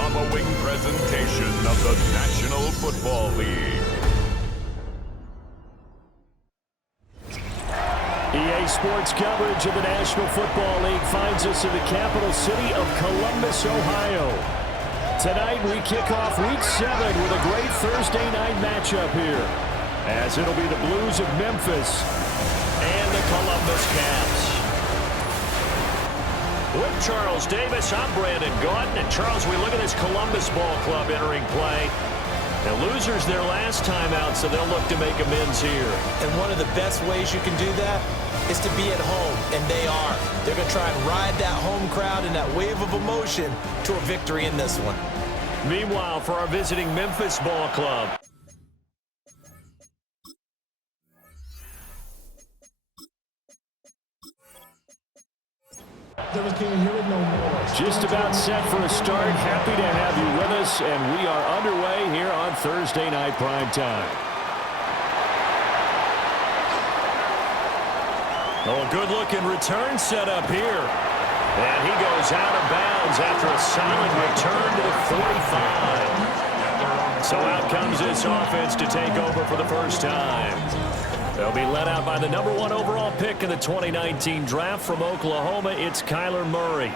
following presentation of the National Football League. EA Sports coverage of the National Football League finds us in the capital city of Columbus, Ohio. Tonight we kick off Week 7 with a great Thursday night matchup here, as it'll be the Blues of Memphis and the Columbus Caps. With Charles Davis, I'm Brandon Gaudin. And Charles, we look at this Columbus Ball Club entering play. The losers their last time out, so they'll look to make amends here. And one of the best ways you can do that is to be at home, and they are. They're going to try and ride that home crowd and that wave of emotion to a victory in this one. Meanwhile, for our visiting Memphis Ball Club, just about set for a start. Happy to have you with us, and we are underway here on Thursday Night Primetime. Oh, good-looking return set up here. And he goes out of bounds after a solid return to the 45. So out comes this offense to take over for the first time. They'll be led out by the #1 overall pick in the 2019 draft from Oklahoma. It's Kyler Murray.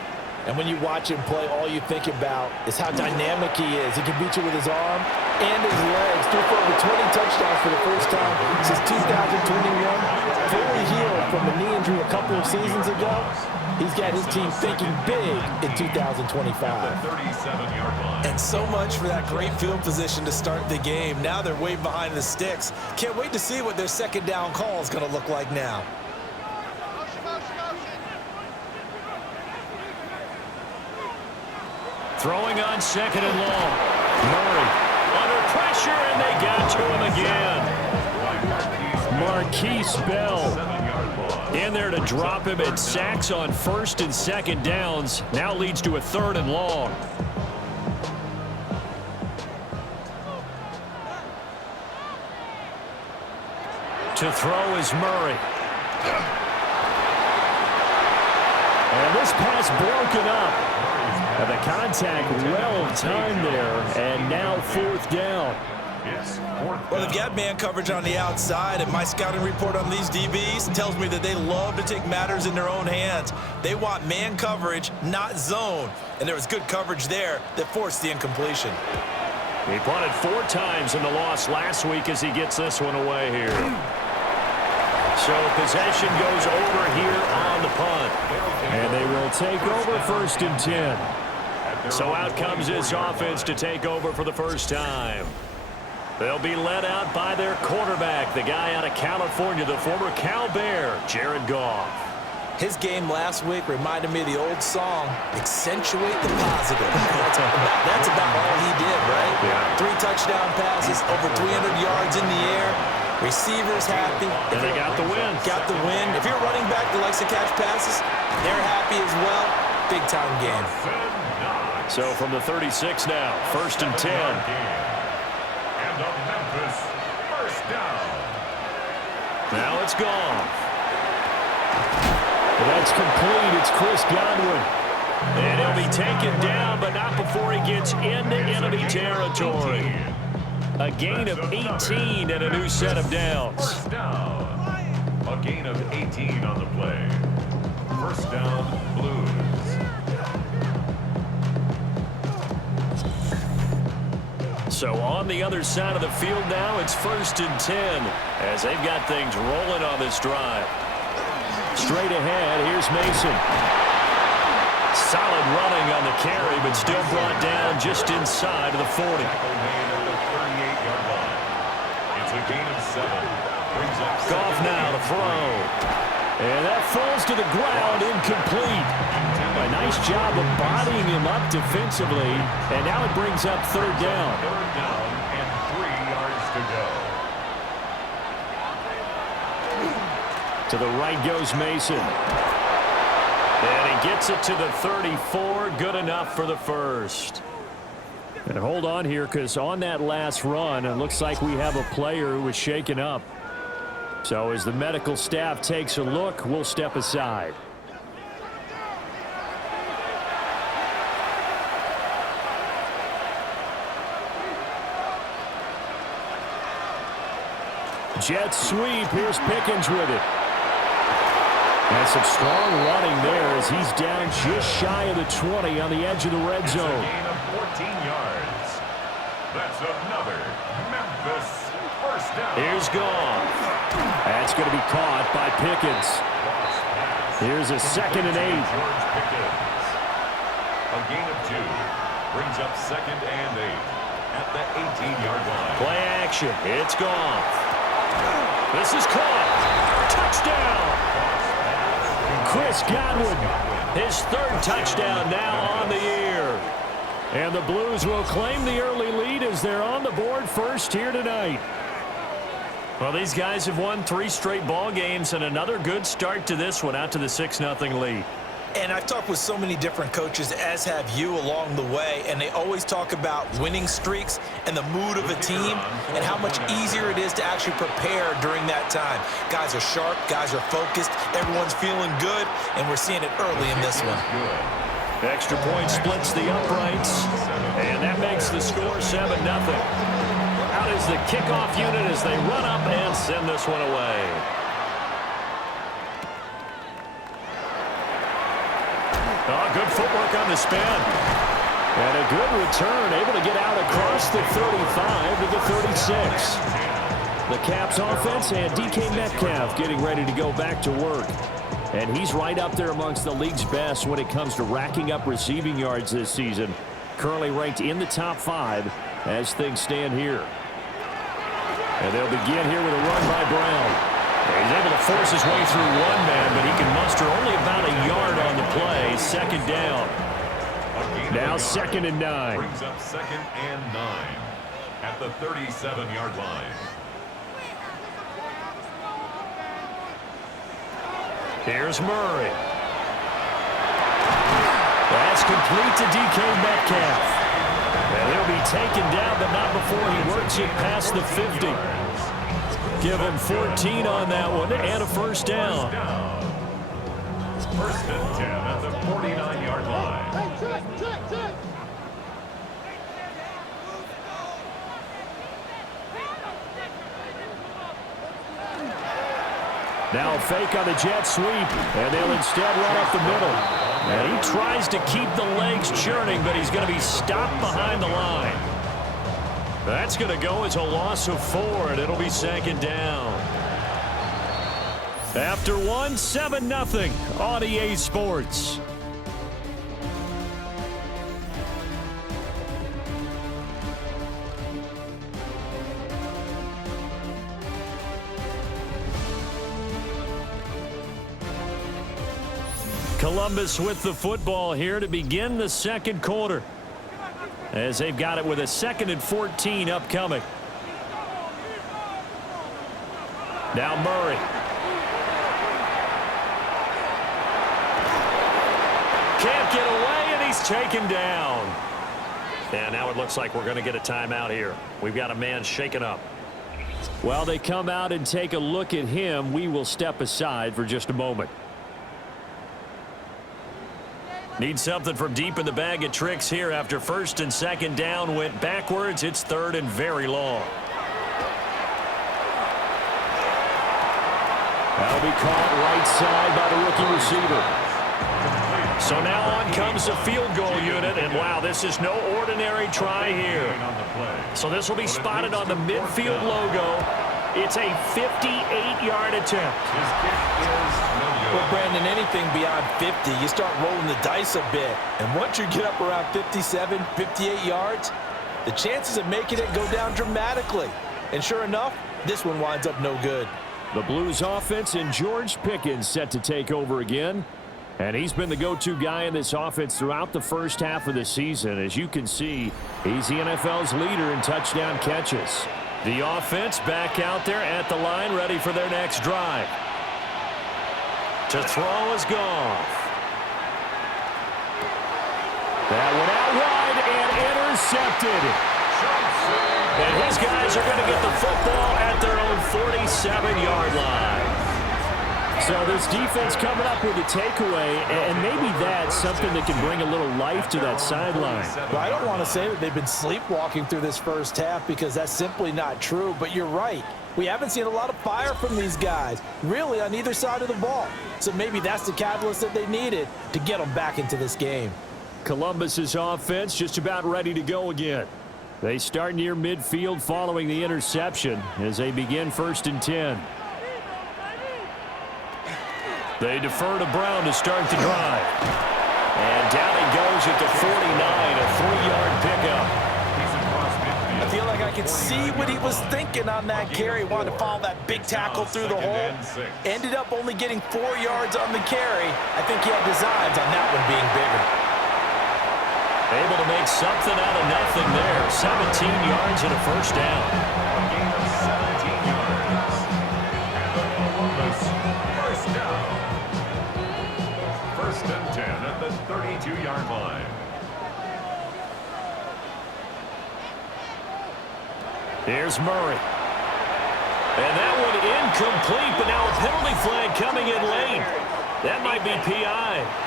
And when you watch him play, all you think about is how dynamic he is. He can beat you with his arm and his legs. Threw for over 20 touchdowns for the first time since 2021. Fully healed from a knee injury a couple of seasons ago. He's got his team thinking big in 2025. And so much for that great field position to start the game. Now they're way behind the sticks. Can't wait to see what their second down call is going to look like now. Throwing on second and long. Murray under pressure, and they got to him again. Marquise Bell in there to drop him at sacks on first and second downs. Now leads to a third and long. To throw is Murray. And this pass broken up. And the contact well-timed there, and now fourth down. Well, they've got man coverage on the outside, and my scouting report on these DBs tells me that they love to take matters in their own hands. They want man coverage, not zone. And there was good coverage there that forced the incompletion. He punted 4 times in the loss last week as he gets this one away here. So possession goes over here on the punt. And they will take over first and 10. So out comes this offense to take over for the first time. They'll be led out by their quarterback, the guy out of California, the former Cal Bear, Jared Goff. His game last week reminded me of the old song, Accentuate the Positive. That's about all he did, right? Yeah. 3 touchdown passes, over 300 yards in the air. Receivers happy. And they got the win. Got the win. If you're running back that likes to catch passes, they're happy as well. Big-time game. So from the 36 now, first and 10. And the Memphis first down. Now it's gone. That's complete. It's Chris Godwin. And he'll be taken down, but not before he gets into enemy territory. A gain of 18 and a new set of downs. First down. A gain of 18 on the play. First down, Blues. So on the other side of the field now, it's first and 10 as they've got things rolling on this drive. Straight ahead, here's Mason. Solid running on the carry, but still brought down just inside of the 40. It's a gain of 7. Goff now to throw. And that falls to the ground, incomplete. A nice job of bodying him up defensively, and now it brings up third down. Third down and 3 yards to go. To the right goes Mason. And he gets it to the 34. Good enough for the first. And hold on here, because on that last run, it looks like we have a player who was shaken up. So as the medical staff takes a look, we'll step aside. Jet sweep. Here's Pickens with it. And some strong running there as he's down just shy of the 20 on the edge of the red zone. A gain of 14 yards. That's another Memphis first down. Here's Goff. That's going to be caught by Pickens. Here's a 2nd and 8. George Pickens. A gain of 2 brings up 2nd and 8 at the 18-yard line. Play action. It's Goff. This is caught. Touchdown. Chris Godwin, his 3rd touchdown now on the year. And the Blues will claim the early lead as they're on the board first here tonight. Well, these guys have won 3 straight ball games and another good start to this one out to the 6-0 lead. And I've talked with so many different coaches, as have you, along the way, and they always talk about winning streaks and the mood of a team and how much easier it is to actually prepare during that time. Guys are sharp, guys are focused, everyone's feeling good, and we're seeing it early in this one. Extra point splits the uprights, and that makes the score 7-0. Out is the kickoff unit as they run up and send this one away. Oh, good footwork on the spin. And a good return, able to get out across the 35 to the 36. The Caps offense and DK Metcalf getting ready to go back to work. And he's right up there amongst the league's best when it comes to racking up receiving yards this season. Currently ranked in the top 5 as things stand here. And they'll begin here with a run by Brown. He's able to force his way through one man, but he can muster only about a yard on the play. 2nd down. Now 2nd and 9. Brings up 2nd and 9 at the 37-yard line. Here's Murray. That's complete to DK Metcalf. And he'll be taken down, but not before he works it past the 50. Give him 14 on that one and a first down. 1st and 10 at the 49-yard line. Now a fake on the jet sweep, and they'll instead run up the middle. And he tries to keep the legs churning, but he's going to be stopped behind the line. That's going to go as a loss of 4, and it'll be 2nd down. After 7-0 on EA Sports. Columbus with the football here to begin the 2nd quarter, as they've got it with a 2nd and 14 upcoming. Now Murray. Can't get away, and he's taken down. And now it looks like we're going to get a timeout here. We've got a man shaken up. While they come out and take a look at him, we will step aside for just a moment. Need something from deep in the bag of tricks here after 1st and 2nd down went backwards. It's 3rd and very long. That'll be caught right side by the rookie receiver. So now on comes the field goal unit, and wow, this is no ordinary try here. So this will be spotted on the midfield logo. It's a 58-yard attempt. Well, Brandon, anything beyond 50, you start rolling the dice a bit. And once you get up around 57, 58 yards, the chances of making it go down dramatically. And sure enough, this one winds up no good. The Blues offense and George Pickens set to take over again. And he's been the go-to guy in this offense throughout the first half of the season. As you can see, he's the NFL's leader in touchdown catches. The offense back out there at the line, ready for their next drive. To throw is Goff. That one out wide and intercepted. And his guys are going to get the football at their own 47-yard line. So this defense coming up with a takeaway, and maybe that's something that can bring a little life to that sideline. Well, I don't want to say that they've been sleepwalking through this first half because that's simply not true, but you're right. We haven't seen a lot of fire from these guys, really, on either side of the ball. So maybe that's the catalyst that they needed to get them back into this game. Columbus's offense just about ready to go again. They start near midfield following the interception as they begin 1st and 10. They defer to Brown to start the drive. And down he goes at the 49, a 3-yard pickup. I feel like I could see what he was thinking on that carry. He wanted to follow that big tackle through the hole. Ended up only getting 4 yards on the carry. I think he had designs on that one being bigger. Able to make something out of nothing there. 17 yards and a first down. A gain of 17 yards. And the Columbus first down. 1st and 10 at the 32-yard line. Here's Murray. And that one incomplete, but now a penalty flag coming in late. That might be PI.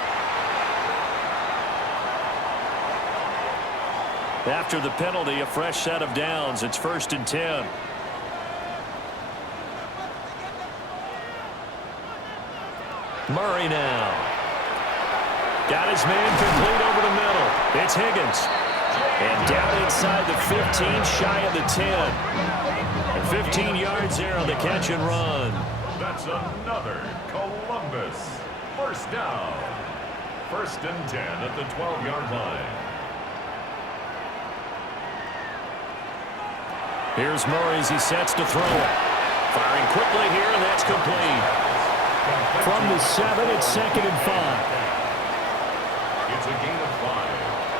After the penalty, a fresh set of downs. It's 1st and 10. Murray now. Got his man complete over the middle. It's Higgins. And down inside the 15, shy of the 10. And 15 yards there on the catch and run. That's another Columbus first down. 1st and 10 at the 12-yard line. Here's Murray as he sets to throw it. Firing quickly here, and that's complete. From the 7, it's 2nd and 5. It's a gain of 5.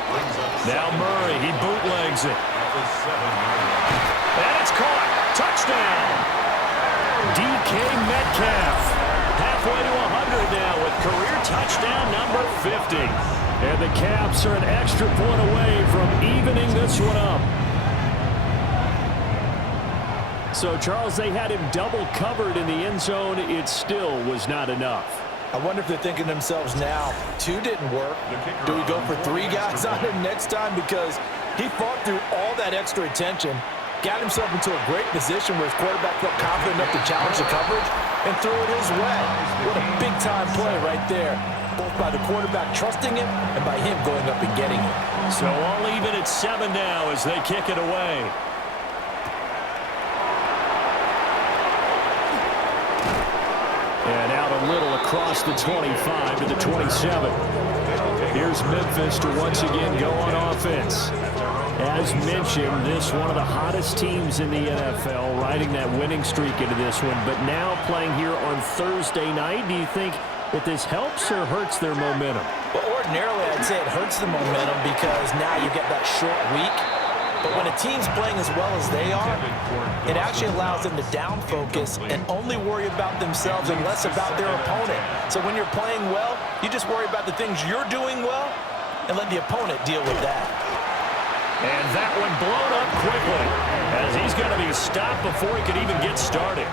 Brings up Now Murray, he bootlegs it. at the 7-yard line. And it's caught. Touchdown. DK Metcalf. Halfway to 100 now with career touchdown number 50. And the Caps are an extra point away from evening this one up. So, Charles, they had him double covered in the end zone. It still was not enough. I wonder if they're thinking to themselves now, 2 didn't work. Do we go for 3 guys on him next time? Because he fought through all that extra attention, got himself into a great position where his quarterback felt confident enough to challenge the coverage and throw it his way. What a big-time play right there, both by the quarterback trusting him and by him going up and getting it. So all even at 7 now as they kick it away. And out a little across the 25 to the 27. Here's Memphis to once again go on offense. As mentioned, this one of the hottest teams in the NFL, riding that winning streak into this one, but now playing here on Thursday night. Do you think that this helps or hurts their momentum? Well, ordinarily, I'd say it hurts the momentum because now you get that short week. But when a team's playing as well as they are, it actually allows them to down focus and only worry about themselves and less about their opponent. So when you're playing well, you just worry about the things you're doing well and let the opponent deal with that. And that one blown up quickly as he's going to be stopped before he could even get started.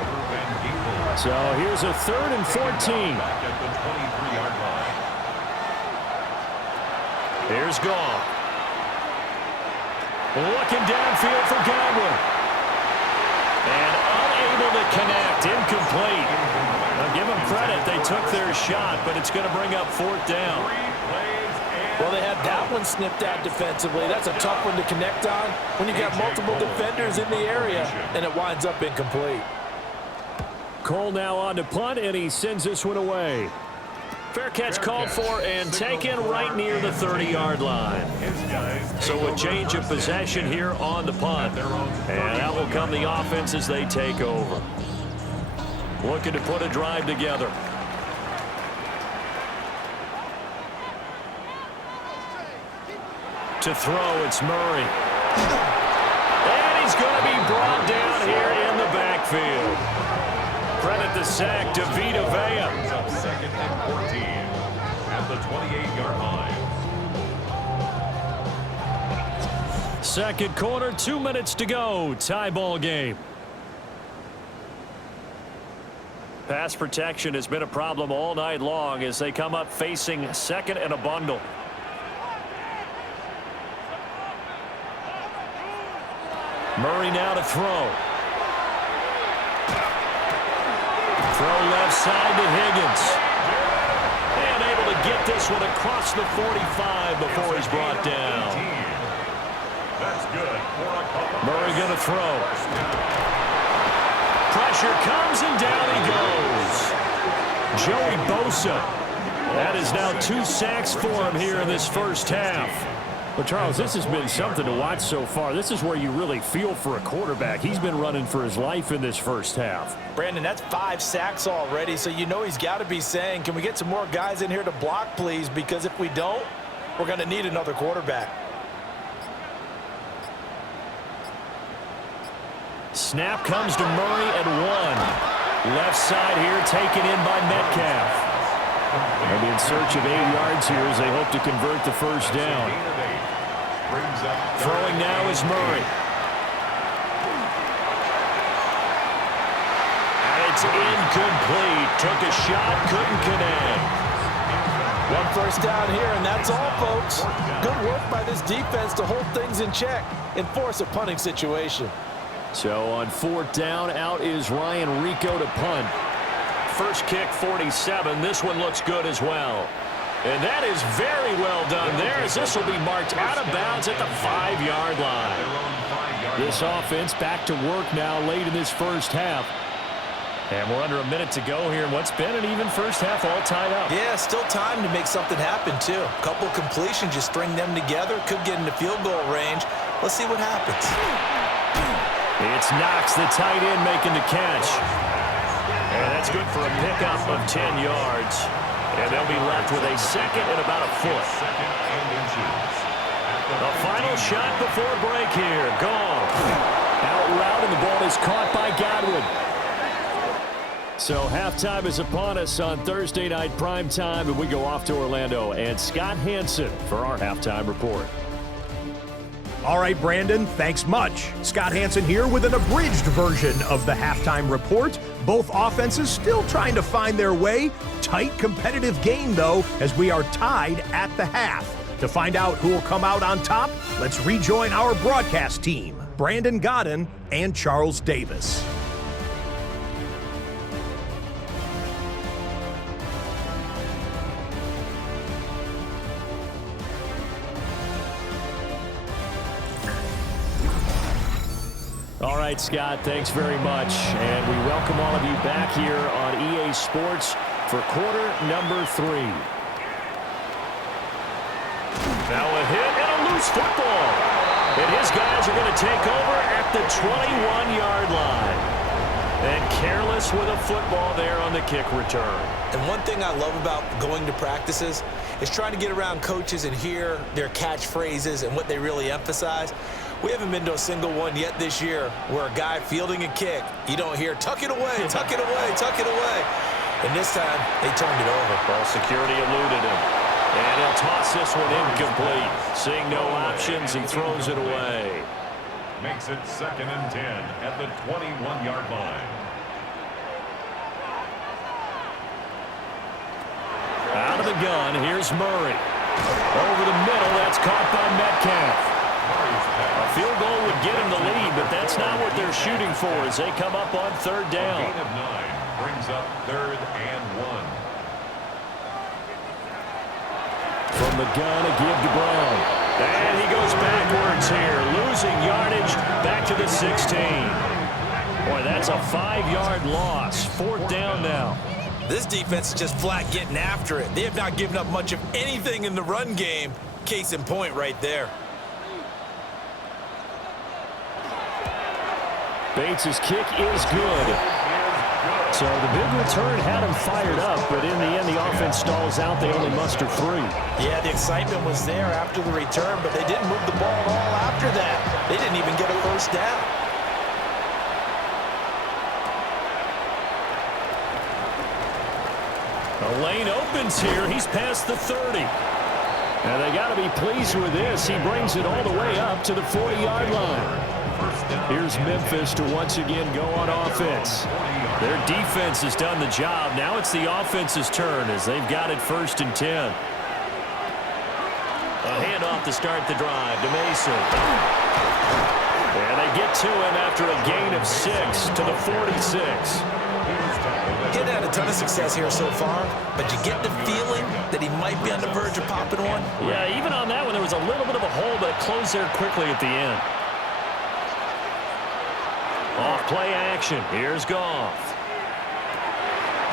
So here's a 3rd and 14. Here's Goff. Looking downfield for Godwin. And unable to connect. Incomplete. Now give them credit. They took their shot, but it's going to bring up 4th down. Well, they had that one snipped out defensively. That's a tough one to connect on when you got multiple defenders in the area, and it winds up incomplete. Cole now on to punt, and he sends this one away. Fair catch called for and taken right near the 30-yard line. So a change of possession here on the punt. And out will come the offense as they take over. Looking to put a drive together. To throw, it's Murray. And he's going to be brought down here in the backfield. Credit the sack to Vita Vea. 2nd and 14 at the 28-yard line. Second quarter, 2 minutes to go. Tie ball game. Pass protection has been a problem all night long as they come up facing second and a bundle. Murray now to throw. Throw left side to Higgins. And able to get this one across the 45 before he's brought down. That's good. Murray going to throw. Pressure comes and down he goes. Joey Bosa. That is now 2 sacks for him here in this first half. But, Charles, this has been something to watch so far. This is where you really feel for a quarterback. He's been running for his life in this first half. Brandon, that's 5 sacks already, so you know he's got to be saying, can we get some more guys in here to block, please? Because if we don't, we're going to need another quarterback. Snap comes to Murray at 1. Left side here taken in by Metcalf. They'll be in search of 8 yards here as they hope to convert the first down. Throwing now is Murray. And it's incomplete. Took a shot, couldn't connect. 1 first down here, and that's all, folks. Good work by this defense to hold things in check and force a punting situation. So on 4th down, out is Ryan Rico to punt. First kick, 47. This one looks good as well. And that is very well done there as this will be marked out of bounds at the 5-yard line. This offense back to work now late in this first half. And we're under a minute to go here in what's been an even first half, all tied up. Yeah, still time to make something happen, too. A couple completions, just string them together. Could get into field goal range. Let's see what happens. It's Knox, the tight end, making the catch. And that's good for a pickup of 10 yards. And they'll be left with a second and about a foot. The final shot before break here. Gone. Out route, and the ball is caught by Godwin. So halftime is upon us on Thursday night prime time, and we go off to Orlando. And Scott Hansen for our halftime report. All right, Brandon, thanks much. Scott Hansen here with an abridged version of the halftime report. Both offenses still trying to find their way. Tight, competitive game, though, as we are tied at the half. To find out who will come out on top, let's rejoin our broadcast team, Brandon Godden and Charles Davis. All right, Scott, thanks very much. And we welcome all of you back here on EA Sports for quarter number 3. Now a hit and a loose football. And his guys are going to take over at the 21-yard line. And careless with a football there on the kick return. And one thing I love about going to practices is trying to get around coaches and hear their catchphrases and what they really emphasize. We haven't been to a single one yet this year where a guy fielding a kick, you don't hear, tuck it away, tuck it away, tuck it away. And this time, they turned it over. Ball security eluded him. And he'll toss this one incomplete. Seeing no options, he throws it away. Makes it 2nd and 10 at the 21-yard line. Out of the gun, here's Murray. Over the middle, that's caught by Metcalf. A field goal would get him the lead, but that's not what they're shooting for as they come up on 3rd down. A gain of 9 brings up 3rd and 1. From the gun, a give to Brown. And he goes backwards here, losing yardage back to the 16. Boy, that's a 5-yard loss. 4th down now. This defense is just flat getting after it. They have not given up much of anything in the run game. Case in point right there. Bates' kick is good. So the big return had him fired up, but in the end, the offense stalls out. They only muster 3. Yeah, the excitement was there after the return, but they didn't move the ball at all after that. They didn't even get a first down. The lane opens here. He's past the 30. And they got to be pleased with this. He brings it all the way up to the 40-yard line. Here's Memphis to once again go on offense. Their defense has done the job. Now it's the offense's turn as they've got it 1st and 10. A handoff to start the drive to Mason. And they get to him after a gain of 6 to the 46. He's had a ton of success here so far, but you get the feeling that he might be on the verge of popping one. Yeah, even on that one, there was a little bit of a hole, but it closed there quickly at the end. Off play action. Here's Goff.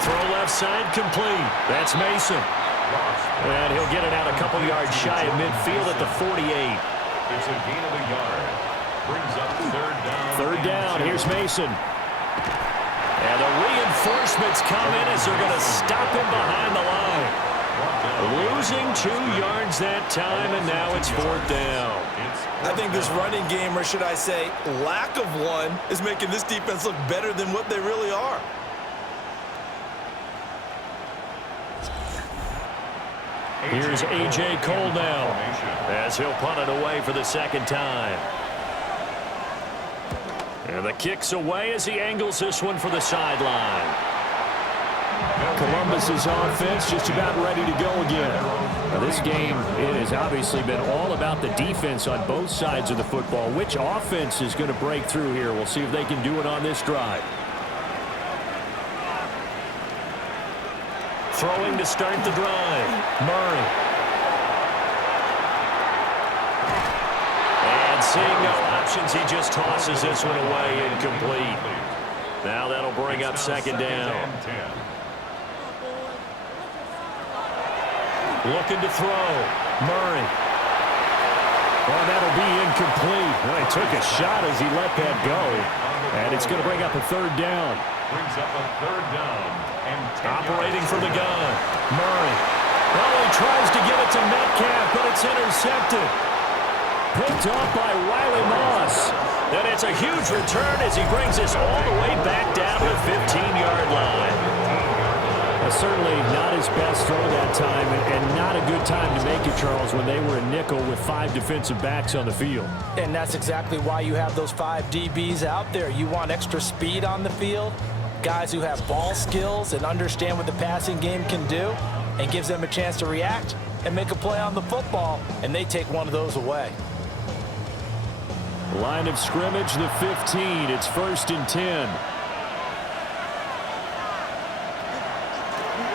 Throw left side complete. That's Mason. And he'll get it out a couple yards shy of midfield at the 48. It's a gain of a yard. Brings up 3rd down. 3rd down. Here's Mason. And the reinforcements come in as they're going to stop him behind the line. Losing 2 yards that time, and now it's 4th down. I think this running game, or should I say lack of one, is making this defense look better than what they really are. Here's A.J. Cole now as he'll punt it away for the 2nd time. And the kick's away as he angles this one for the sideline. Columbus's offense just about ready to go again. Now this game, it has obviously been all about the defense on both sides of the football. Which offense is going to break through here? We'll see if they can do it on this drive. Throwing to start the drive. Murray. And seeing no options, he just tosses this one away incomplete. Now that'll bring up 2nd down. Looking to throw. Murray. Well, that'll be incomplete. Well, he took a shot as he let that go. And it's going to bring up a 3rd down. Brings up a 3rd down. And operating from the gun. Murray. Well, he tries to give it to Metcalf, but it's intercepted. Picked off by Riley Moss. And it's a huge return as he brings this all the way back down to the 15-yard line. Certainly not his best throw that time, and not a good time to make it, Charles, when they were a nickel with 5 defensive backs on the field. And that's exactly why you have those 5 DBs out there. You want extra speed on the field, guys who have ball skills and understand what the passing game can do, and gives them a chance to react and make a play on the football, and they take one of those away. Line of scrimmage, the 15. It's 1st and 10.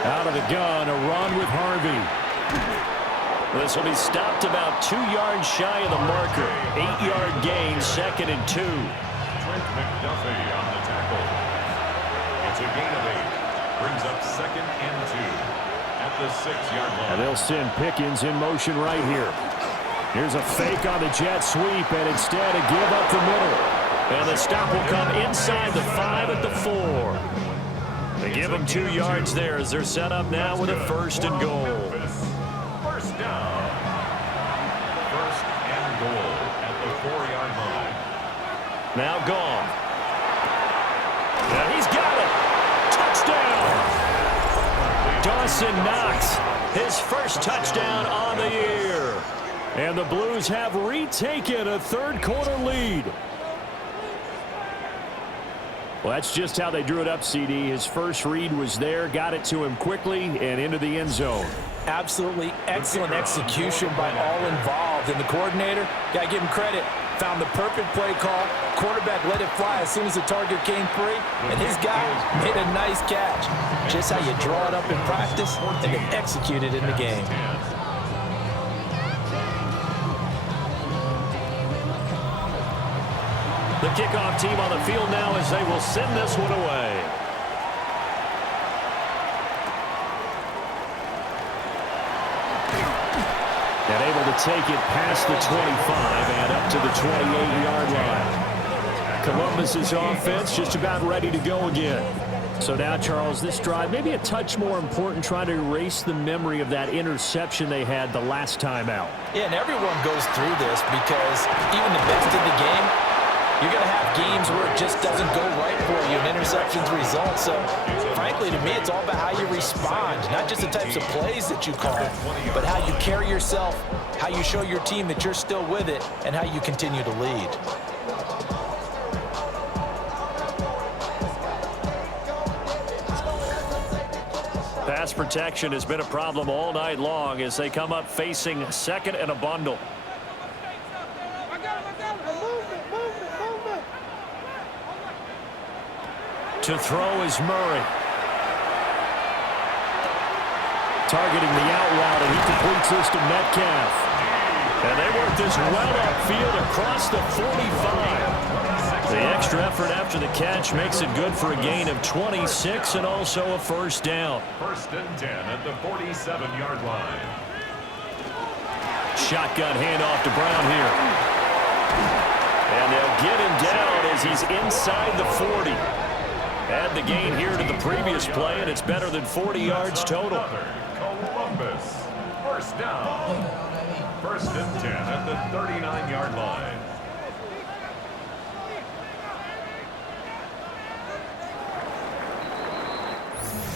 Out of the gun, a run with Harvey. This will be stopped about 2 yards shy of the marker. 8-yard gain, 2nd and 2. Trent McDuffie on the tackle. It's a gain of 8. Brings up 2nd and 2 at the 6-yard line. And they'll send Pickens in motion right here. Here's a fake on the jet sweep, and instead a give up the middle. And the stop will come inside the 5 at the 4. They give them 2 yards there as they're set up now with a 1st and goal. 1st down. 1st and goal at the 4-yard line. Now Goff. And he's got it. Touchdown. Dawson Knox, his first touchdown on the year. And the Blues have retaken a 3rd-quarter lead. Well, that's just how they drew it up, CD. His first read was there, got it to him quickly, and into the end zone. Absolutely excellent execution by all involved. And the coordinator, got to give him credit, found the perfect play call. Quarterback let it fly as soon as the target came free, and his guy made a nice catch. Just how you draw it up in practice and then execute it in the game. The kickoff team on the field now as they will send this one away. And able to take it past the 25 and up to the 28-yard line. Columbus's offense just about ready to go again. So now, Charles, this drive maybe a touch more important, trying to erase the memory of that interception they had the last time out. Yeah, and everyone goes through this because even the best in the game You're going to have games where it just doesn't go right for you and interceptions result. So, frankly, to me, it's all about how you respond, not just the types of plays that you call, but how you carry yourself, how you show your team that you're still with it, and how you continue to lead. Pass protection has been a problem all night long as they come up facing second and a bundle. To throw is Murray. Targeting the out route, and he completes this to Metcalf. And they work this well upfield across the 45. The extra effort after the catch makes it good for a gain of 26 and also a first down. First and 10 at the 47-yard line. Shotgun handoff to Brown here. And they'll get him down as he's inside the 40. Add the gain here to the previous play, and it's better than 40 yards total. Columbus. First down. First and 10 at the 39-yard line.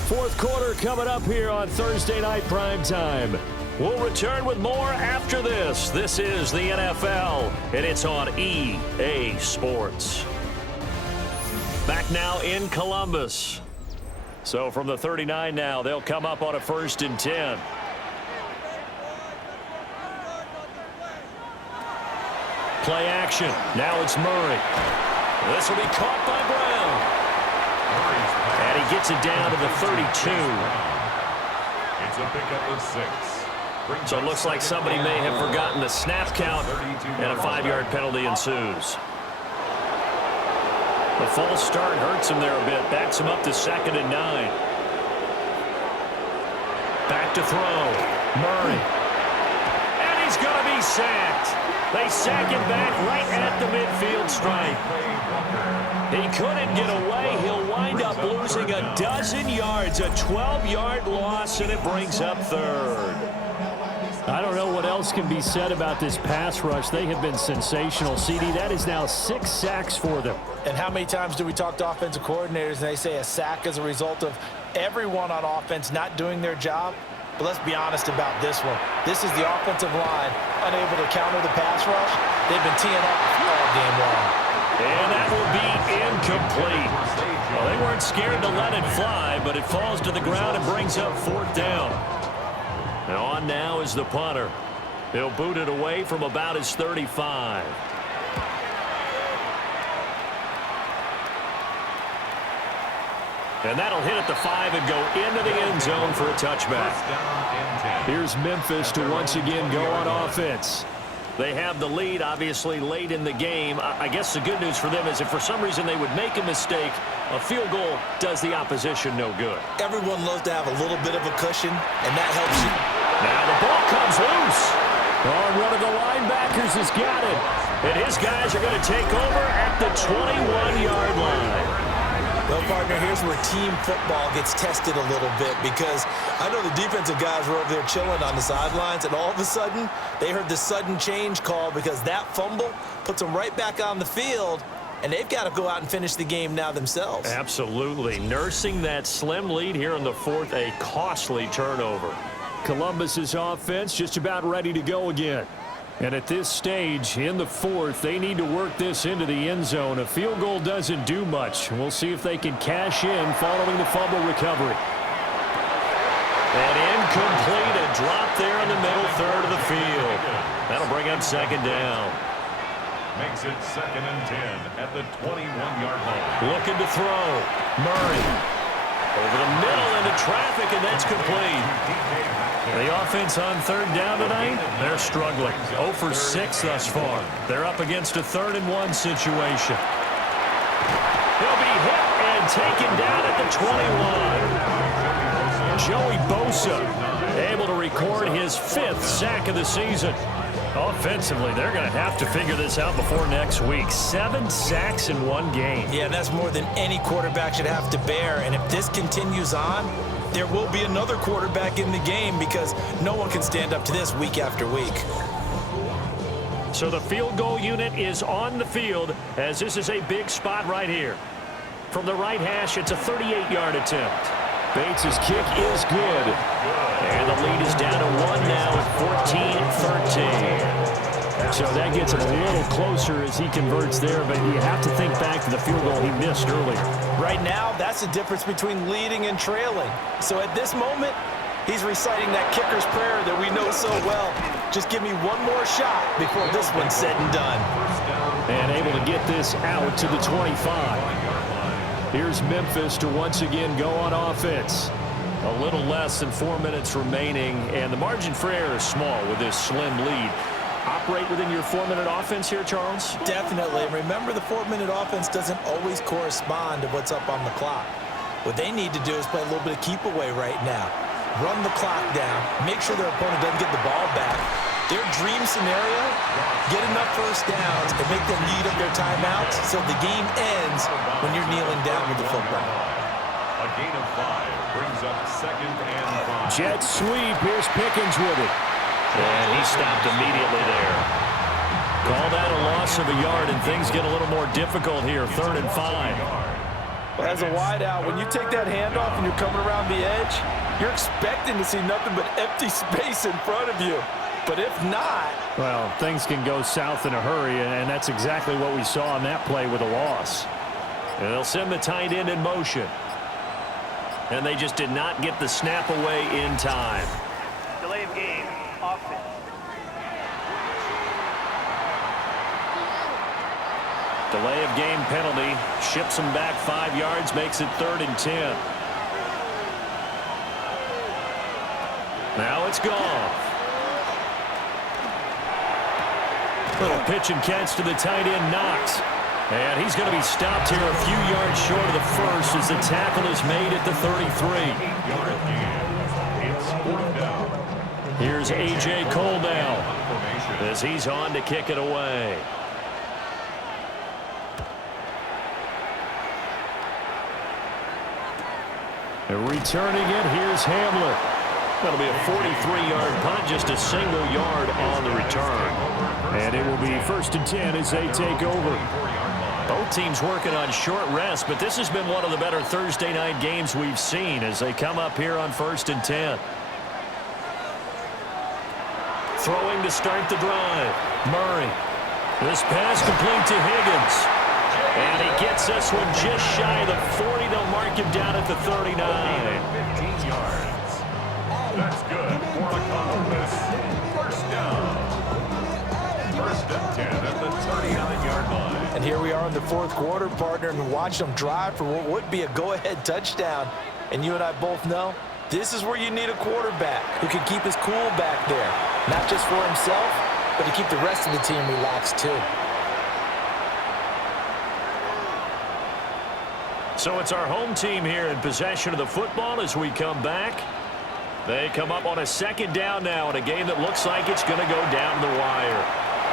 Fourth quarter coming up here on Thursday Night Prime Time. We'll return with more after this. This is the NFL, and it's on EA Sports. Back now in Columbus. So from the 39 now, they'll come up on a first and 10. Play action. Now it's Murray. This will be caught by Brown. And he gets it down to the 32. It's a pickup of 6. So it looks like somebody may have forgotten the snap count, and a 5-yard penalty ensues. The false start hurts him there a bit. Backs him up to 2nd and 9. Back to throw. Murray. And he's going to be sacked. They sack him back right at the midfield stripe. He couldn't get away. He'll wind up losing a dozen yards. A 12-yard loss, and it brings up 3rd. I don't know what else can be said about this pass rush. They have been sensational, CD. That is now 6 sacks for them. And how many times do we talk to offensive coordinators and they say a sack is a result of everyone on offense not doing their job? But let's be honest about this one. This is the offensive line unable to counter the pass rush. They've been teeing up all game long. And that will be incomplete. Well, they weren't scared to let it fly, but it falls to the ground and brings up 4th down. And on now is the punter. He'll boot it away from about his 35. And that'll hit at the 5 and go into the end zone for a touchback. Here's Memphis to once again go on offense. They have the lead, obviously, late in the game. I guess the good news for them is if for some reason they would make a mistake, a field goal does the opposition no good. Everyone loves to have a little bit of a cushion, and that helps you. Now the ball comes loose. Oh, one of the linebackers has got it. And his guys are going to take over at the 21-yard line. Well, partner, here's where team football gets tested a little bit because I know the defensive guys were over there chilling on the sidelines, and all of a sudden, they heard the sudden change call because that fumble puts them right back on the field, and they've got to go out and finish the game now themselves. Absolutely. Nursing that slim lead here in the 4th, a costly turnover. Columbus's offense just about ready to go again. And at this stage, in the 4th, they need to work this into the end zone. A field goal doesn't do much. We'll see if they can cash in following the fumble recovery. And incomplete, a drop there in the middle third of the field. That'll bring up 2nd down. Makes it 2nd and 10 at the 21-yard line. Looking to throw. Murray. Over the middle into traffic, and that's complete. The offense on 3rd down tonight, they're struggling. 0 for 6 thus far. They're up against a 3rd and 1 situation. He'll be hit and taken down at the 21. Joey Bosa able to record his 5th sack of the season. Offensively, they're going to have to figure this out before next week. 7 sacks in 1 game. Yeah, that's more than any quarterback should have to bear. And if this continues on, there will be another quarterback in the game because no one can stand up to this week after week. So the field goal unit is on the field as this is a big spot right here. From the right hash, it's a 38-yard attempt. Bates' kick is good. And the lead is down to 1 now at 14-13. So that gets him a little closer as he converts there, but you have to think back to the field goal he missed earlier. Right now, that's the difference between leading and trailing. So at this moment, he's reciting that kicker's prayer that we know so well. Just give me one more shot before this one's said and done. And able to get this out to the 25. Here's Memphis to once again go on offense. A little less than 4 minutes remaining, and the margin for error is small with this slim lead. Operate within your 4-minute offense here, Charles? Definitely. Remember, the 4-minute offense doesn't always correspond to what's up on the clock. What they need to do is play a little bit of keep away right now. Run the clock down. Make sure their opponent doesn't get the ball back. Their dream scenario, get enough first downs and make them lead up their timeouts so the game ends when you're kneeling down with the football. A gain of 5 brings up 2nd and 5. Jet sweep. Here's Pickens with it. And he stopped immediately there. Call that a loss of a yard, and things get a little more difficult here. 3rd and 5. Well, as a wideout, when you take that handoff and you're coming around the edge, you're expecting to see nothing but empty space in front of you. But if not... Well, things can go south in a hurry, and that's exactly what we saw on that play with a loss. And they'll send the tight end in motion. And they just did not get the snap away in time. Delay of game, offense. Delay of game penalty. Ships them back 5 yards, makes it 3rd and 10. Now it's gone. Little pitch and catch to the tight end, Knox. And he's going to be stopped here a few yards short of the first as the tackle is made at the 33. It's 4th down. Here's A.J. Cole now as he's on to kick it away. And returning it, here's Hamlet. That'll be a 43-yard punt, just a single yard on the return. And it will be 1st and 10 as they take over. Both teams working on short rest, but this has been one of the better Thursday night games we've seen as they come up here on 1st and 10. Throwing to start the drive. Murray. This pass complete to Higgins. And he gets this one just shy of the 40. They'll mark him down at the 39. 15 yards. That's good for a compass. 1st down. 1st and 10 at the 39-yard line. And here we are in the 4th quarter, partner, and watch them drive for what would be a go-ahead touchdown. And you and I both know this is where you need a quarterback who can keep his cool back there. Not just for himself, but to keep the rest of the team relaxed too. So it's our home team here in possession of the football as we come back. They come up on a 2nd down now in a game that looks like it's going to go down the wire.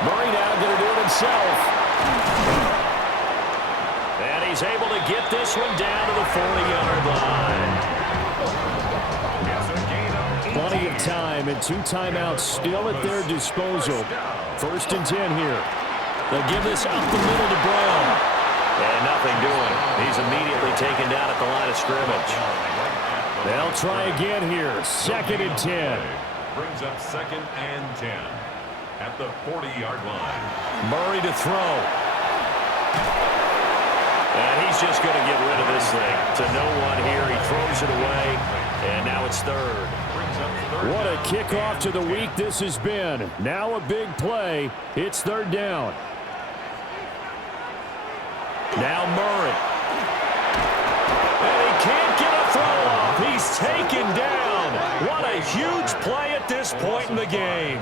Murray now going to do it himself. And he's able to get this one down to the 40-yard line. Plenty of time and 2 timeouts still at their disposal. 1st and 10 here. They'll give this up the middle to Brown. And nothing doing. He's immediately taken down at the line of scrimmage. They'll try again here. 2nd and 10. Brings up 2nd and 10 at the 40-yard line. Murray to throw. And he's just going to get rid of this thing to no one here. He throws it away, and now it's 3rd. What a kickoff to the week this has been. Now a big play. It's 3rd down. Now Murray. And he can't get a throw off. He's taken down. What a huge play at this point in the game.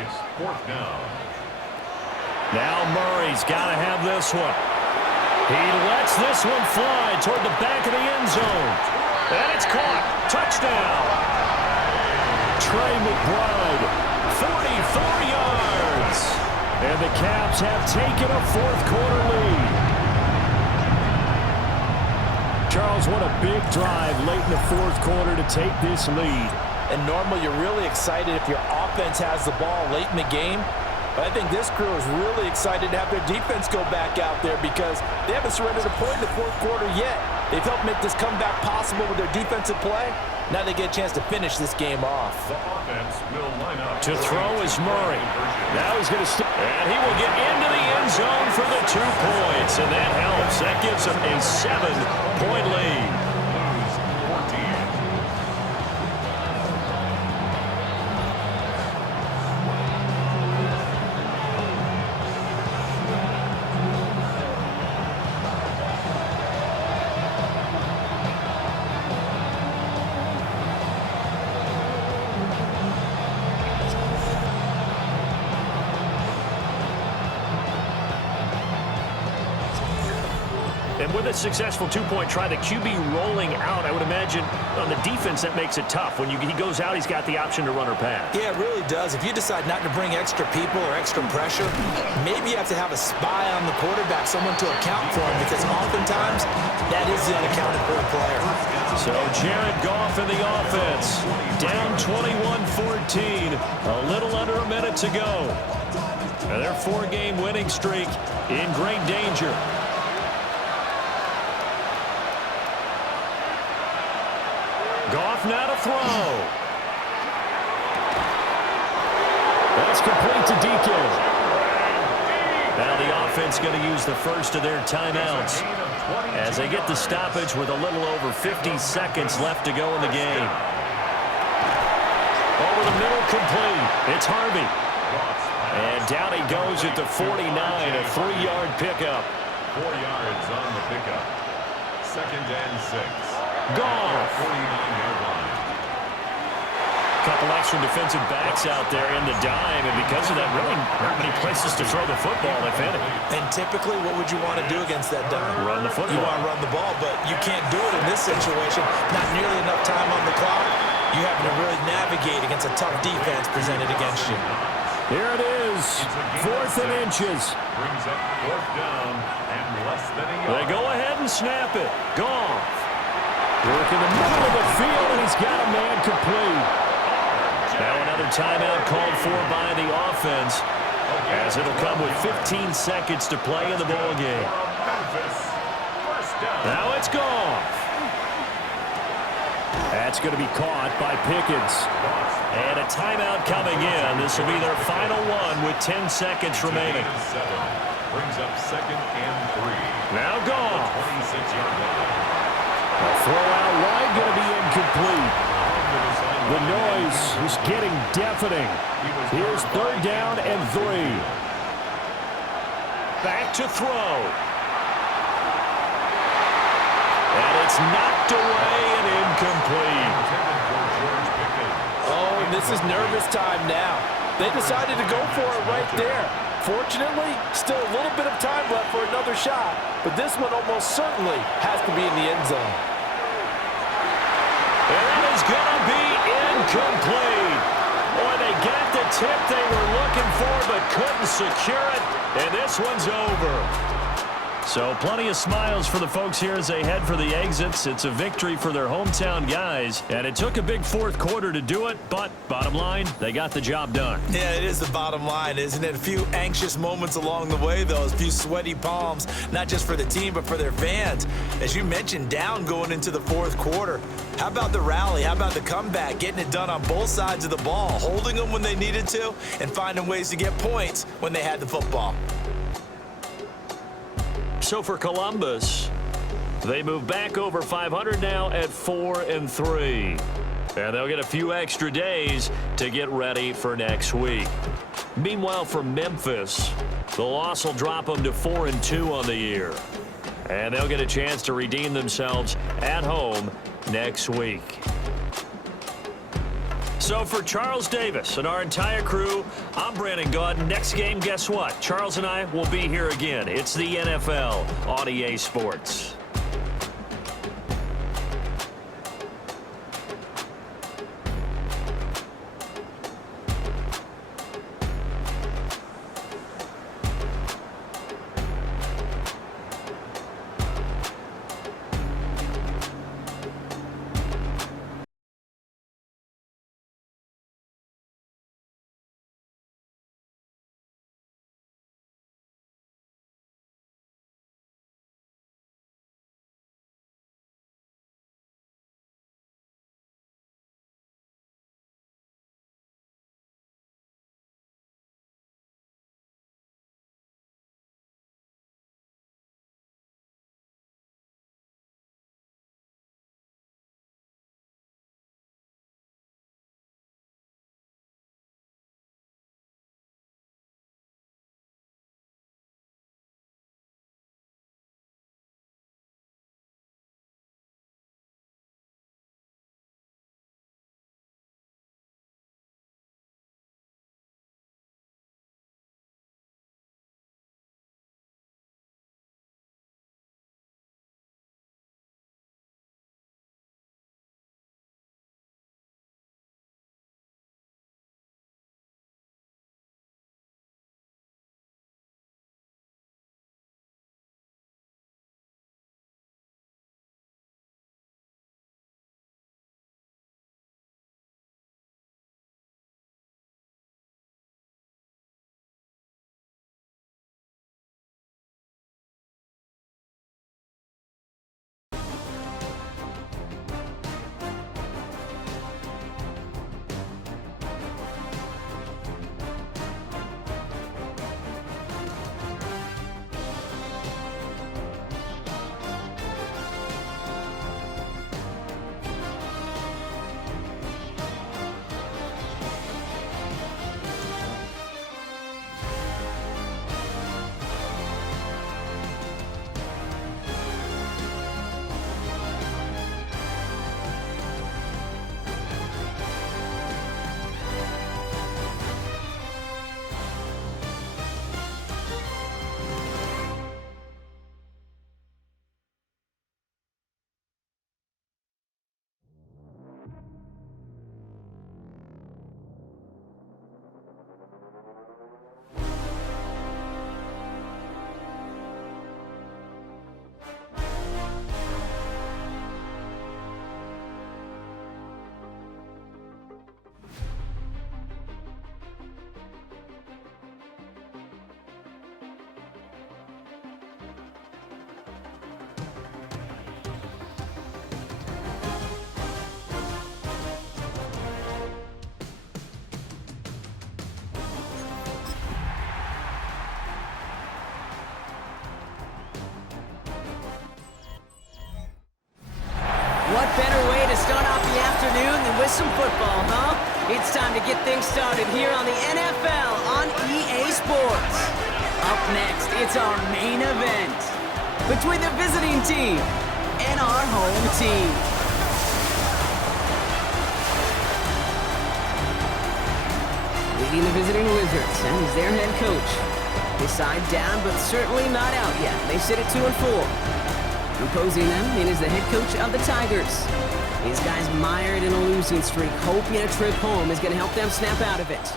It's 4th down. Now Murray's got to have this one. He lets this one fly toward the back of the end zone. And it's caught. Touchdown. Trey McBride, 44 yards. And the Caps have taken a 4th quarter lead. Charles, what a big drive late in the 4th quarter to take this lead. And normally you're really excited if your offense has the ball late in the game. But I think this crew is really excited to have their defense go back out there because they haven't surrendered a point in the fourth quarter yet. They've helped make this comeback possible with their defensive play. Now they get a chance to finish this game off. The offense will line up. To throw is Murray. Now he's going to and he will get into the end zone for the 2 points, and that helps. That gives him a 7-point lead. Blues 14. And with a successful 2-point try, the QB rolling out, I would imagine on the defense that makes it tough. When he goes out, he's got the option to run or pass. Yeah, it really does. If you decide not to bring extra people or extra pressure, maybe you have to have a spy on the quarterback, someone to account for him, because oftentimes that is the unaccounted for player. So Jared Goff in the offense, down 21-14, a little under a minute to go. And their 4-game winning streak in great danger. Goff now to throw. That's complete to DK. Now the offense going to use the first of their timeouts as they get the stoppage with a little over 50 seconds left to go in the game. Over the middle, complete. It's Harvey. And down he goes at the 49, a 3-yard pickup. 4 yards on the pickup. 2nd and 6. Goff. 49-yard line. Couple extra defensive backs out there in the dime, and because of that, really not many places to throw the football, if any. And typically, what would you want to do against that dime? Run the football. You want to run the ball, but you can't do it in this situation. Not nearly enough time on the clock. You having to really navigate against a tough defense presented against you. Here it is, 4th and inches. Brings up 4th down and less than a yard. They go ahead and snap it. Goff. Work in the middle of the field, and he's got a man complete. Now another timeout called for by the offense, as it'll come with 15 seconds to play in the ball game. Now it's Goff. That's going to be caught by Pickens. And a timeout coming in. This will be their final one with 10 seconds remaining. Brings up 2nd and 3. Now Goff. 26-yard line. A throw out wide going to be incomplete. The noise is getting deafening. Here's 3rd down and 3. Back to throw. And it's knocked away and incomplete. Oh, and this is nervous time now. They decided to go for it right there. Fortunately, still a little bit of time left for another shot, but this one almost certainly has to be in the end zone. And that is going to be incomplete. Boy, they got the tip they were looking for but couldn't secure it, and this one's over. So plenty of smiles for the folks here as they head for the exits. It's a victory for their hometown guys, and it took a big 4th quarter to do it, but bottom line, they got the job done. Yeah, it is the bottom line, isn't it? A few anxious moments along the way, though, a few sweaty palms, not just for the team, but for their fans. As you mentioned, down going into the 4th quarter. How about the rally? How about the comeback? Getting it done on both sides of the ball, holding them when they needed to, and finding ways to get points when they had the football. So for Columbus, they move back over 500 now at 4-3. And they'll get a few extra days to get ready for next week. Meanwhile, for Memphis, the loss will drop them to 4-2 on the year. And they'll get a chance to redeem themselves at home next week. So for Charles Davis and our entire crew, I'm Brandon Gaudin. Next game, guess what? Charles and I will be here again. It's the NFL on EA Sports. What better way to start off the afternoon than with some football, huh? It's time to get things started here on the NFL on EA Sports. Up next, it's our main event between the visiting team and our home team. Leading the visiting Wizards, and he's their head coach. His side down, but certainly not out yet. They sit at 2-4. Opposing them, it is the head coach of the Tigers. These guys mired in a losing streak, hoping a trip home is going to help them snap out of it.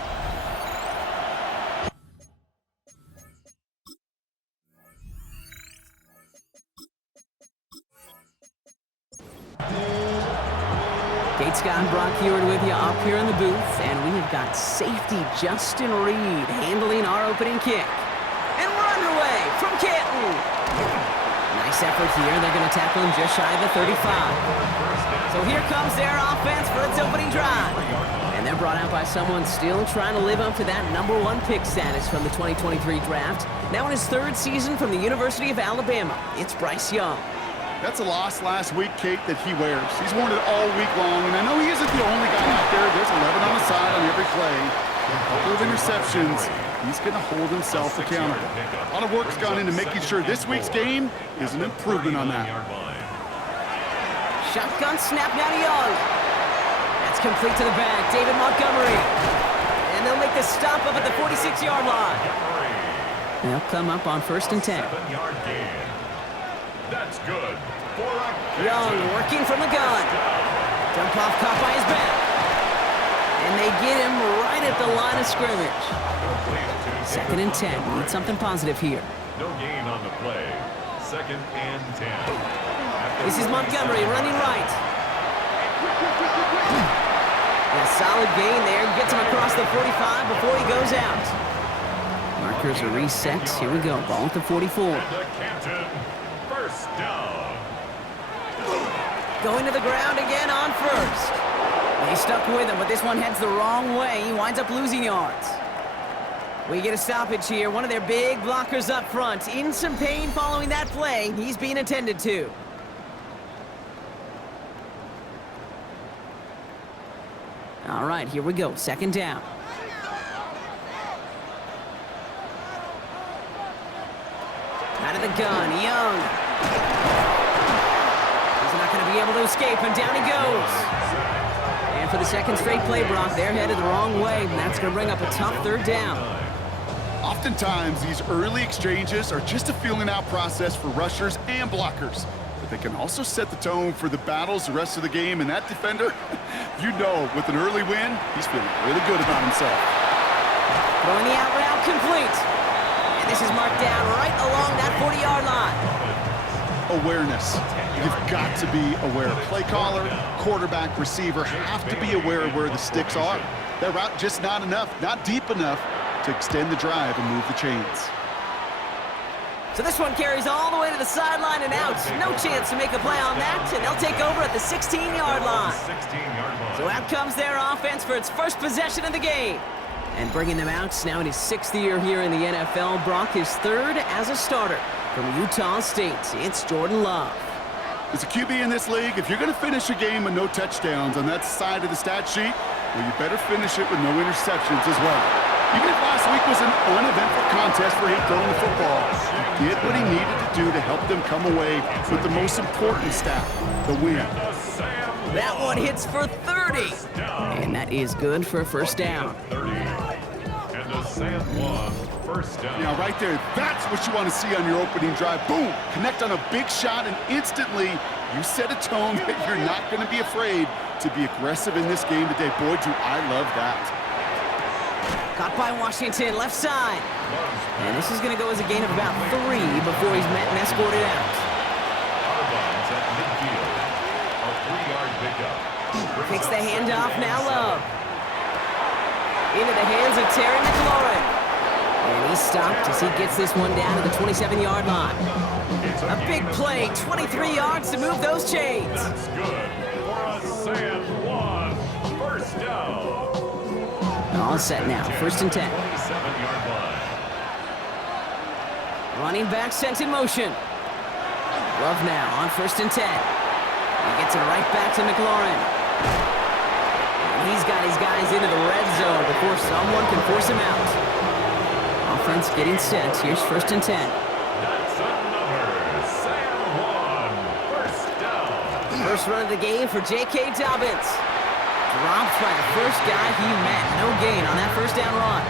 Kate Scott and Brock Heward with you up here in the booth, and we have got safety Justin Reed handling our opening kick. And we're underway from Canton. Nice effort here. They're going to tackle him just shy of the 35. So here comes their offense for its opening drive. And they're brought out by someone still trying to live up to that #1 pick status from the 2023 draft. Now in his 3rd season from the University of Alabama, it's Bryce Young. That's a loss last week, Kate, that he wears. He's worn it all week long, and I know he isn't the only guy out there. There's 11 on the side on every play. A couple of interceptions. He's going to hold himself accountable. A lot of work's gone into making sure this week's game is an improvement on that. Shotgun snap now to Young. That's complete to the back, David Montgomery. And they'll make the stop up at the 46-yard line. They'll come up on 1st and 10. 7-yard gain. That's good. Young working from the gun. Dump off caught by his back. And they get him right at the line of scrimmage. 2nd and 10. Need something positive here. No gain on the play. 2nd and 10. This is Montgomery running right. A solid gain there. Gets him across the 45 before he goes out. Markers are reset. Here we go. Ball at the 44. And the Canton. 1st down. Going to the ground again on 1st. They stuck with him, but this one heads the wrong way. He winds up losing yards. We get a stoppage here. One of their big blockers up front. In some pain following that play. He's being attended to. All right, here we go. 2nd down. Out of the gun, Young. He's not going to be able to escape, and down he goes. And for the 2nd straight play, Brock, they're headed the wrong way, and that's going to bring up a tough 3rd down. Oftentimes, these early exchanges are just a feeling out process for rushers and blockers. But they can also set the tone for the battles the rest of the game, and that defender, you know, with an early win, he's feeling really good about himself. Throwing the out route complete. And this is marked down right along that 40-yard line. Awareness. You've got to be aware. Play caller, quarterback, receiver have to be aware of where the sticks are. That route just not enough, not deep enough to extend the drive and move the chains. So this one carries all the way to the sideline and out. No chance to make a play on that, and they'll take over at the 16-yard line. So out comes their offense for its 1st possession of the game. And bringing them out now in his 6th year here in the NFL, Brock his 3rd as a starter from Utah State. It's Jordan Love. As a QB in this league, if you're going to finish a game with no touchdowns on that side of the stat sheet, well, you better finish it with no interceptions as well. Even if last week was an uneventful contest for him throwing the football, he did what he needed to do to help them come away with the most important stat, the win. That one hits for 30. And that is good for a 1st down. And the San Juan 1st down. Now, right there, that's what you want to see on your opening drive. Boom! Connect on a big shot, and instantly you set a tone that you're not going to be afraid to be aggressive in this game today. Boy, do I love that. Caught by Washington, left side. And this is going to go as a gain of about 3 before he's met and escorted out. Out-of-bounds at midfield. A 3-yard pickup. Takes the handoff, now Love. Into the hands of Terry McLaurin. And he's stopped as he gets this one down to the 27-yard line. A big play, 23 yards to move those chains. That's good for a San Juan 1st down. All set now, 1st and 10. 27-yard line. Running back sent in motion. Love now on 1st and 10. He gets it right back to McLaurin. And he's got his guys into the red zone before someone can force him out. Offense getting set. Here's 1st and 10. That's another Sam 1. First down. First run of the game for J.K. Dobbins. Dropped by the first guy he met. No gain on that first down run.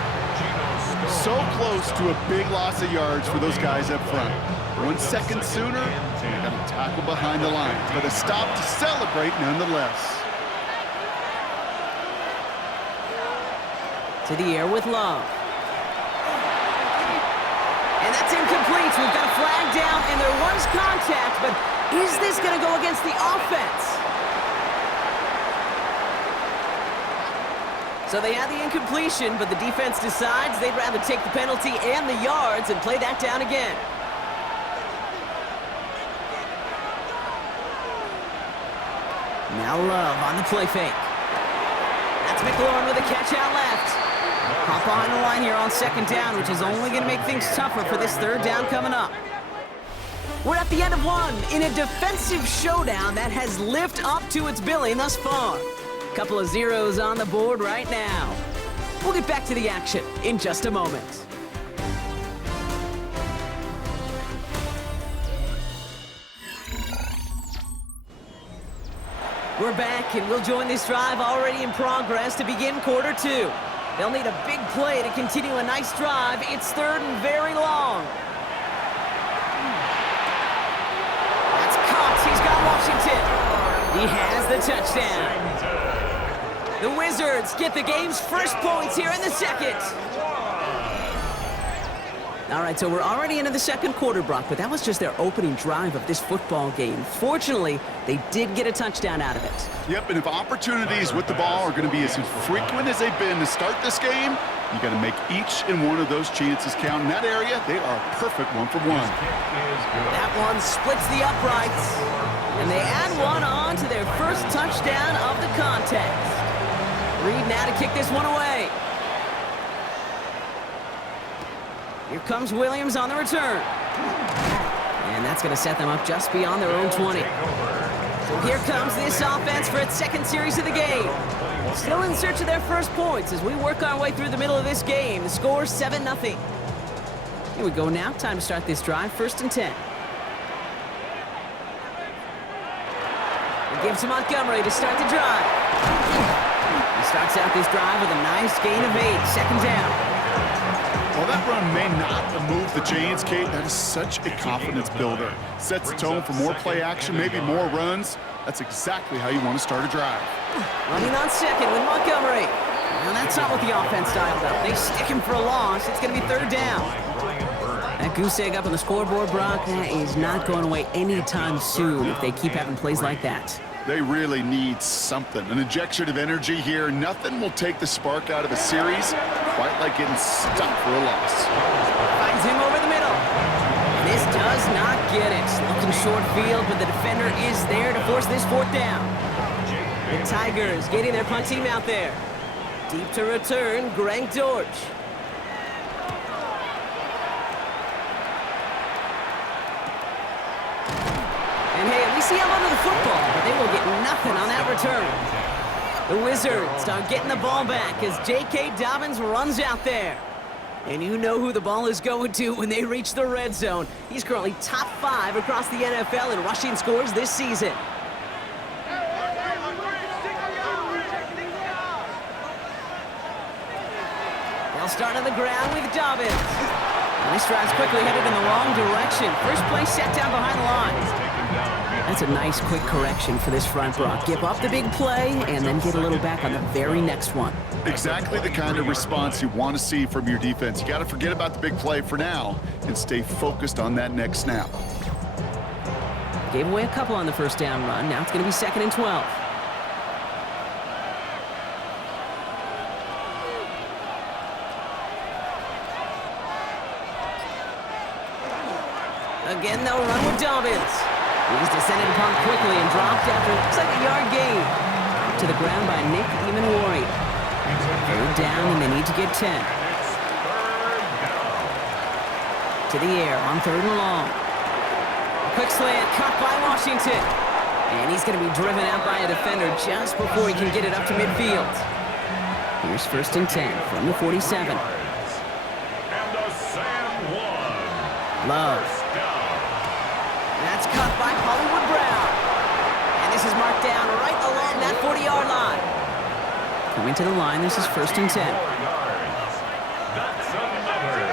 So close to a big loss of yards for those guys up front. 1 second sooner, they got a tackle behind the line, but a stop to celebrate nonetheless. To the air with Love. And that's incomplete. We've got a flag down, and there was contact, but is this going to go against the offense? So they had the incompletion, but the defense decides they'd rather take the penalty and the yards and play that down again. Now Love on the play fake. That's McLaurin with a catch out left. Hop behind the line here on 2nd down, which is only going to make things tougher for this 3rd down coming up. We're at the end of one in a defensive showdown that has lived up to its billing thus far. Couple of zeros on the board right now. We'll get back to the action in just a moment. We're back, and we'll join this drive already in progress to begin quarter 2. They'll need a big play to continue a nice drive. It's 3rd and very long. That's caught. He's got Washington. He has the touchdown. The Wizards get the game's first points here in the 2nd. All right, so we're already into the 2nd quarter, Brock, but that was just their opening drive of this football game. Fortunately, they did get a touchdown out of it. Yep, and if opportunities with the ball are going to be as frequent as they've been to start this game, you got to make each and one of those chances count. In that area, they are a perfect 1-for-1. That one splits the uprights, and they add one on to their first touchdown of the contest. Reed now to kick this one away. Here comes Williams on the return. And that's going to set them up just beyond their own 20. So here comes this offense for its 2nd series of the game. Still in search of their first points as we work our way through the middle of this game. The score 7-0. Here we go now. Time to start this drive. 1st and 10. We give to Montgomery to start the drive. He starts out this drive with a nice gain of 8. 2nd down. While that run may not have moved the chains, Kate, that is such a confidence builder. Sets the tone for more play action, maybe more runs. That's exactly how you want to start a drive. Running on 2nd with Montgomery. Now that's not what the offense dialed up. They stick him for a loss. It's going to be 3rd down. That goose egg up on the scoreboard, Brock, that is not going away anytime soon if they keep having plays like that. They really need something, an injection of energy here. Nothing will take the spark out of a series quite like getting stuck for a loss. Finds him over the middle. This does not get it. Looking short field, but the defender is there to force this 4th down. The Tigers getting their punt team out there. Deep to return, Greg George. And hey, at least he held onto the football, but they will get nothing on that return. The Wizards start getting the ball back as J.K. Dobbins runs out there. And you know who the ball is going to when they reach the red zone. He's currently top 5 across the NFL in rushing scores this season. They'll start on the ground with Dobbins. And this drive's quickly headed in the wrong direction. First play set down behind the line. That's a nice quick correction for this front, Brock. Give up the big play and then get a little back on the very next one. Exactly the kind of response you want to see from your defense. You got to forget about the big play for now and stay focused on that next snap. Gave away a couple on the first down run. Now it's going to be 2nd and 12. Again, they'll run with Dobbins. He's descended upon quickly and dropped after looks like a yard gain. To the ground by Nick Emanwari. 3rd down, and they need to get 10. To the air on 3rd and long. Quick slant caught by Washington. And he's going to be driven out by a defender just before he can get it up to midfield. Here's 1st and 10 from the 47. And a San Juan. Love. First down. That's cut by Hollywood Brown. And this is marked down right along that 40-yard line. Coming to the line, this is 1st and 10. 4 yards. That's another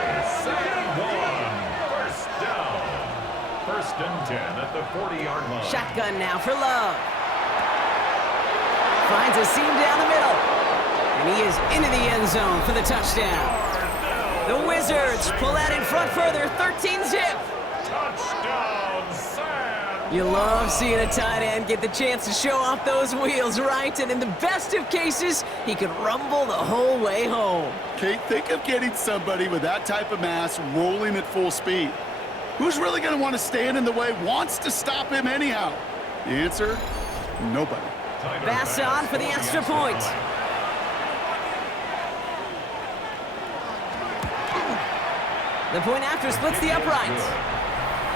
San Juan. First down. 1st and 10 at the 40-yard line. Shotgun now for Love. Finds a seam down the middle. And he is into the end zone for the touchdown. The Wizards pull out in front further, 13-zip. Touchdown, San. You love seeing a tight end get the chance to show off those wheels, right? And in the best of cases, he could rumble the whole way home. Kate, think of getting somebody with that type of mass rolling at full speed. Who's really going to want to stand in the way, wants to stop him anyhow? The answer, nobody. Pass on for the extra point. The point after splits the uprights.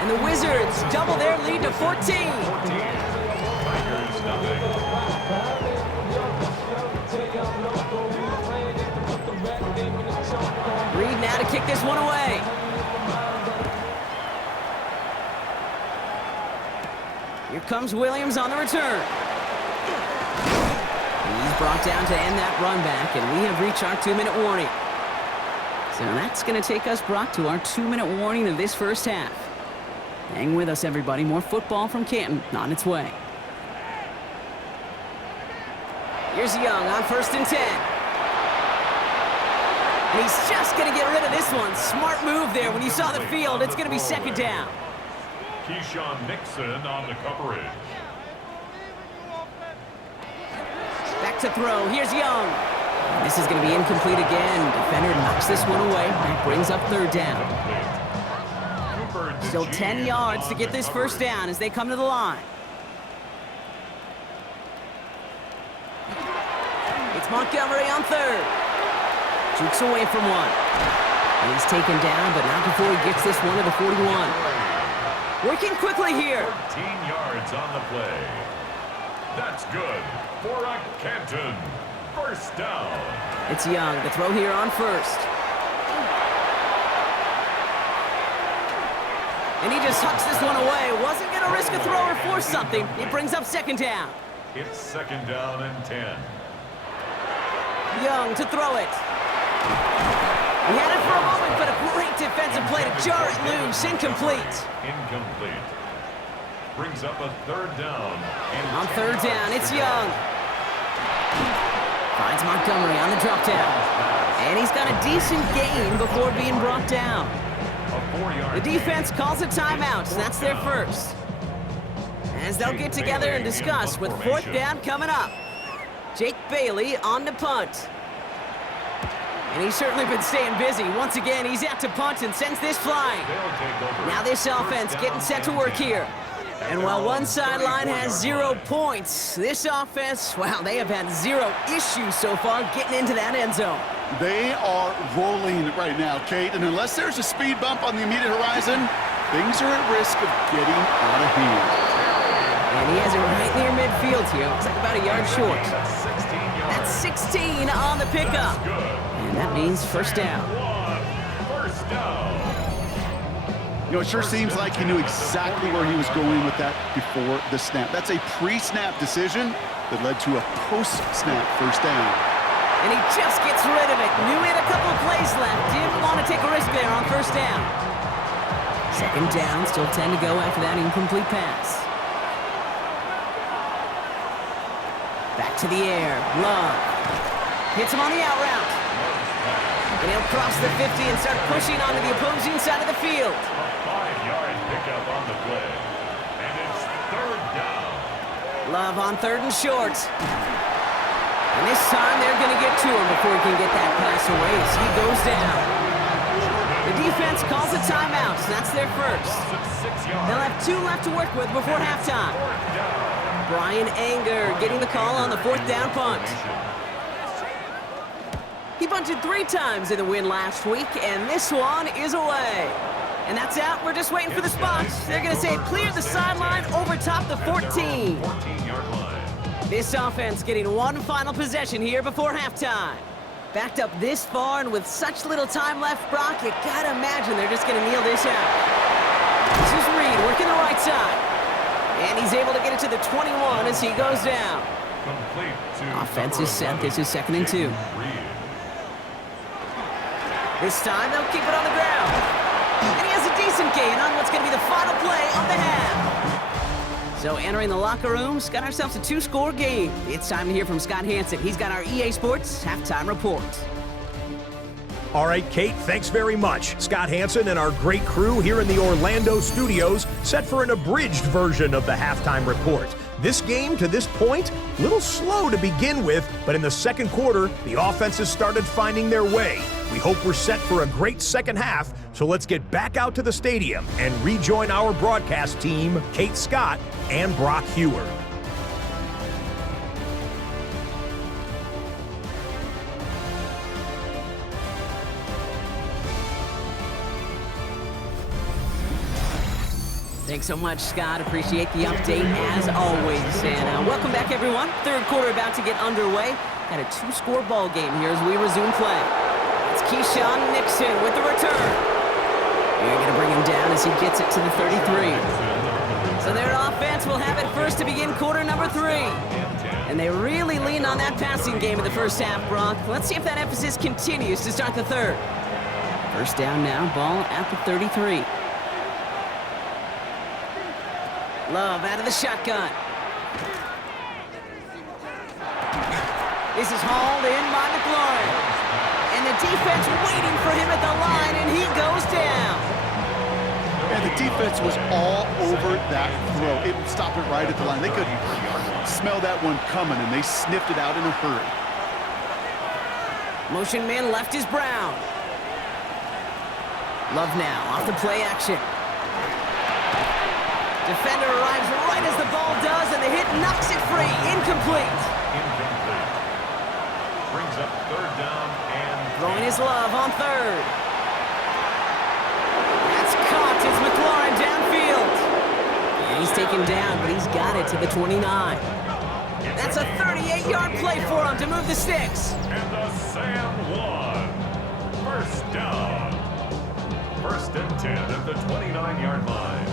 And the Wizards double their lead to 14. Tigers nothing. Reed now to kick this one away. Here comes Williams on the return. He's brought down to end that run back, and we have reached our 2-minute warning. So that's going to take us, Brock, to our 2-minute warning of this first half. Hang with us, everybody. More football from Canton on its way. Here's Young on 1st and 10. And he's just going to get rid of this one. Smart move there. When you saw the field, it's going to be 2nd down. Keyshawn Nixon on the coverage. Back to throw. Here's Young. This is going to be incomplete again. Defender knocks this one away. That brings up 3rd down. Still 10 yards to get this first down as they come to the line. It's Montgomery on 3rd. Jukes away from one. And he's taken down, but not before he gets this one to the 41. Working quickly here. 14 yards on the play. That's good for a Canton. First down. It's Young. The throw here on 1st. And he just hucks this one away. Wasn't going to risk a throw or force something. It brings up 2nd down. It's 2nd down and 10. Young to throw it. He had it for a moment, but a great defensive play to jar it loose. Incomplete. Incomplete. Brings up a 3rd down. On 3rd down, it's Young. Finds Montgomery on the drop down. And he's got a decent gain before being brought down. The defense calls a timeout, and that's their first. As they'll get together and discuss with 4th down coming up. Jake Bailey on the punt. And he's certainly been staying busy. Once again, he's out to punt and sends this flying. Now this offense getting set to work here. And while one sideline has 0 points, this offense, wow, they have had 0 issues so far getting into that end zone. They are rolling right now, Kate, and unless there's a speed bump on the immediate horizon, things are at risk of getting out of hand. And he has it right near midfield here. Looks like about a yard short. That's 16 on the pickup. And that means first down. First down. You know, it sure seems like he knew exactly where he was going with that before the snap. That's a pre-snap decision that led to a post-snap first down. And he just gets rid of it. Knew he had a couple of plays left. Didn't want to take a risk there on first down. 2nd down, still 10 to go after that incomplete pass. Back to the air. Love. Hits him on the out route. And he'll cross the 50 and start pushing onto the opposing side of the field. A 5-yard pickup on the play. And it's 3rd down. Love on 3rd and short. And this time they're going to get to him before he can get that pass away as he goes down. The defense calls a timeout, so that's their first. They'll have 2 left to work with before halftime. Brian Anger getting the call on the 4th down punt. He punted 3 times in the win last week, and this one is away. And that's out. We're just waiting for the spots. They're going to say clear the sideline over top the 14. 14-yard line. This offense getting one final possession here before halftime. Backed up this far and with such little time left, Brock, you gotta imagine they're just gonna kneel this out. This is Reed working the right side. And he's able to get it to the 21 as he goes down. Complete to Offense is set. This is 2nd and 2. This time they'll keep it on the ground. And he has a decent gain on what's gonna be the final play of the half. So entering the locker rooms, got ourselves a 2-score game. It's time to hear from Scott Hansen. He's got our EA Sports halftime report. All right, Kate, thanks very much. Scott Hansen and our great crew here in the Orlando studios set for an abridged version of the halftime report. This game, to this point, a little slow to begin with, but in the second quarter, the offenses started finding their way. We hope we're set for a great second half, so let's get back out to the stadium and rejoin our broadcast team, Kate Scott and Brock Hewer. Thanks so much, Scott. Appreciate the update, as always. And welcome back, everyone. Third quarter about to get underway. Got a 2-score ball game here as we resume play. It's Keyshawn Nixon with the return. They're going to bring him down as he gets it to the 33. So their offense will have it first to begin quarter number 3. And they really leaned on that passing game in the first half, Brock. Let's see if that emphasis continues to start the third. First down now, ball at the 33. Love out of the shotgun. This is hauled in by McLaurin. And the defense waiting for him at the line, and he goes down. And the defense was all over that throw. It stopped it right at the line. They could smell that one coming, and they sniffed it out in a hurry. Motion man left is Brown. Love now, off the play action. Defender arrives right as the ball does, and the hit knocks it free. Incomplete. Brings up third down and throwing his love on third. That's caught. It's McLaurin downfield. And he's taken down, but he's got it to the 29. That's a 38-yard play for him to move the sticks. And the Sam one. First down. First and 10 at the 29-yard line.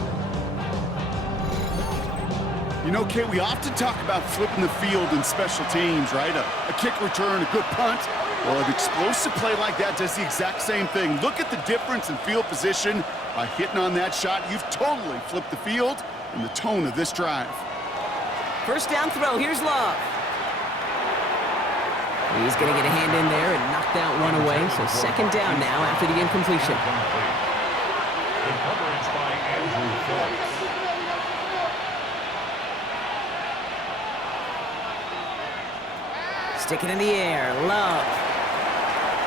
You know, Kate, we often talk about flipping the field in special teams, right? A kick return, a good punt. Well, an explosive play like that does the exact same thing. Look at the difference in field position. By hitting on that shot, you've totally flipped the field and the tone of this drive. First down throw, here's Love. He's going to get a hand in there and knock that one away. So second down now after the incompletion. The coverage by Andrew Phillips. Stick it in the air, Love.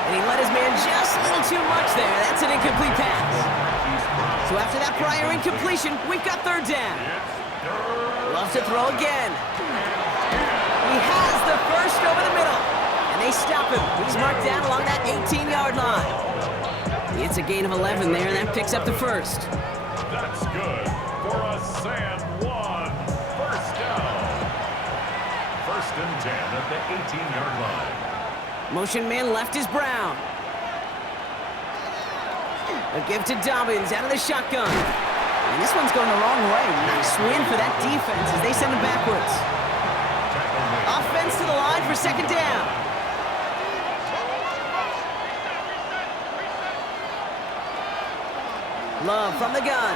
And he let his man just a little too much there. That's an incomplete pass. So after that prior incompletion, we've got third down. Love to throw again. He has the first over the middle. And they stop him. He's marked down along that 18-yard line. It's a gain of 11 there, and that picks up the first. That's good for a Sam one. First down. First and 10 at the 18-yard line. Motion man left is Brown. A give to Dobbins out of the shotgun. And this one's going the wrong way. Nice win for that defense as they send him backwards. Offense to the line for second down. Love from the gun.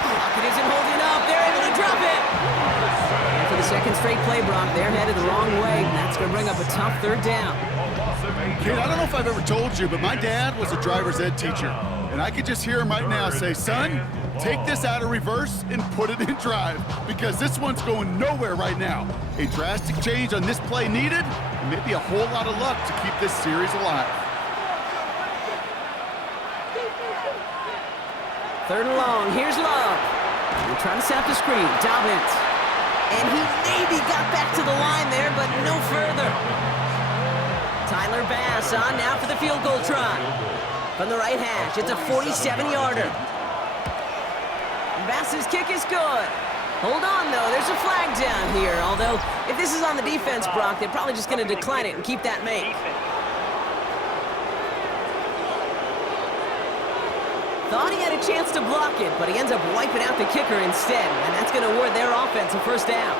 Pocket isn't holding up. They're able to drop it. And for the second straight play, Brock, they're headed the wrong way. And that's going to bring up a tough third down. Kid, I don't know if I've ever told you, but my dad was a driver's ed teacher. And I could just hear him right now say, son, take this out of reverse and put it in drive. Because this one's going nowhere right now. A drastic change on this play needed, and maybe a whole lot of luck to keep this series alive. Third and long, here's Love. They're trying to set up the screen, Dobbins. And he maybe got back to the line there, but no further. Tyler Bass on now for the field goal try. From the right hash, it's a 47-yarder. Bass's kick is good. Hold on, though. There's a flag down here. Although, if this is on the defense, Brock, they're probably just going to decline it and keep that make. Thought he had a chance to block it, but he ends up wiping out the kicker instead, and that's going to award their offense a first down.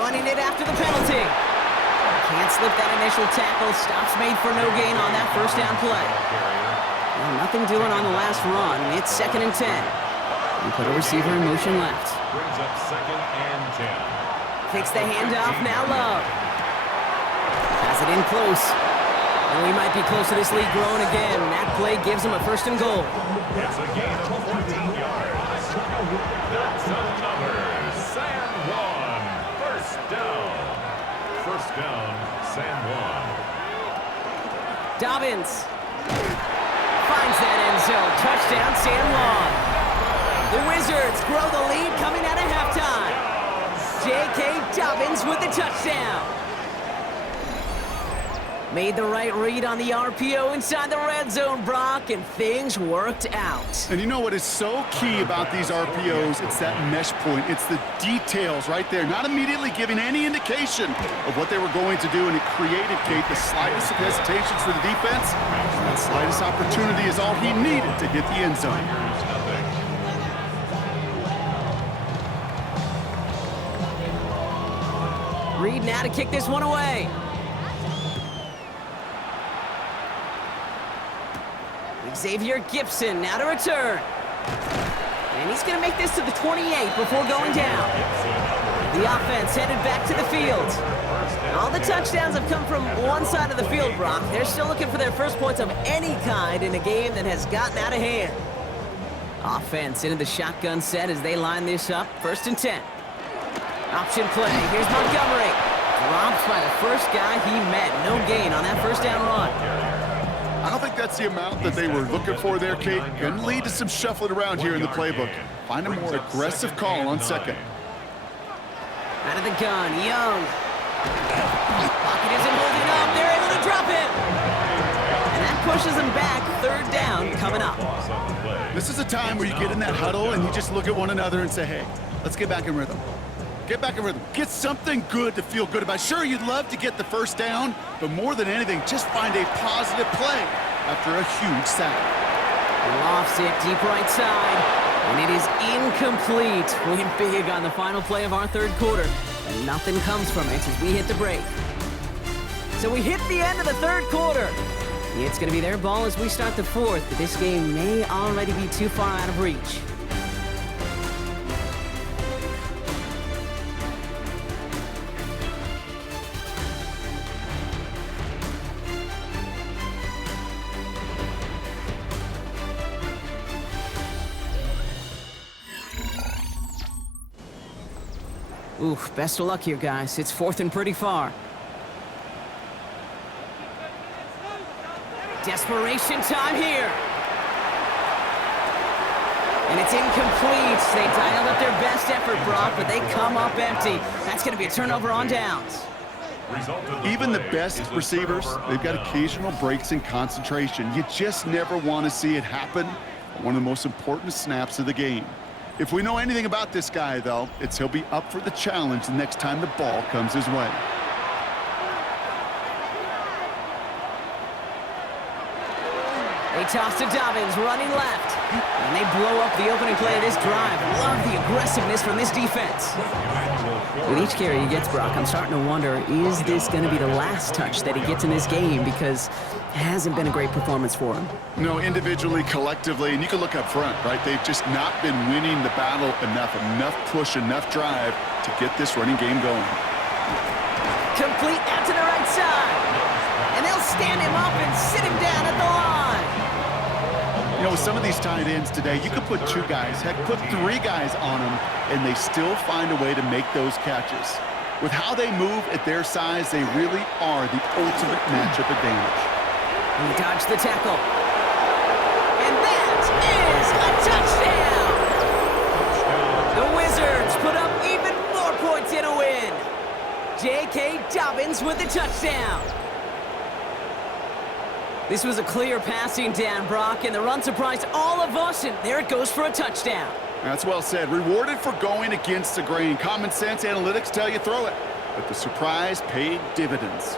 Running it after the penalty. Can't slip that initial tackle. Stops made for no gain on that first down play. Well, nothing doing on the last run. It's 2nd and 10. And put a receiver in motion left. Brings up 2nd and 10. Takes the handoff, now Love. Has it in close. And we might be close to this lead growing again. That play gives him a 1st and goal. It's a gain of 14 yards. That's another San Juan. First down. First down, San Juan. Dobbins finds that end zone. Touchdown, San Juan. The Wizards grow the lead coming out of halftime. J.K. Dobbins with the touchdown. Made the right read on the RPO inside the red zone, Brock, and things worked out. And you know what is so key about these RPOs? It's that mesh point. It's the details right there. Not immediately giving any indication of what they were going to do, and it created, Kate, the slightest of hesitations for the defense. That slightest opportunity is all he needed to hit the end zone. Reed now to kick this one away. Xavier Gibson now to return. And he's going to make this to the 28 before going down. The offense headed back to the field. All the touchdowns have come from one side of the field, Brock. They're still looking for their first points of any kind in a game that has gotten out of hand. Offense into the shotgun set as they line this up. 1st and 10. Option play. Here's Montgomery. Dropped by the first guy he met. No gain on that first down run. I don't think that's the amount that they were looking for there, Kate. Going to lead to some shuffling around here in the playbook. Find a more aggressive call on 2nd. Out of the gun, Young. Pocket isn't holding up. They're able to drop it. And that pushes them back. 3rd down coming up. This is a time where you get in that huddle and you just look at one another and say, hey, let's get back in rhythm. Get back in rhythm. Get something good to feel good about. Sure, you'd love to get the first down, but more than anything, just find a positive play after a huge sack. Lofts it deep right side, and it is incomplete. Went big on the final play of our 3rd quarter, and nothing comes from it as we hit the break. So we hit the end of the 3rd quarter. It's going to be their ball as we start the 4th, but this game may already be too far out of reach. Oof, best of luck here, guys. It's 4th and pretty far. Desperation time here. And it's incomplete. They dialed up their best effort, Brock, but they come up empty. That's going to be a turnover on downs. Even the best receivers, they've got occasional breaks in concentration. You just never want to see it happen on one of the most important snaps of the game. If we know anything about this guy, though, it's he'll be up for the challenge the next time the ball comes his way. They toss to Dobbins, running left. And they blow up the opening play of this drive. Love the aggressiveness from this defense. With each carry he gets, Brock, I'm starting to wonder, is this going to be the last touch that he gets in this game? Because it hasn't been a great performance for him. No, individually, collectively, and you can look up front, right? They've just not been winning the battle enough push, enough drive to get this running game going. Complete out to the right side. And they'll stand him up and sit him down at the line. You know, with some of these tight ends today, you could put 2 guys, heck, put 3 guys on them, and they still find a way to make those catches. With how they move at their size, they really are the ultimate matchup advantage. He dodged the tackle. And that is a touchdown! The Wizards put up even more points in a win. J.K. Dobbins with the touchdown. This was a clear passing down, Brock, and the run surprised all of us, and there it goes for a touchdown. That's well said. Rewarded for going against the grain. Common sense analytics tell you throw it, but the surprise paid dividends.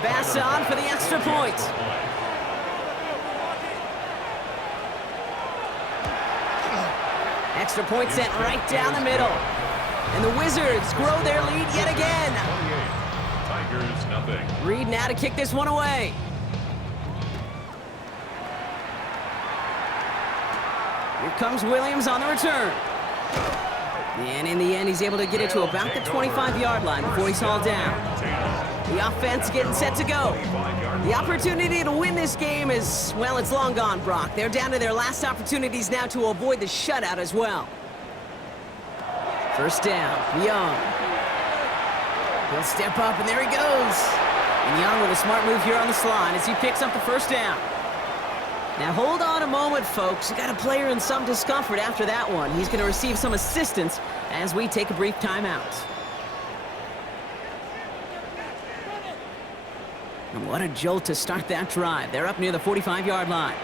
Bass on for the extra point. Extra point sent right down the middle. And the Wizards grow their lead yet again. 28. Tigers, nothing. Reed now to kick this one away. Here comes Williams on the return. And in the end, he's able to get it to about the 25-yard line before he's hauled down. The offense getting set to go. The opportunity to win this game is, well, it's long gone, Brock. They're down to their last opportunities now to avoid the shutout as well. First down, Young. He'll step up, and there he goes. And Young with a smart move here on the slide as he picks up the first down. Now hold on a moment, folks. You got a player in some discomfort after that one. He's going to receive some assistance as we take a brief timeout. And what a jolt to start that drive. They're up near the 45-yard line.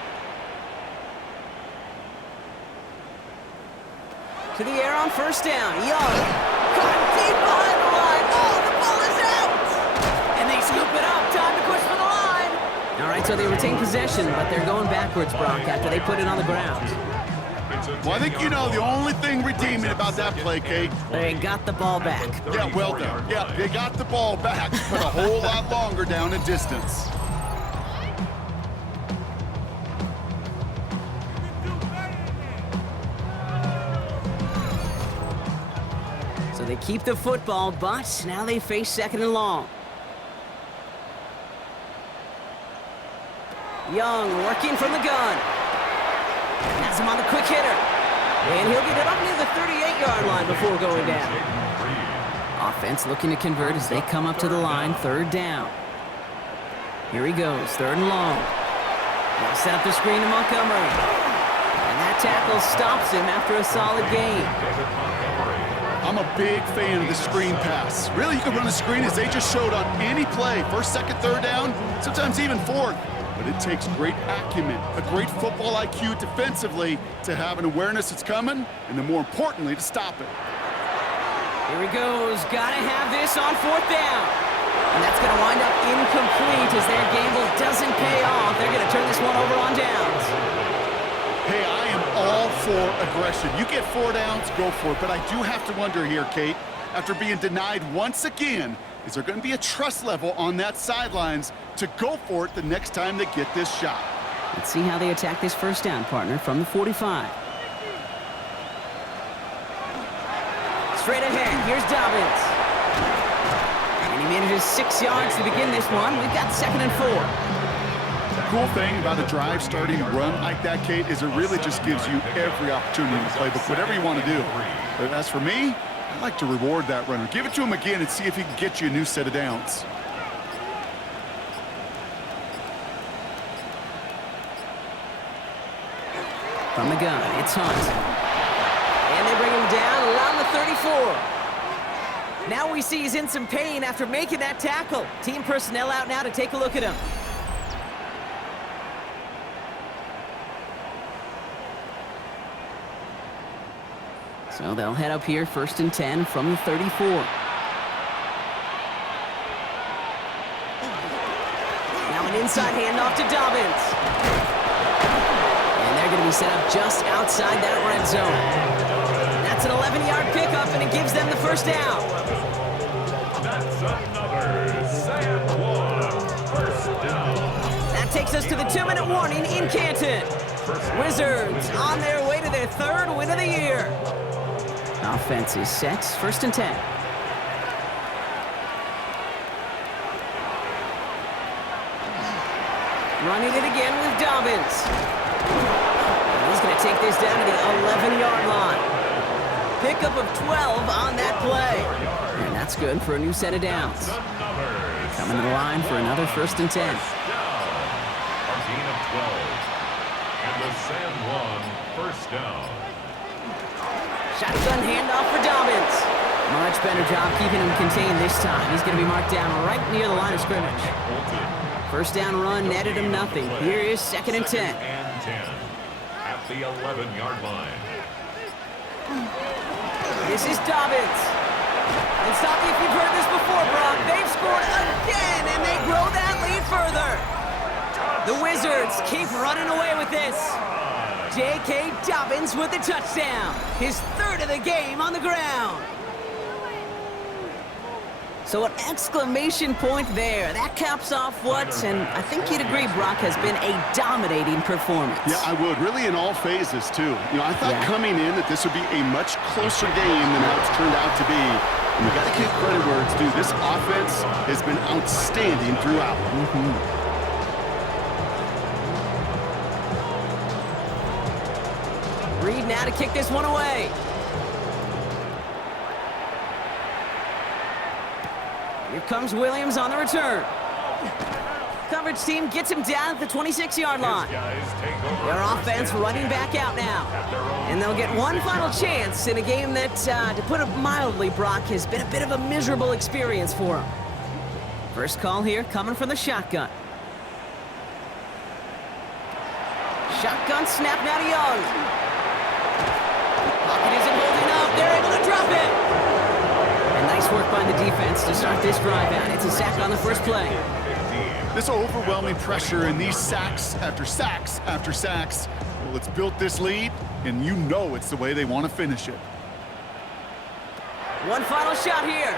To the air on first down. Young. Caught deep behind the line. Oh, the ball is out! And they scoop it up. Time to push for the line. All right, so they retain possession, but they're going backwards, Brock, after they put it on the ground. Well, I think you know the only thing redeeming about that play, Kate. They got the ball back. Yeah, well done. Yeah, they got the ball back, but a whole lot longer down in distance. So they keep the football, but now they face second and long. Young working from the gun. Has him on the quick hitter. And he'll get it up near the 38-yard line before going down. Offense looking to convert as they come up to the line, third down. Here he goes, third and long. Now set up the screen to Montgomery. And that tackle stops him after a solid gain. I'm a big fan of the screen pass. Really, you can run a screen as they just showed on any play. First, second, third down, sometimes even fourth. But it takes great acumen, a great football IQ defensively to have an awareness it's coming, and then more importantly, to stop it. Here he goes. Gotta have this on fourth down. And that's gonna wind up incomplete as their gamble doesn't pay off. They're gonna turn this one over on downs. Hey, I am all for aggression. You get 4 downs, go for it. But I do have to wonder here, Kate, after being denied once again, is there going to be a trust level on that sidelines to go for it the next time they get this shot? Let's see how they attack this first down, partner, from the 45. Straight ahead, here's Dobbins. And he manages 6 yards to begin this one. We've got second and 4. The cool thing about a drive starting a run like that, Kate, is it really just gives you every opportunity to play, but whatever you want to do. But as for me, I like to reward that runner. Give it to him again and see if he can get you a new set of downs. From the gun, it's Hunt. And they bring him down around the 34. Now we see he's in some pain after making that tackle. Team personnel out now to take a look at him. So they'll head up here, first and 10 from the 34. Now an inside handoff to Dobbins. And they're going to be set up just outside that red zone. That's an 11-yard pickup, and it gives them the first down. That's another Sam 1. First down. That takes us to the 2-minute warning in Canton. Wizards on their way to their 3rd win of the year. Offense is set, first and 10. Running it again with Dobbins. And he's going to take this down to the 11-yard line. Pickup of 12 on that play. And that's good for a new set of downs. Coming to the line for another first and 10. A gain of 12. And the Sam 1 first down. Shotgun handoff for Dobbins. Much better job keeping him contained this time. He's going to be marked down right near the line of scrimmage. First down run netted him nothing. Here is 2nd and 10. Second and 10 at the 11-yard line. This is Dobbins. And stop me if you've heard this before, Brock. They've scored again, and they grow that lead further. The Wizards keep running away with this. J.K. Dobbins with the touchdown. His 3rd of the game on the ground. So an exclamation point there. That caps off what, and I think you'd agree, Brock, has been a dominating performance. Yeah, I would. Really in all phases, too. You know, I thought coming in that this would be a much closer game than how it's turned out to be. And we got to give credit where it's due. This offense has been outstanding throughout. Reed now to kick this one away. Here comes Williams on the return. Coverage team gets him down at the 26-yard line. Their offense running back out now. And they'll get one final chance in a game that, to put it mildly, Brock, has been a bit of a miserable experience for them. First call here coming from the shotgun. Shotgun snap now to Young. Pocket isn't holding up. They're able to drop it. And nice work by the defense to start this drive out. It's a sack on the first play. This overwhelming pressure and these sacks after sacks after sacks, well, it's built this lead, and you know it's the way they want to finish it. One final shot here.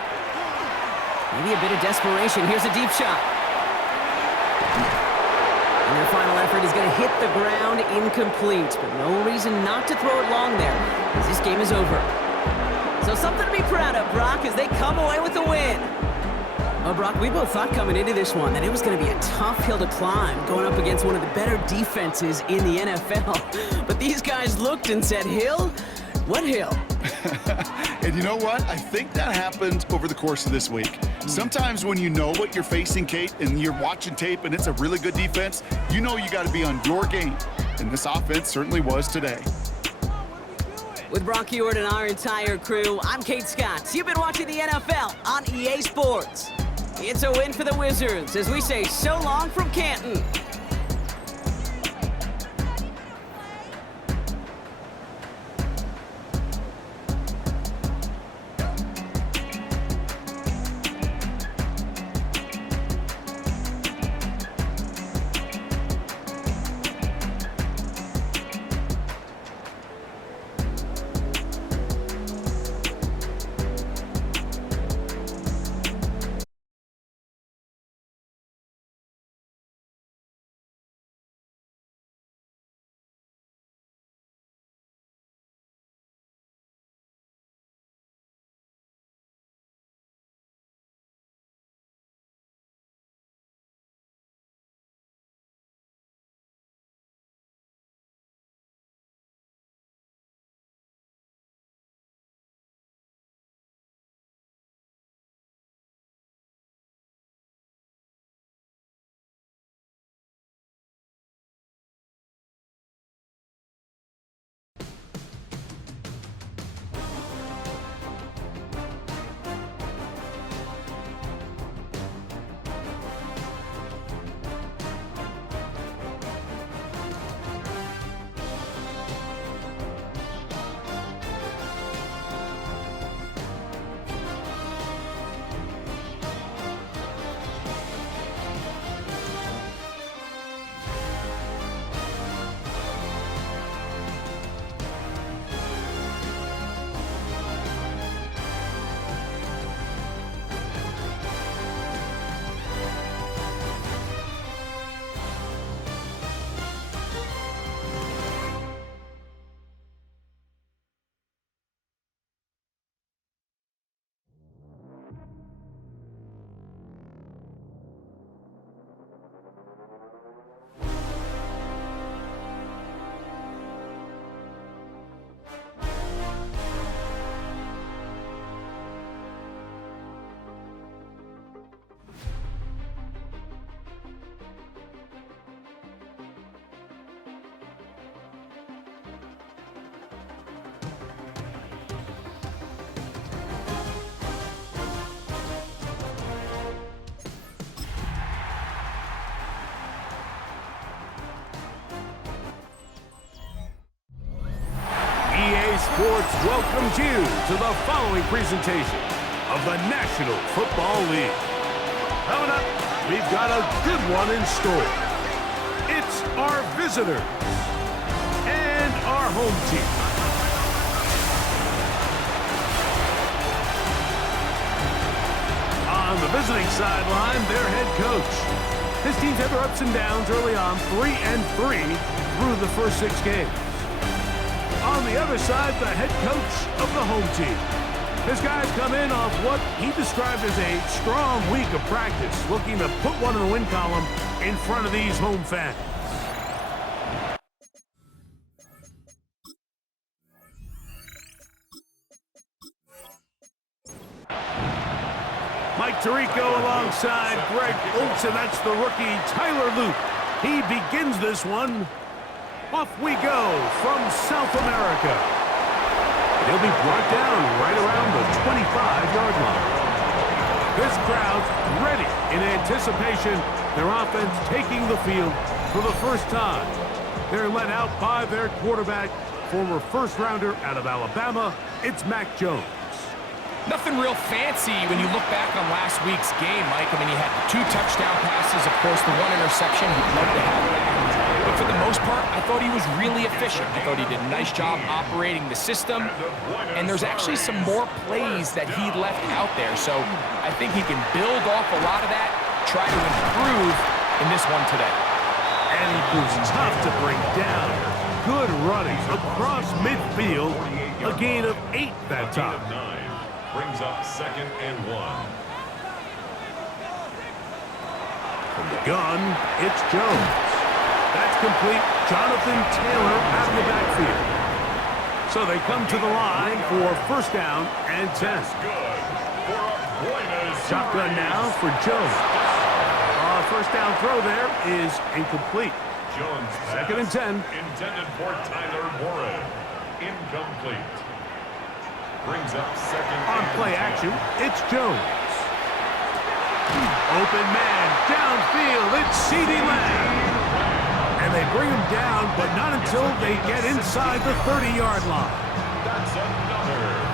Maybe a bit of desperation. Here's a deep shot. And their final effort is going to hit the ground incomplete, but no reason not to throw it long there, as this game is over. So something to be proud of, Brock, as they come away with the win. Well, Brock, we both thought coming into this one that it was going to be a tough hill to climb, going up against one of the better defenses in the NFL. But these guys looked and said, Hill? What hill? And you know what? I think that happened over the course of this week. Sometimes when you know what you're facing, Kate, and you're watching tape and it's a really good defense, you know you got to be on your game. And this offense certainly was today. With Brock Ewart and our entire crew, I'm Kate Scott. You've been watching the NFL on EA Sports. It's a win for the Wizards as we say so long from Canton. Sports welcomes you to the following presentation of the National Football League. Coming up, we've got a good one in store. It's our visitors and our home team. On the visiting sideline, their head coach. His team's had their ups and downs early on, 3-3 through the first 6 games. On the other side, the head coach of the home team. His guys come in off what he described as a strong week of practice, looking to put one in the win column in front of these home fans. Mike Tirico alongside Greg Olsen. That's the rookie Tyler Luke. He begins this one. Off we go from South America. He'll be brought down right around the 25-yard line. This crowd's ready in anticipation. Their offense taking the field for the first time. They're led out by their quarterback, former first-rounder out of Alabama. It's Mac Jones. Nothing real fancy when you look back on last week's game, Mike. I mean, he had 2 touchdown passes, of course, the 1 interception. He'd love to have that. But for the most part, I thought he was really efficient. I thought he did a nice job operating the system. And there's actually some more plays that he left out there. So I think he can build off a lot of that, try to improve in this one today. And he was tough to bring down. Good running across midfield. A gain of 8 that time. Brings up 2nd and 1. From the gun, it's Jones. That's complete. Jonathan Taylor out of the backfield. So they come to the line for first down and 10. Shotgun now for Jones. First down throw there is incomplete. Jones 2nd and 10. Intended for Tyler Warren. Incomplete. Brings up 2nd on play action, it's Jones. Open man, downfield, it's CeeDee Lamb. And they bring him down, but not until they get inside the 30-yard line.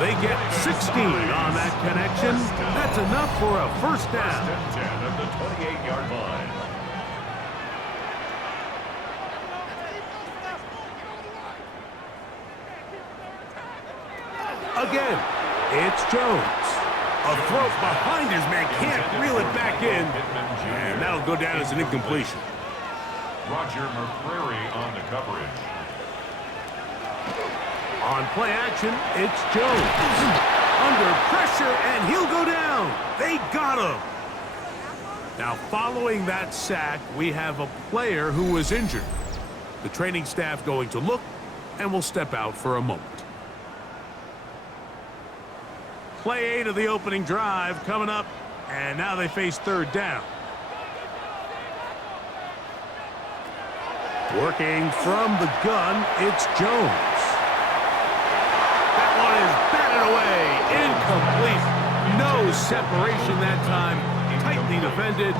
They get 16 on that connection. That's enough for a first down. 10 at the 28-yard line. Again, it's Jones. A throw behind his man, can't reel it back in. And that'll go down as an incompletion. Roger McCreary on the coverage. On play action, it's Jones. Under pressure, and he'll go down. They got him. Now, following that sack, we have a player who was injured. The training staff going to look, and will step out for a moment. Play 8 of the opening drive coming up, and now they face third down. Working from the gun, it's Jones. That one is batted away, incomplete. No separation that time, tightly defended.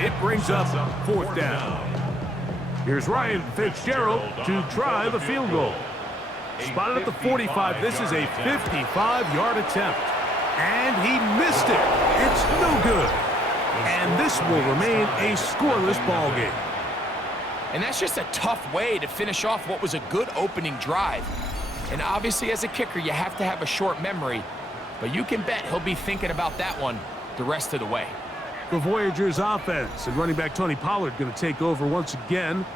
It brings up fourth down. Here's Ryan Fitzgerald to try the field goal. Spotted at the 45, this is a 55-yard attempt. And he missed it. It's no good. And this will remain a scoreless ball game. And that's just a tough way to finish off what was a good opening drive. And obviously, as a kicker, you have to have a short memory. But you can bet he'll be thinking about that one the rest of the way. The Voyagers offense and running back Tony Pollard going to take over once again.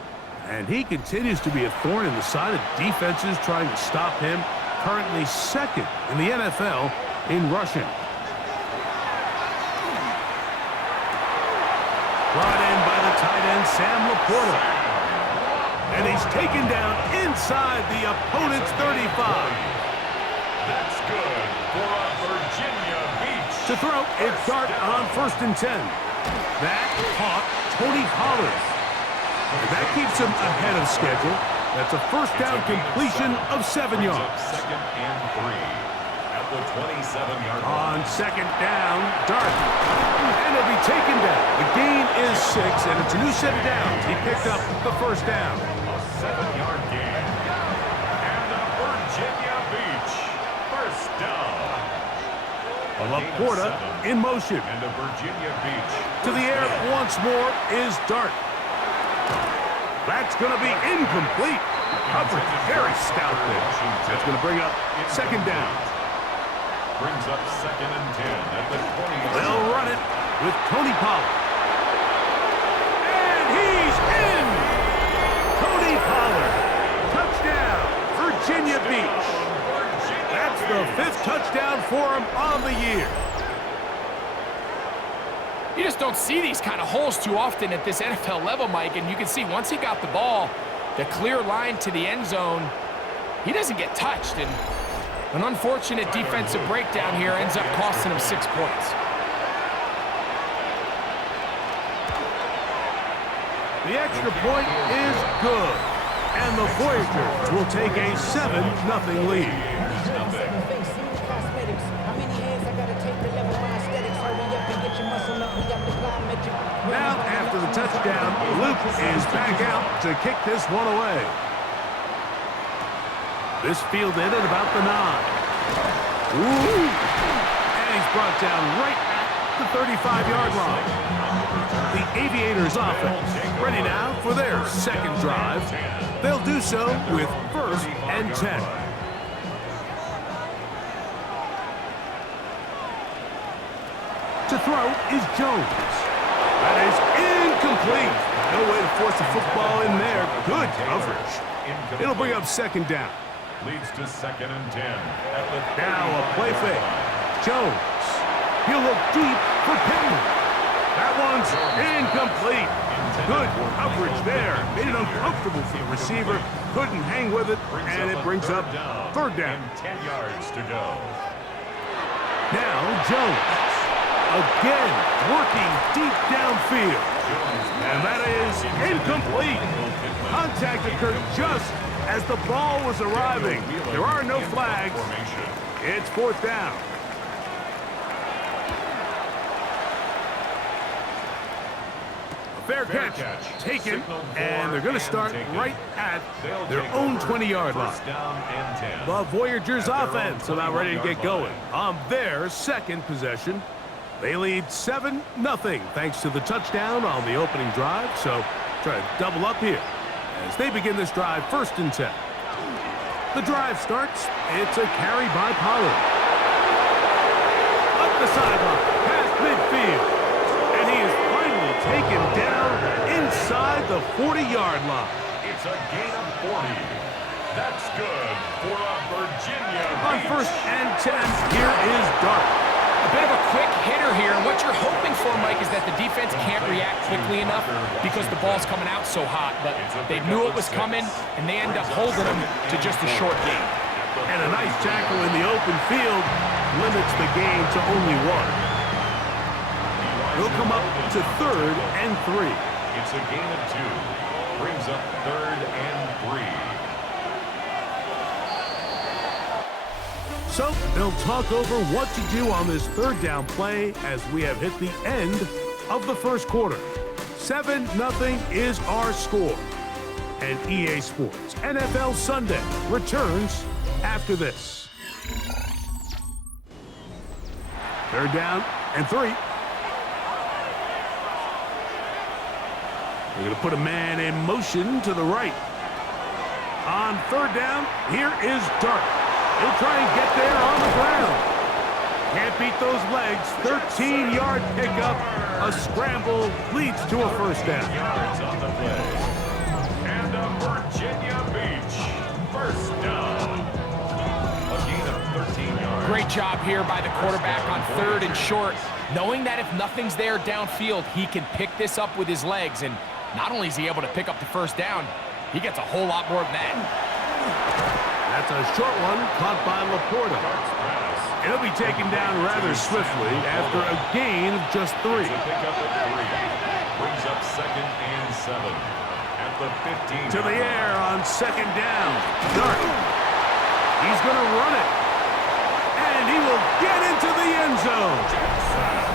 And he continues to be a thorn in the side of defenses trying to stop him. Currently 2nd in the NFL in rushing. Brought in by the tight end, Sam Laporta. And he's taken down inside the opponent's 35. That's good for a Virginia Beach. To throw, it's Dart on 1st and 10. That caught Tony Pollard. And that keeps him ahead of schedule. That's a first down completion of 7 yards. 2nd and 3. The 27-yard line. On 2nd down, Dart. And it'll be taken down. The gain is 6, and it's a new set of downs. He picked up the first down. A 7-yard gain. And the Virginia Beach Laporta in motion. And a Virginia Beach. To the air once more is Dart. That's going to be incomplete. Coverage very stout there. That's going to bring up second down. Brings up 2nd and 10 at the 20. They'll run it with Tony Pollard. And he's in! Tony Pollard. Touchdown, Virginia Beach. That's the 5th touchdown for him on the year. You just don't see these kind of holes too often at this NFL level, Mike, and you can see once he got the ball, the clear line to the end zone, he doesn't get touched, and an unfortunate defensive breakdown here ends up costing him 6 points. The extra point is good, and the Voyagers will take a 7-0 lead. Now, after the touchdown, Luke is back out to kick this one away. This fielded at about the 9. Ooh! And he's brought down right at the 35-yard line. The Aviators offense ready now for their second drive. They'll do so with 1st and 10. To throw is Jones. That is incomplete. No way to force the football in there. Good coverage. It'll bring up second down. Leads to 2nd and 10 at the 30. Now a play fake. Jones. He'll look deep for Pittman. That one's incomplete. Good coverage there. Made it uncomfortable for the receiver. Couldn't hang with it, and it brings up 3rd down. 10 yards to go. Now Jones. Again, working deep downfield. And that is incomplete. Contact occurred just as the ball was arriving. There are no flags. It's 4th down. A fair catch taken, and they're going to start right at their own 20-yard line. The Voyagers offense about ready to get going on their second possession. They lead 7-0 thanks to the touchdown on the opening drive, so try to double up here as they begin this drive 1st and 10. The drive starts. It's a carry by Pollard. Up the sideline, past midfield, and he is finally taken down inside the 40-yard line. It's a gain of 40. That's good for a Virginia On Beach. 1st and 10, here is Dart. A bit of a quick hitter here, and what you're hoping for, Mike, is that the defense can't react quickly enough because the ball's coming out so hot, but they knew it was coming, and they end up holding them to just a short gain. And a nice tackle in the open field limits the game to only 1. He'll come up to 3rd and 3. It's a gain of 2. Brings up 3rd and 3. So they'll talk over what to do on this 3rd down play as we have hit the end of the 1st quarter. 7-0 is our score. And EA Sports NFL Sunday returns after this. 3rd down and 3. They're going to put a man in motion to the right. On 3rd down, here is Dart. He'll try and get there on the ground. Can't beat those legs. 13-yard pickup. A scramble leads to a 1st down. Yards on the play. And a Virginia Beach 1st down. A gain of 13 yards. Great job here by the quarterback on 3rd and short, knowing that if nothing's there downfield, he can pick this up with his legs. And not only is he able to pick up the 1st down, he gets a whole lot more than that. That's a short one caught by Laporta. It'll be taken down rather swiftly after a gain of just 3. It's a pickup of 3. Brings up 2nd and 7 at the 15. To the air on 2nd down. Dart. He's going to run it. And he will get into the end zone.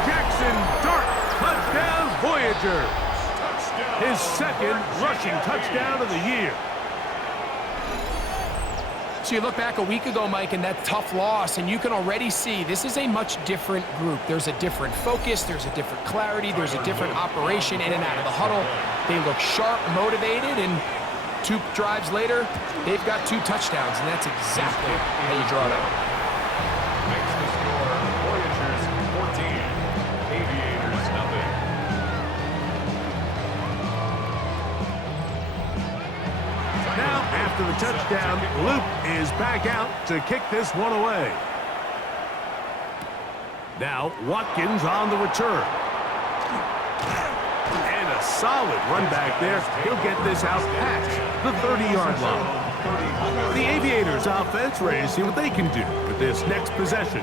Jackson Dart. Touchdown, Voyagers. His 2nd rushing touchdown of the year. So you look back a week ago, Mike, and that tough loss, and you can already see this is a much different group. There's a different focus, there's a different clarity, there's a different operation in and out of the huddle. They look sharp, motivated, and 2 drives later, they've got 2 touchdowns, and that's exactly how you draw it up. Makes the score Voyagers 14, Aviators nothing. Now, after the touchdown, Luke is back out to kick this one away. Now, Watkins on the return. And a solid run back there. He'll get this out past the 30-yard line. The Aviators offense ready to see what they can do with this next possession.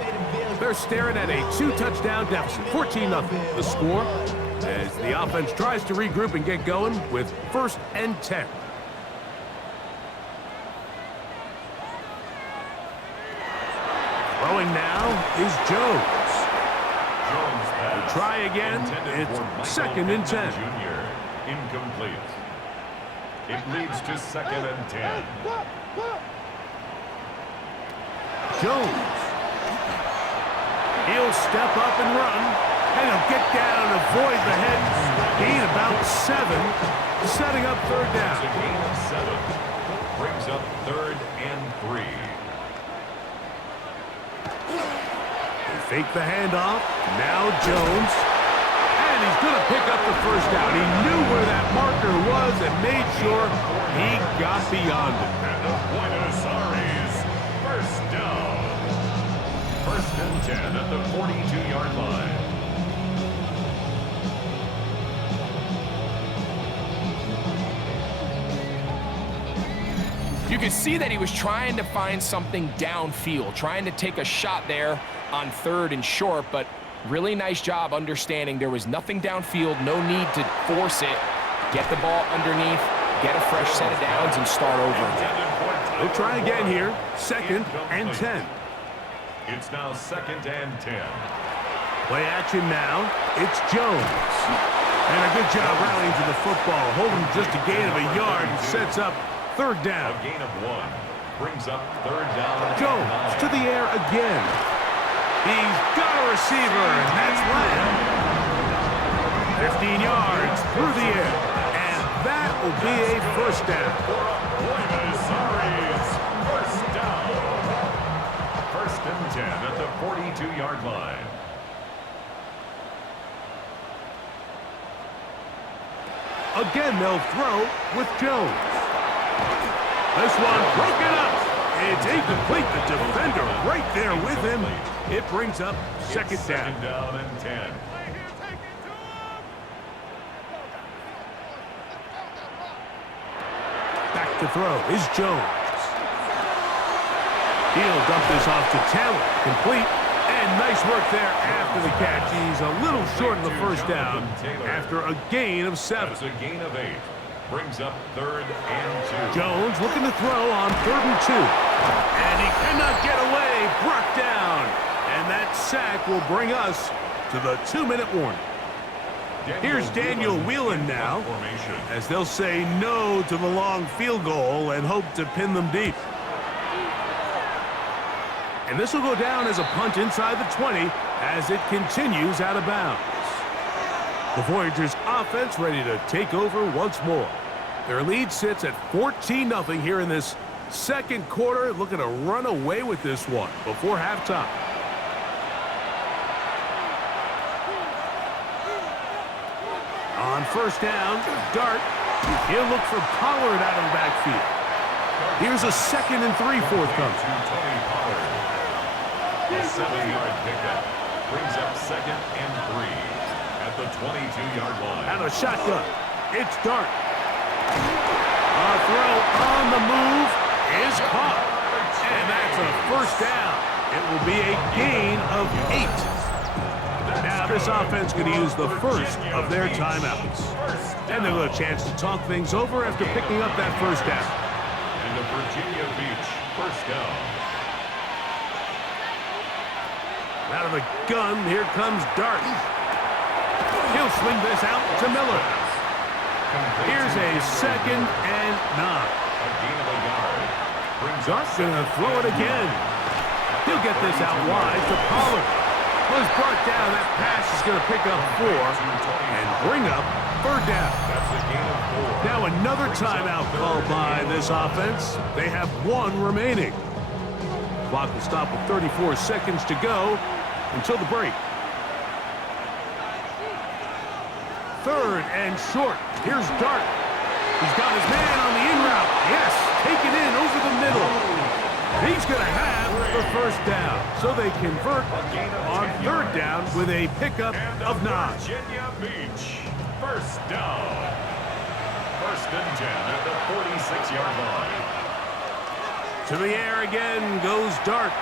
They're staring at a 2-touchdown deficit, 14-0. The score as the offense tries to regroup and get going with 1st and 10. Throwing now is Jones. We'll try again. It's 2nd and 10. Jr. Incomplete. It leads to 2nd and 10. Jones. He'll step up and run, and he'll get down and avoid the head. Gain about 7, setting up 3rd down. It's a gain of 7. Brings up 3rd and 3. They fake the handoff. Now Jones. And he's going to pick up the 1st down. He knew where that marker was and made sure he got beyond it. And the Buenos Aires 1st down. 1st and 10 at the 42-yard line. You could see that he was trying to find something downfield, trying to take a shot there on 3rd and short, but really nice job understanding there was nothing downfield, no need to force it. Get the ball underneath, get a fresh set of downs, and start over. They'll try again here. 2nd and 10. It's now 2nd and 10. Play action now. It's Jones. And a good job rallying to the football, holding just a gain of a yard and sets up 3rd down. A gain of 1 brings up 3rd down. Jones to the air again. He's got a receiver, and that's Lamb. 15 yards through the air, and that will be a 1st down. Buenos Aires 1st down. 1st and 10 at the 42-yard line. Again, they'll throw with Jones. This one broken up. It's incomplete. The defender right there with him. It brings up 2nd down. 2nd down and 10. Back to throw is Jones. He'll dump this off to Taylor. Complete. And nice work there after the catch. He's a little short of the 1st down after a gain of 7. That's a gain of 8. Brings up 3rd and 2. Jones looking to throw on 3rd and 2. And he cannot get away. Brought down. And that sack will bring us to the 2-minute warning. Here's Daniel Whelan now, as they'll say no to the long field goal and hope to pin them deep. And this will go down as a punt inside the 20 as it continues out of bounds. The Voyagers offense ready to take over once more. Their lead sits at 14-0 here in this 2nd quarter, looking to run away with this one before halftime. On 1st down, Dart. He'll look for Pollard out of the backfield. Here's a 2nd and 3 forthcoming. A 7-yard pickup brings up 2nd and 3 at the 22-yard line. And a shotgun. It's Dart. A throw on the move is caught. And that's a 1st down. It will be a gain of 8. Now this offense going to use the 1st of their timeouts. And they'll have a chance to talk things over after picking up that 1st down. And the Virginia Beach 1st down. Out of the gun, here comes Dart. He'll swing this out to Miller. Here's a 2nd and 9. A gain of a yard. Dart's going to throw it again. He'll get this out wide to Pollard. Was brought down. That pass is going to pick up 4 and bring up third down. That's a gain of 4. Now another timeout called by this offense. They have 1 remaining. Clock will stop with 34 seconds to go until the break. Third and short. Here's Dart. He's got his man on the in route. Yes, take it in over the middle. He's going to have the first down. So they convert on third down with a pickup of 9. Virginia Beach. First down. First and 10 at the 46-yard line. To the air again goes Dart.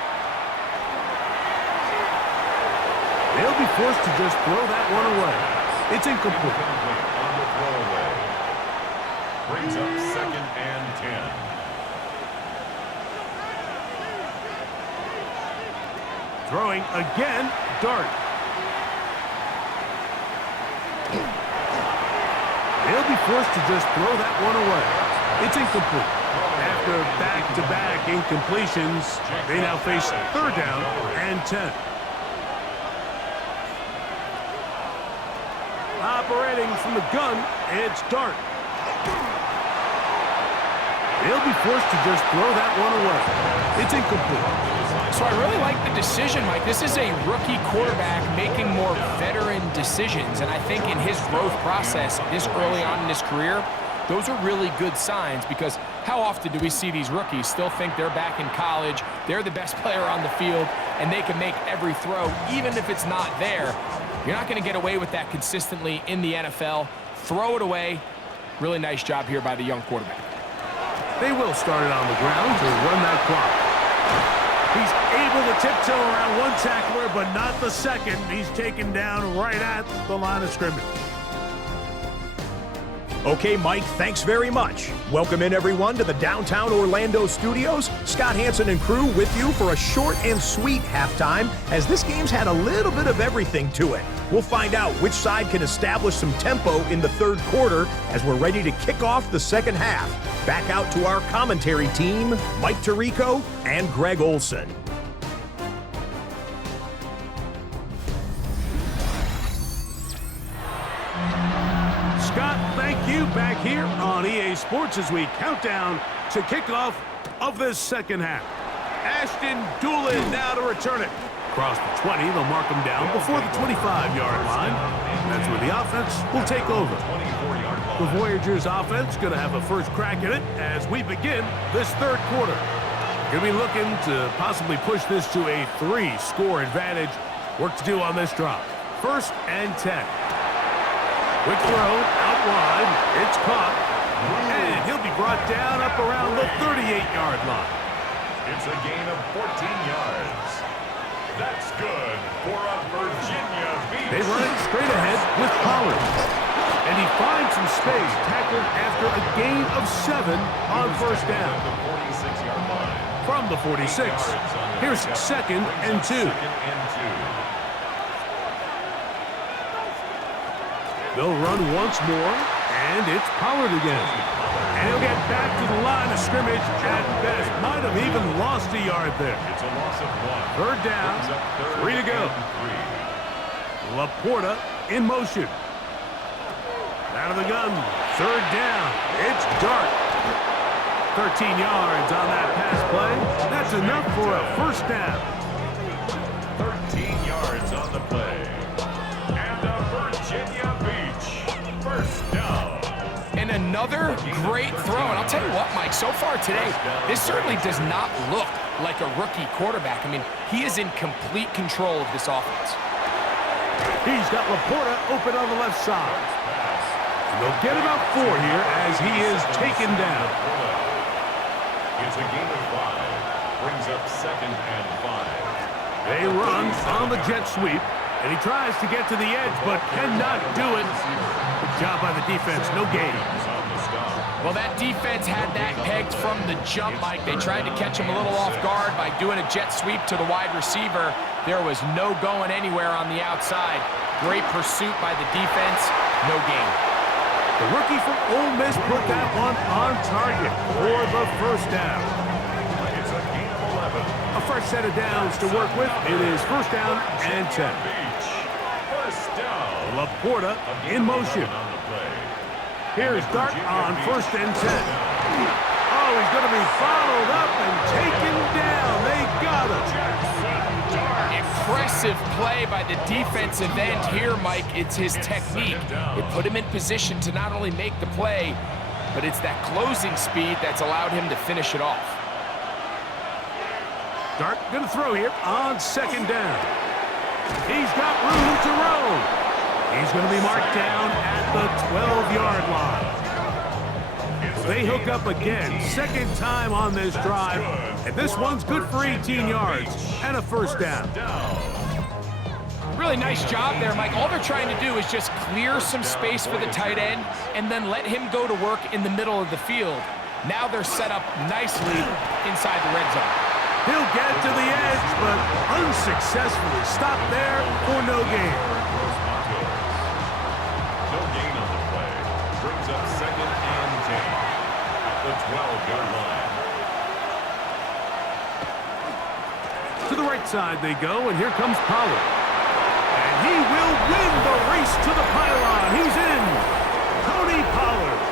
They'll be forced to just throw that one away. It's incomplete. On the throwaway. Brings up second and 10. Throwing again, Dart. They'll be forced to just throw that one away. It's incomplete. After back-to-back incompletions, they now face third down and 10. Operating from the gun, it's Dart. They'll be forced to just throw that one away. It's incomplete. So I really like the decision, Mike. This is a rookie quarterback making more veteran decisions, and I think in his growth process this early on in his career, those are really good signs, because how often do we see these rookies still think they're back in college, they're the best player on the field, and they can make every throw, even if it's not there. You're not going to get away with that consistently in the NFL. Throw it away. Really nice job here by the young quarterback. They will start it on the ground to run that clock. He's able to tiptoe around one tackler, but not the second. He's taken down right at the line of scrimmage. Okay, Mike, thanks very much. Welcome in, everyone, to the downtown Orlando studios. Scott Hansen and crew with you for a short and sweet halftime, as this game's had a little bit of everything to it. We'll find out which side can establish some tempo in the third quarter as we're ready to kick off the second half. Back out to our commentary team, Mike Tirico and Greg Olson. Scott, thank you. Back here on EA Sports as we count down to kickoff of this second half. Ashton Doolin now to return it. Across the 20, they'll mark him down before the 25-yard line. That's where the offense will take over. The Voyagers offense going to have a first crack at it as we begin this third quarter. Going to be looking to possibly push this to a 3-score advantage. Work to do on this drive. First and 10. Quick throw, out wide, it's caught, and he'll be brought down up around the 38-yard line. It's a gain of 14 yards. That's good for a Virginia Beach. They run it straight ahead with Pollard. And he finds some space, tackled after a gain of 7 on first down. From the 46, here's second and 2. They'll run once more, and it's Pollard again. And he'll get back to the line of scrimmage at best. Might have even lost a yard there. It's a loss of 1. Third down, 3 to go. Laporta in motion. Out of the gun, third down. It's Dart. 13 yards on that pass play. That's enough for a first down. 13 yards on the play. And a Virginia Beach first down. And another great throw. And I'll tell you what, Mike, so far today, this certainly does not look like a rookie quarterback. I mean, he is in complete control of this offense. He's got Laporta open on the left side. And they'll get about 4 here as he is taken down. It's a gain of 5. Brings up second and 5. They run on the jet sweep, and he tries to get to the edge, but cannot do it. Good job by the defense, no gain. Well, that defense had that pegged from the jump, Mike. They tried to catch him a little off guard by doing a jet sweep to the wide receiver. There was no going anywhere on the outside. Great pursuit by the defense, no gain. The rookie from Ole Miss put that one on target for the first down. A fresh set of downs to work with. It is first down and 10. First down. Laporta in motion. Here's Dart on first and 10. Oh, he's going to be followed up and taken down. They got him. Impressive play by the defensive end here, Mike. It's his technique. It put him in position to not only make the play, but it's that closing speed that's allowed him to finish it off. Dart going to throw here on second down. He's got room to roam. He's going to be marked down at the 12-yard line. They hook up again, second time on this drive, and this one's good for 18 yards and a first down. Really nice job there, Mike. All they're trying to do is just clear some space for the tight end and then let him go to work in the middle of the field. Now they're set up nicely inside the red zone. He'll get to the edge, but unsuccessfully stopped there for no gain. No gain on the play. Brings up second and 10 at the 12-yard line. To the right side they go, and here comes Pollard. And he will win the race to the pylon. He's in. Tony Pollard.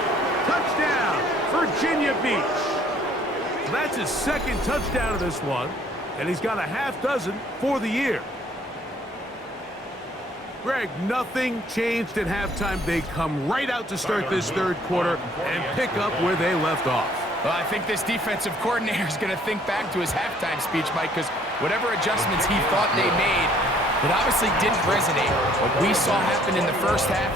Touchdown, Virginia Beach. That's his second touchdown of this one, and he's got a half dozen for the year. Greg, nothing changed at halftime. They come right out to start this third quarter and pick up where they left off. Well, I think this defensive coordinator is going to think back to his halftime speech, Mike, because whatever adjustments he thought they made, it obviously didn't resonate. What we saw happen in the first half,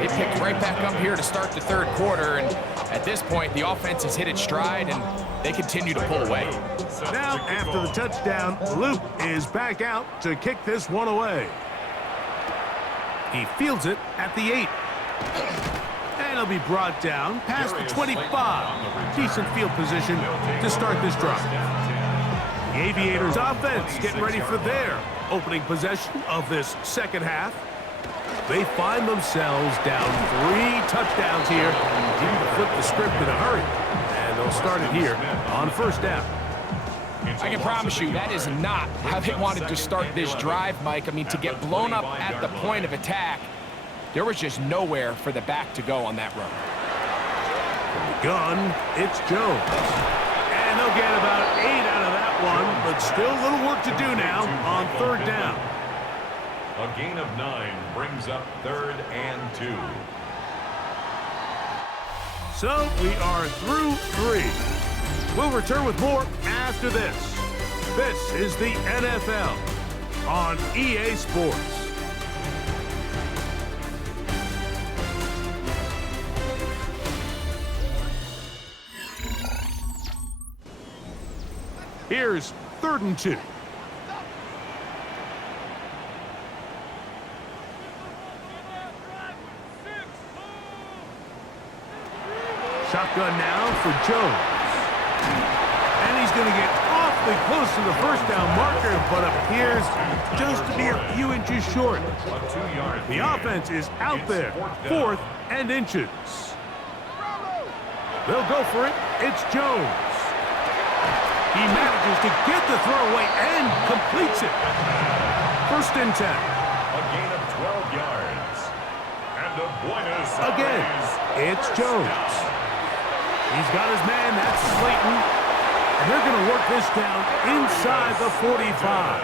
they picked right back up here to start the third quarter, and at this point, the offense has hit its stride, and they continue to pull away. Now, after the touchdown, Luke is back out to kick this one away. He fields it at the 8. And he'll be brought down past the 25. Decent field position to start this drive. The Aviators offense getting ready for their opening possession of this second half. They find themselves down 3 touchdowns here. Need to flip the script in a hurry. And they'll start it here on first down. I can promise you that is not how they wanted to start this drive, Mike. I mean, to get blown up at the point of attack, there was just nowhere for the back to go on that run. From the gun, it's Jones. And they'll get about 8 out of that one, but still a little work to do now on third down. A gain of 9 brings up third and 2. So we are through 3. We'll return with more after this. This is the NFL on EA Sports. Here's third and 2. Shotgun now for Jones. And he's going to get awfully close to the first down marker, but appears just to be a few inches short. The offense is out there, 4th and inches. They'll go for it. It's Jones. He manages to get the throw away and completes it. First and 10. A gain of 12 yards. And a Buenos Aires. Again, it's Jones. He's got his man, that's Slayton. And they're going to work this down inside the 45.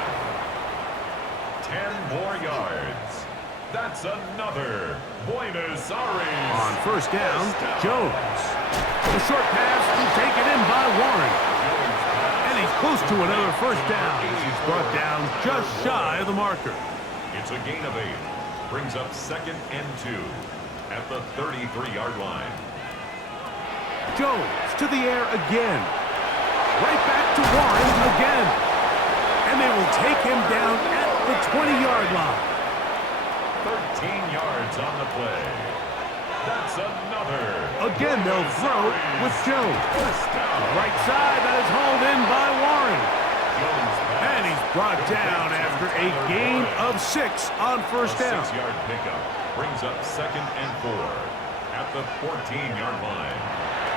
10 more yards. That's another Buenos Aires. On first down, Jones. A short pass taken in by Warren. And he's close to another first down. He's brought down just shy of the marker. It's a gain of 8. Brings up second and 2 at the 33-yard line. Jones to the air again. Right back to Warren again. And they will take him down at the 20-yard line. 13 yards on the play. That's another. Again, they'll throw with Jones. Right side, that is hauled in by Warren. And he's brought down after a gain of 6 on first down. 6-yard pickup brings up second and 4 at the 14-yard line.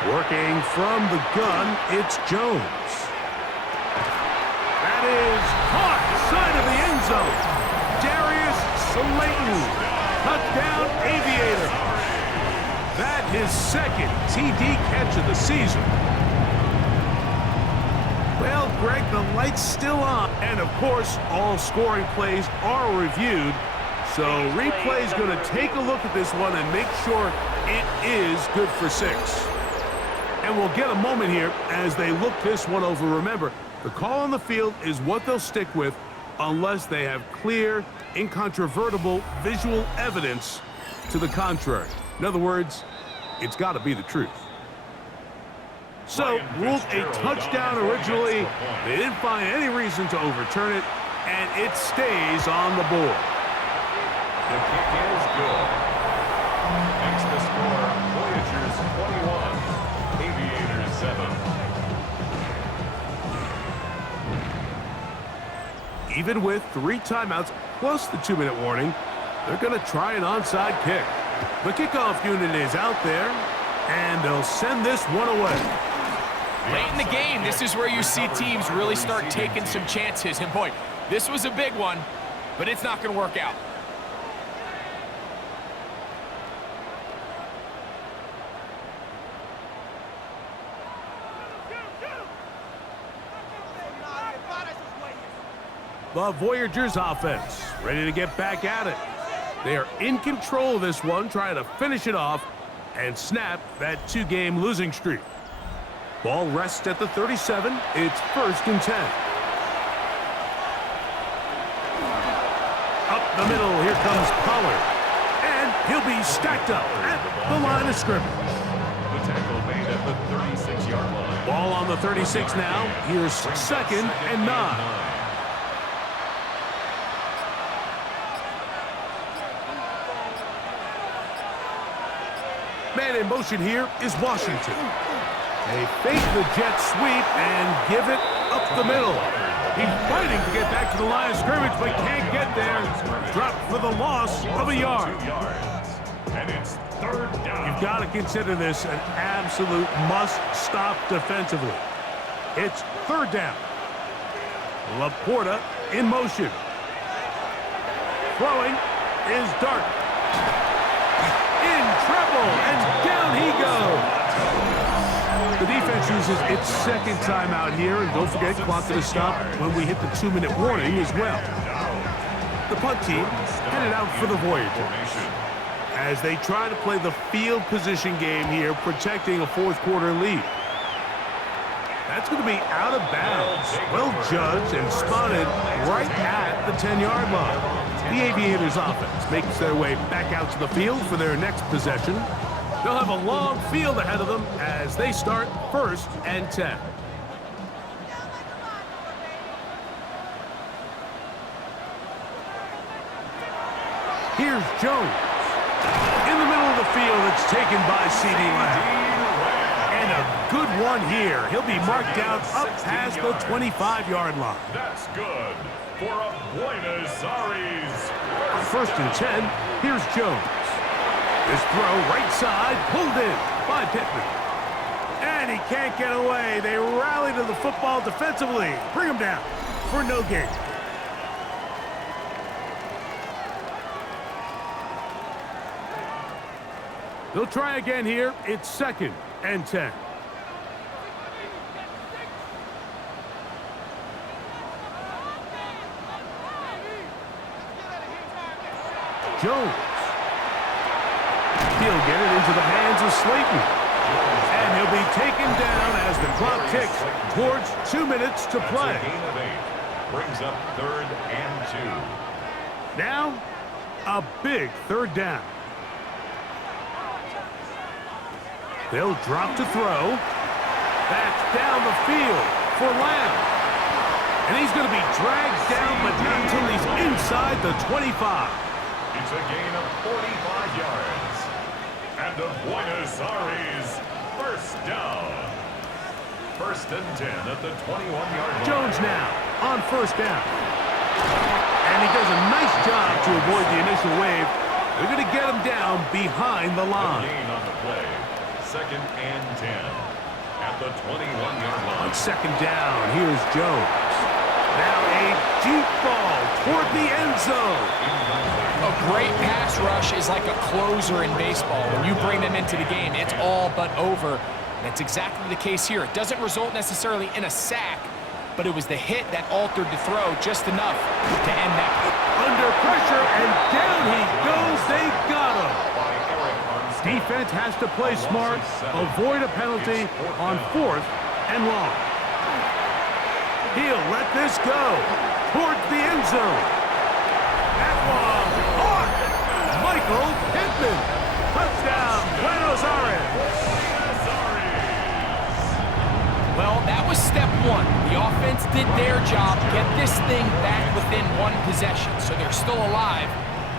Working from the gun, it's Jones. is caught side of the end zone. Darius Slayton, touchdown Aviator. That his second TD catch of the season. Well, Greg, the light's still on. And, of course, all scoring plays are reviewed. So replay's going to take a look at this one and make sure it is good for 6. And we'll get a moment here as they look this one over. Remember, the call on the field is what they'll stick with unless they have clear, incontrovertible visual evidence to the contrary. In other words, it's got to be the truth. So, ruled a touchdown originally. They didn't find any reason to overturn it, and it stays on the board. The kick is good. Makes the score Voyagers 21, Aviators 7. Even with 3 timeouts plus the 2-minute warning, they're going to try an onside kick. The kickoff unit is out there, and they'll send this one away. Late in the game, this is where you see teams really start taking some chances. And boy, this was a big one, but it's not going to work out. The Voyagers offense ready to get back at it. They are in control of this one, trying to finish it off and snap that 2-game losing streak. Ball rests at the 37. It's 1st and 10. Up the middle, here comes Pollard. And he'll be stacked up at the line of scrimmage. The tackle made at the 36-yard line. Ball on the 36 now. Here's 2nd and 9. Man in motion here is Washington. They fake the jet sweep and give it up the middle. He's fighting to get back to the line of scrimmage, but can't get there. Dropped for the loss of a yard. And it's 3rd down. You've got to consider this an absolute must-stop defensively. It's 3rd down. Laporta in motion. Throwing is Dart. In trouble, and down he goes. The defense uses its 2nd timeout here, and don't forget, clock to stop when we hit the 2-minute warning as well. The punt team headed out for the Voyagers as they try to play the field position game here, protecting a 4th quarter lead. That's going to be out of bounds. Well judged and spotted right at the 10-yard line. The Aviators offense makes their way back out to the field for their next possession. They'll have a long field ahead of them as they start 1st and 10. Here's Jones. In the middle of the field, it's taken by C.D. Lamb. And a good one here. He'll be marked down up past the 25-yard line. That's good for a Buenos Aires. 1st and 10. Here's Jones. This throw right side, pulled in by Pittman. And he can't get away. They rally to the football defensively. Bring him down for no gain. They'll try again here. It's 2nd and 10. Jones. He'll get it into the hands of Slayton. And he'll be taken down as the clock ticks towards 2 minutes to play. That's a gain of 8. Brings up 3rd and 2. Now, a big 3rd down. They'll drop to throw. That's down the field for Lamb. And he's going to be dragged down, but not until he's inside the 25. It's a gain of 45 yards. And the Buenos Aires 1st down. 1st and 10 at the 21-yard line. Jones now on 1st down. And he does a nice job to avoid the initial wave. They're going to get him down behind the line. Gain on the play. 2nd and 10 at the 21-yard line. On 2nd down, here's Jones. Now a deep ball toward the end zone. A great pass rush is like a closer in baseball. When you bring them into the game, it's all but over. That's exactly the case here. It doesn't result necessarily in a sack, but it was the hit that altered the throw just enough to end that. Under pressure, and down he goes. They got him. Defense has to play smart, avoid a penalty on 4th and long. He'll let this go towards the end zone. That one caught. Michael Pittman. Touchdown, Buenos Aires. Well, that was step one. The offense did their job, get this thing back within 1 possession, so they're still alive.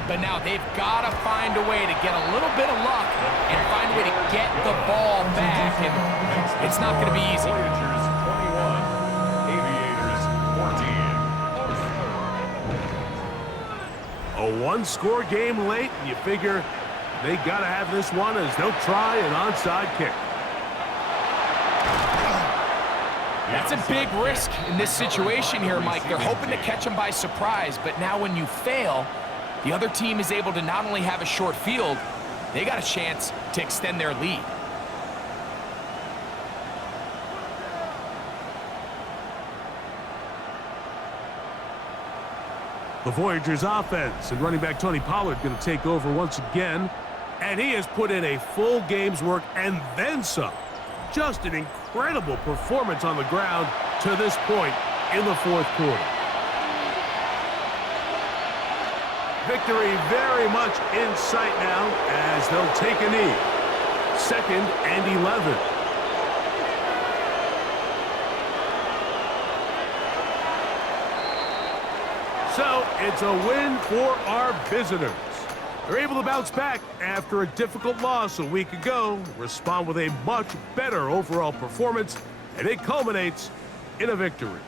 But now they've got to find a way to get a little bit of luck and find a way to get the ball back, and it's not going to be easy. Voyagers 21, Aviators 14. A one-score game late, and you figure they got to have this one as they'll try an onside kick. That's a big risk in this situation here, Mike. They're hoping to catch them by surprise, but now when you fail, the other team is able to not only have a short field, they got a chance to extend their lead. The Voyagers offense and running back Tony Pollard going to take over once again, and he has put in a full game's work and then some. Just an incredible performance on the ground to this point in the 4th quarter. Victory very much in sight now as they'll take a knee. 2nd and 11. So it's a win for our visitors. They're able to bounce back after a difficult loss a week ago, respond with a much better overall performance, and it culminates in a victory.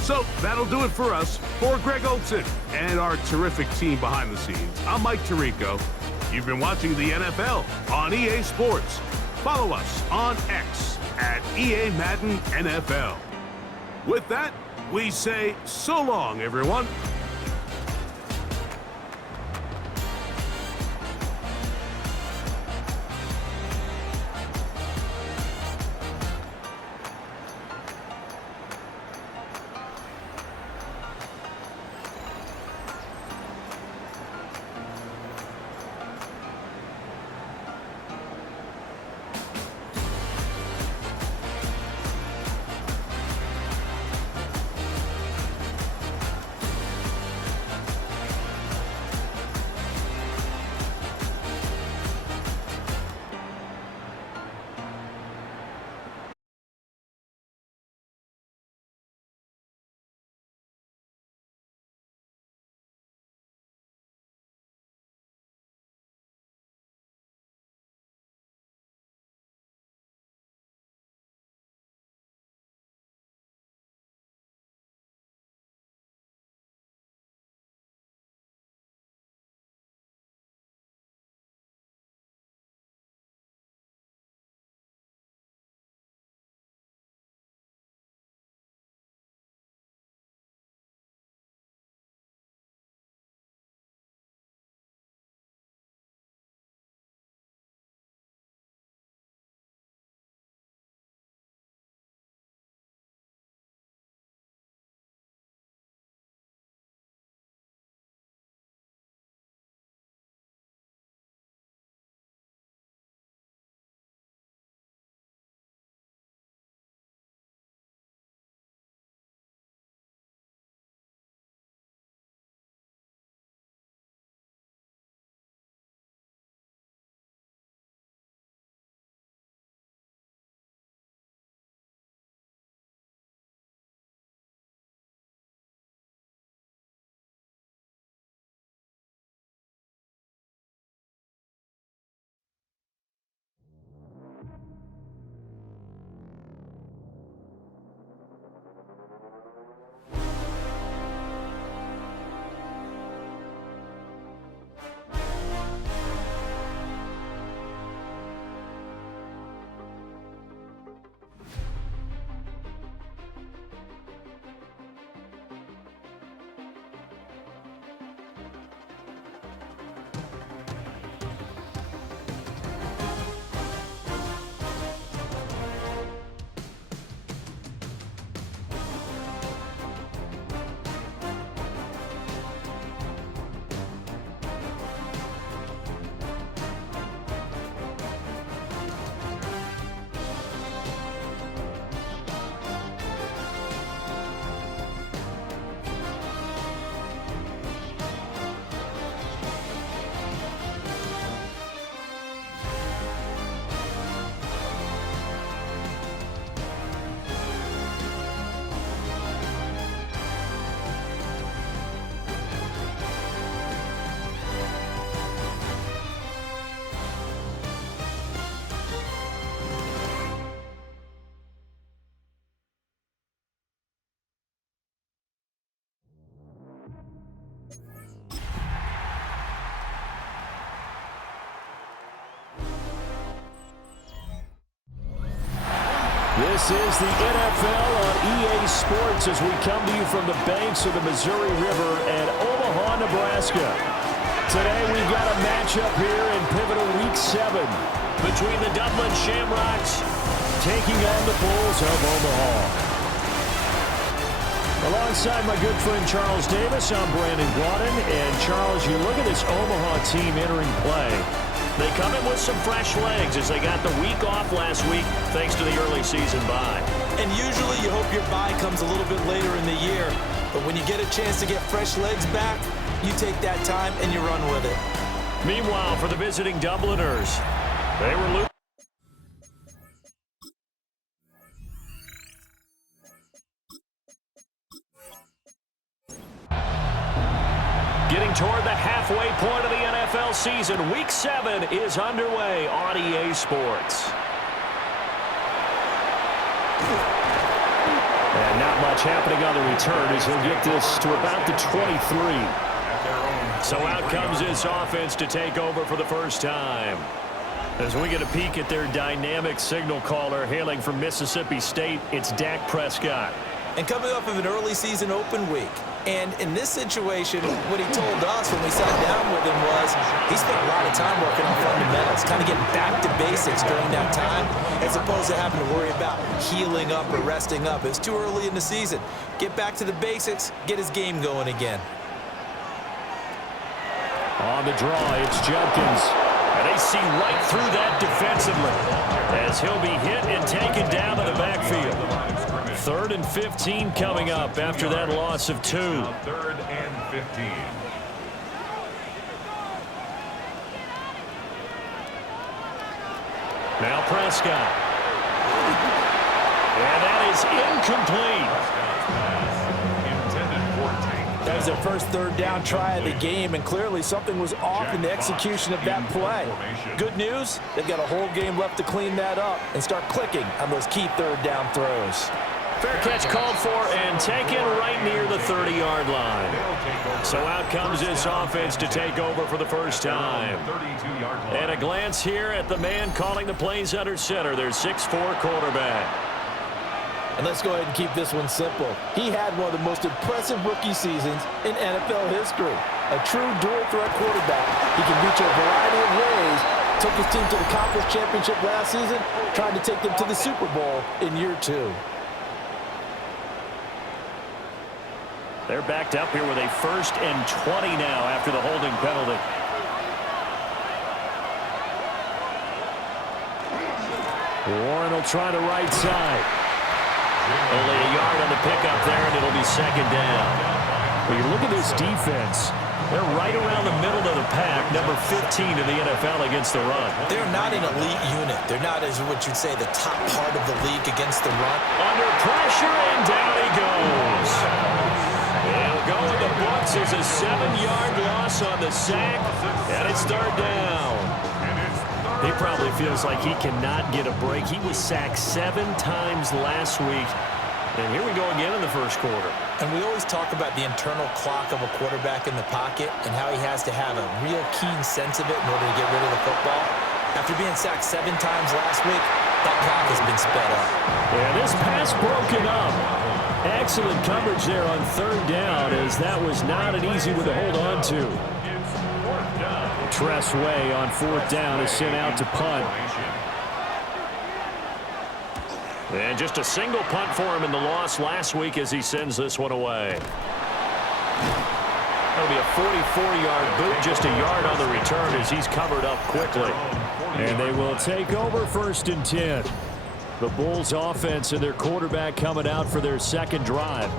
So that'll do it for us. For Greg Olson and our terrific team behind the scenes, I'm Mike Tirico. You've been watching the NFL on EA Sports. Follow us on X at EA Madden NFL. With that, we say so long, everyone. This is the NFL on EA Sports as we come to you from the banks of the Missouri River at Omaha, Nebraska. Today we've got a matchup here in pivotal Week 7 between the Dublin Shamrocks taking on the Bulls of Omaha. Alongside my good friend Charles Davis, I'm Brandon Gladden. And Charles, you look at this Omaha team entering play. They come in with some fresh legs as they got the week off last week thanks to the early season bye. And usually you hope your bye comes a little bit later in the year. But when you get a chance to get fresh legs back, you take that time and you run with it. Meanwhile, for the visiting Dubliners, they were losing. Getting toward the halfway point of the NFL season, Week 7 is underway on EA Sports. And not much happening on the return as he'll get this to about the 23. So out comes this offense to take over for the first time. As we get a peek at their dynamic signal caller hailing from Mississippi State, it's Dak Prescott. And coming off of an early season open week. And in this situation, what he told us when we sat down with him was he spent a lot of time working on fundamentals, kind of getting back to basics during that time, as opposed to having to worry about healing up or resting up. It's too early in the season. Get back to the basics, get his game going again. On the draw, it's Judkins. And they see right through that defensively as he'll be hit and taken down to the backfield. 3rd and 15 coming up after that loss of 2. 3rd and 15. Now Prescott. And that is incomplete. That was their first 3rd down try of the game, and clearly something was off in the execution of that play. Good news, they've got a whole game left to clean that up and start clicking on those key 3rd down throws. Fair catch called for and taken right near the 30-yard line. So out comes this offense to take over for the first time. And a glance here at the man calling the plays under center, their 6'4" quarterback. And let's go ahead and keep this one simple. He had one of the most impressive rookie seasons in NFL history. A true dual-threat quarterback. He can reach a variety of ways. Took his team to the conference championship last season, trying to take them to the Super Bowl in year 2. They're backed up here with a 1st and 20 now after the holding penalty. Warren will try the right side. Only a yard on the pickup there, and it'll be 2nd down. When you look at this defense, they're right around the middle of the pack, number 15 in the NFL against the run. They're not an elite unit. They're not, as what you'd say, the top part of the league against the run. Under pressure, and down he goes. He'll go in the books as a 7-yard loss on the sack, and it's 3rd down. He probably feels like he cannot get a break. He was sacked 7 times last week. And here we go again in the first quarter. And we always talk about the internal clock of a quarterback in the pocket and how he has to have a real keen sense of it in order to get rid of the football. After being sacked 7 times last week, that clock has been sped up. And this pass broken up. Excellent coverage there on 3rd down, as that was not an easy one to hold on to. Tress Way on 4th down is sent out to punt. And just a single punt for him in the loss last week as he sends this one away. That'll be a 44-yard boot, just a yard on the return as he's covered up quickly. And they will take over 1st and 10. The Bulls offense and their quarterback coming out for their 2nd drive.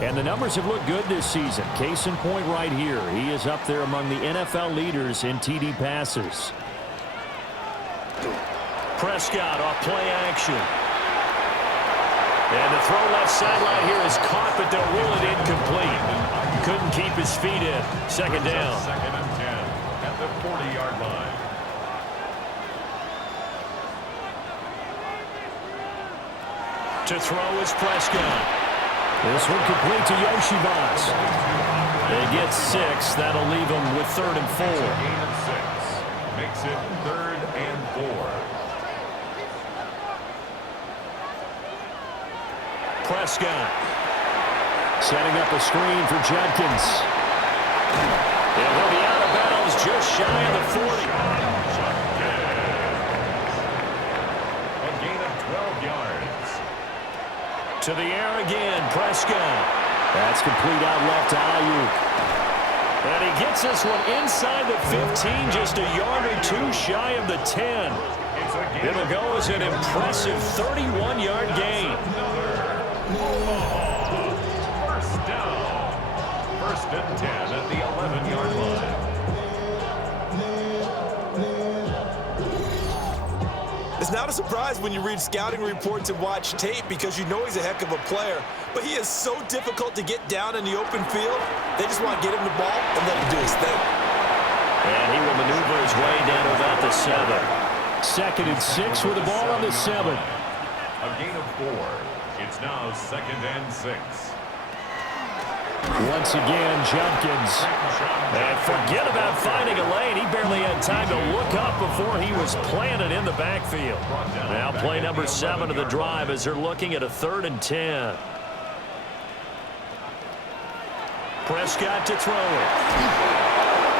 And the numbers have looked good this season. Case in point right here. He is up there among the NFL leaders in TD passes. Prescott off play action. And the throw left sideline here is caught, but they'll rule it incomplete. Couldn't keep his feet in. 2nd down. 2nd and 10 at the 40-yard line. To throw is Prescott. This one complete to Yoshivas. They get 6. That'll leave them with 3rd and 4. Gain of 6. Makes it 3rd and 4. Prescott. Setting up a screen for Judkins. And he'll be out of bounds just shy of the 40. A gain of 12 yards. To the air again, Prescott. That's complete out left to Ayuk. And he gets this one inside the 15, just a yard or two shy of the 10. It'll go as an impressive 31-yard gain. First down. First and 10 at the 11-yard line. It's not a surprise when you read scouting reports and watch tape because you know he's a heck of a player. But he is so difficult to get down in the open field. They just want to get him the ball and let him do his thing. And he will maneuver his way down to about the 7. 2nd and 6 with the ball on the 7. A gain of 4. It's now 2nd and 6. Once again, Judkins. And forget about finding a lane. He barely had time to look up before he was planted in the backfield. Now play number 7 of the drive as they're looking at a 3rd and 10. Prescott to throw it.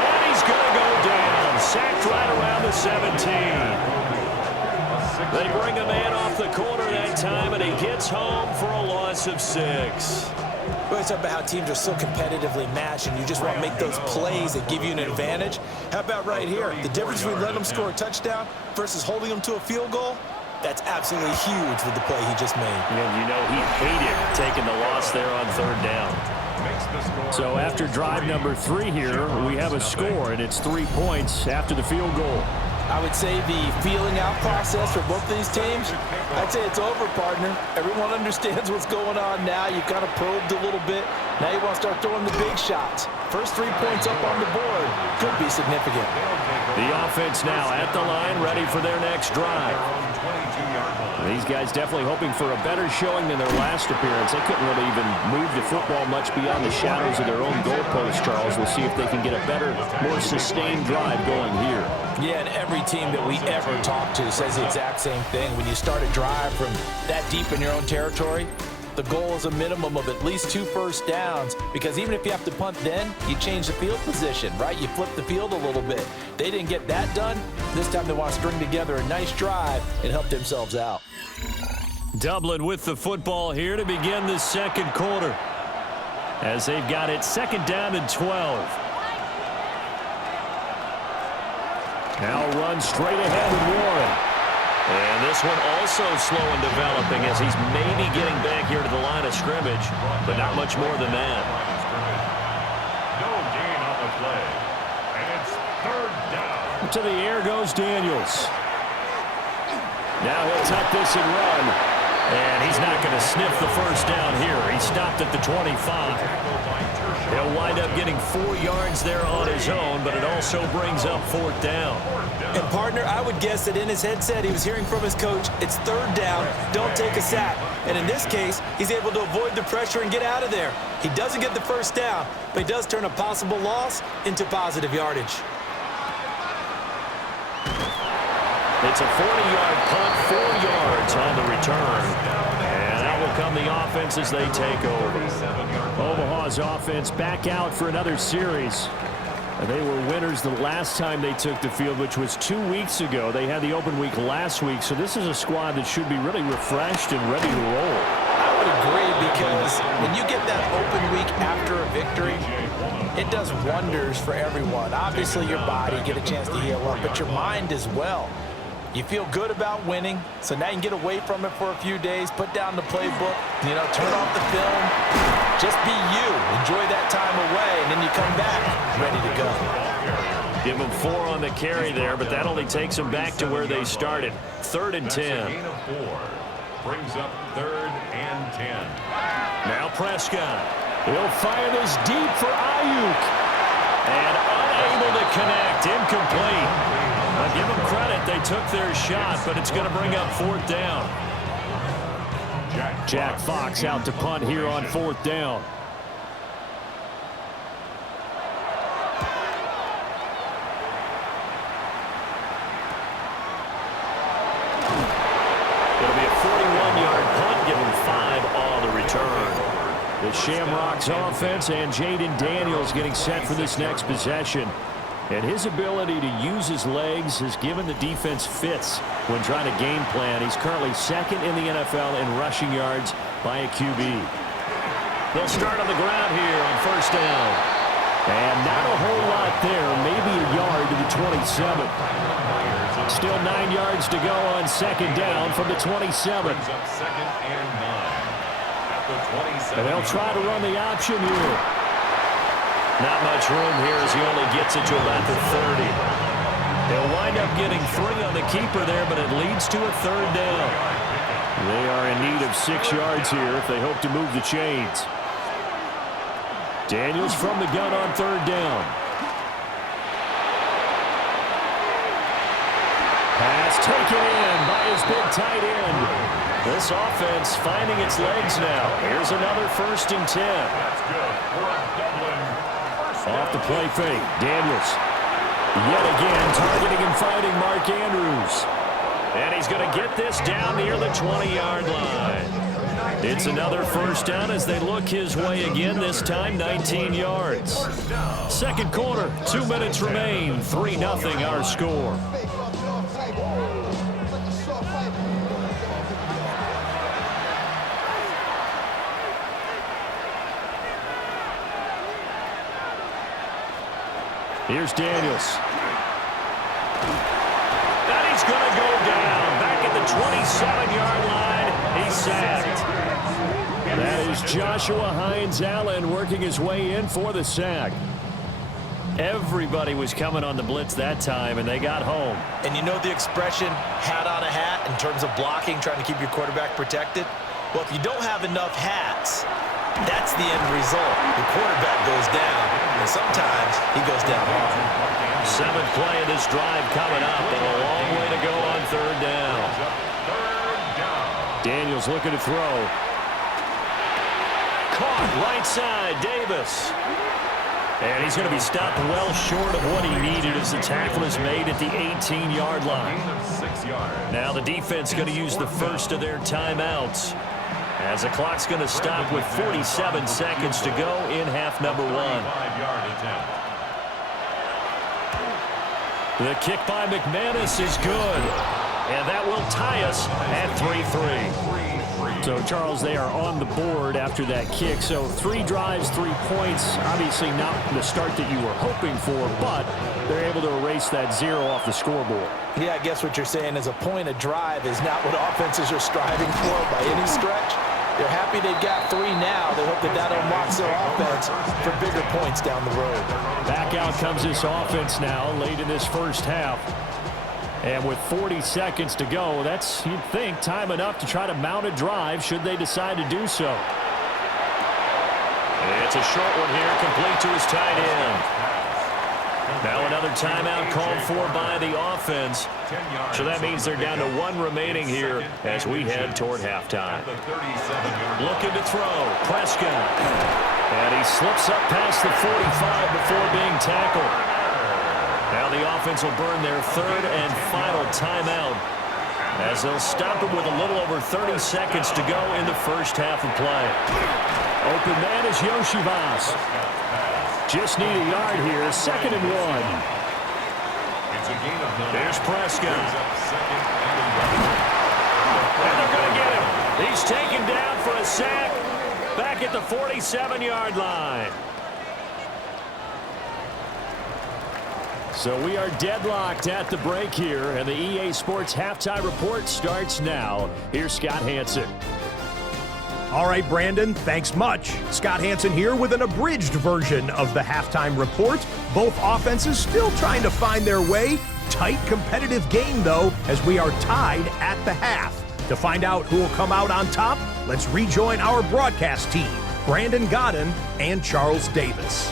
And he's going to go down. Sacked right around the 17. They bring a man off the corner that time, and he gets home for a loss of 6. We always talk about how teams are so competitively matched, and you just want to make those plays that give you an advantage. How about right here? The difference between letting them score a touchdown versus holding them to a field goal, that's absolutely huge with the play he just made. And you know he hated taking the loss there on 3rd down. So after drive number 3 here, we have a score, and it's 3 points after the field goal. I would say the feeling out process for both of these teams, I'd say it's over, partner. Everyone understands what's going on now. You kind of probed a little bit. Now you want to start throwing the big shots. First 3 points up on the board could be significant. The offense now at the line, ready for their next drive. These guys definitely hoping for a better showing than their last appearance. They couldn't really even move the football much beyond the shadows of their own goalpost, Charles. We'll see if they can get a better, more sustained drive going here. Yeah, and every team that we ever talk to says the exact same thing. When you start a drive from that deep in your own territory, the goal is a minimum of at least 2 first downs, because even if you have to punt then, you change the field position, right? You flip the field a little bit. They didn't get that done. This time they want to string together a nice drive and help themselves out. Dublin with the football here to begin the 2nd quarter, as they've got it 2nd down and 12. Now run straight ahead with Warren. And this one also slow in developing as he's maybe getting back here to the line of scrimmage, but not much more than that. No gain on the play. And it's 3rd down. To the air goes Daniels. Now he'll tuck this and run. And he's not going to sniff the first down here. He stopped at the 25. He'll wind up getting 4 yards there on his own, but it also brings up 4th down. And, partner, I would guess that in his headset he was hearing from his coach, it's 3rd down, don't take a sack. And in this case, he's able to avoid the pressure and get out of there. He doesn't get the first down, but he does turn a possible loss into positive yardage. It's a 40-yard punt, 4 yards on the return. And out will come the offense as they take over. Omaha's offense back out for another series. And they were winners the last time they took the field, which was 2 weeks ago. They had the open week last week, so this is a squad that should be really refreshed and ready to roll. I would agree, because when you get that open week after a victory, it does wonders for everyone. Obviously, your body, get a chance to heal up, but your mind as well. You feel good about winning, so now you can get away from it for a few days, put down the playbook, turn off the film, just be you. Enjoy that time away, and then you come back ready to go. Give them 4 on the carry there, but that only takes them back to where they started. 3rd and 10. That's a gain of 4. Brings up 3rd and 10. Now Prescott. He'll fire this deep for Ayuk. And unable to connect. Incomplete. I'll give them credit. They took their shot, but it's going to bring up 4th down. Jack Fox out to punt here on 4th down. It'll be a 41-yard punt, give them 5 on the return. the Shamrocks offense, and Jaden Daniels getting set for this next possession. And his ability to use his legs has given the defense fits when trying to game plan. He's currently second in the NFL in rushing yards by a QB. They'll start on the ground here on first down. And not a whole lot there, maybe a yard to the 27. Still 9 yards to go on second down from the 27. And they'll try to run the option here. Not much room here as he only gets it to about the 30. They'll wind up getting 3 on the keeper there, but it leads to a third down. They are in need of 6 yards here if they hope to move the chains. Daniels from the gun on third down. Pass taken in by his big tight end. This offense finding its legs now. Here's another 1st and 10. That's good for a Dublin first down. Off the play fake. Daniels yet again targeting and fighting Mark Andrews. And he's going to get this down near the 20-yard line. It's another first down as they look his way again, this time 19 yards. Second quarter, 2 minutes remain, 3-0 our score. Here's Daniels. And he's going to go down. Back at the 27-yard line. He's sacked. That is Joshua Hines-Allen working his way in for the sack. Everybody was coming on the blitz that time, and they got home. And you know the expression, hat on a hat, in terms of blocking, trying to keep your quarterback protected? Well, if you don't have enough hats, that's the end result. The quarterback goes down, and sometimes he goes down hard. 7th play of this drive coming up, and a long way to go on third down. Daniels looking to throw. Caught right side, Davis. And he's going to be stopped well short of what he needed as the tackle is made at the 18-yard line. Now the defense going to use the first of their timeouts, as the clock's going to stop with 47 seconds to go in half number 1. The kick by McManus is good, and that will tie us at 3-3. So, Charles, they are on the board after that kick. So 3 drives, 3 points. Obviously not the start that you were hoping for, but they're able to erase that 0 off the scoreboard. Yeah, I guess what you're saying is a point a drive is not what offenses are striving for by any stretch. They're happy they've got 3 now. They hope that that unlocks their offense for bigger points down the road. Back out comes this offense now late in this first half. And with 40 seconds to go, that's, you'd think, time enough to try to mount a drive should they decide to do so. It's a short one here, complete to his tight end. Now another timeout called for by the offense. So that means they're down to 1 remaining here as we head toward halftime. Looking to throw, Prescott. And he slips up past the 45 before being tackled. Now the offense will burn their 3rd and final timeout as they'll stop it with a little over 30 seconds to go in the first half of play. Open man is Yoshivas. Just need a yard here, 2nd and 1. There's Prescott. And they're going to get him. He's taken down for a sack back at the 47-yard line. So we are deadlocked at the break here, and the EA Sports Halftime Report starts now. Here's Scott Hanson. All right, Brandon, thanks much. Scott Hanson here with an abridged version of the Halftime Report. Both offenses still trying to find their way. Tight competitive game, though, as we are tied at the half. To find out who will come out on top, let's rejoin our broadcast team, Brandon Godden and Charles Davis.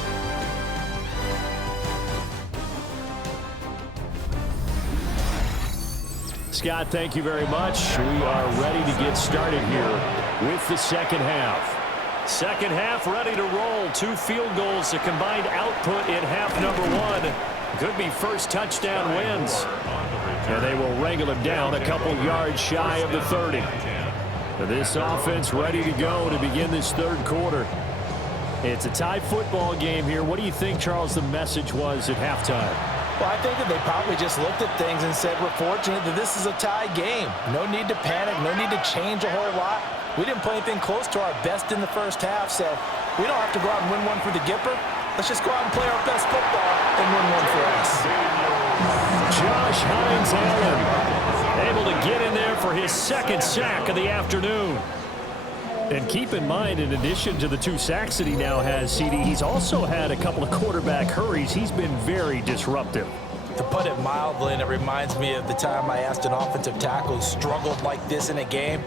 Scott, thank you very much. We are ready to get started here with the second half. Second half ready to roll. 2 field goals, a combined output in half number 1. Could be first touchdown wins. And they will wrangle him down a couple yards shy of the 30. This offense ready to go to begin this third quarter. It's a tie football game here. What do you think, Charles, the message was at halftime? Well, I think that they probably just looked at things and said, we're fortunate that this is a tie game. No need to panic, no need to change a whole lot. We didn't play anything close to our best in the first half, so we don't have to go out and win one for the Gipper. Let's just go out and play our best football and win one for us. Josh Hines-Allen able to get in there for his second sack of the afternoon. And keep in mind, in addition to the 2 sacks that he now has, CD, he's also had a couple of quarterback hurries. He's been very disruptive. To put it mildly, and it reminds me of the time I asked an offensive tackle who struggled like this in a game.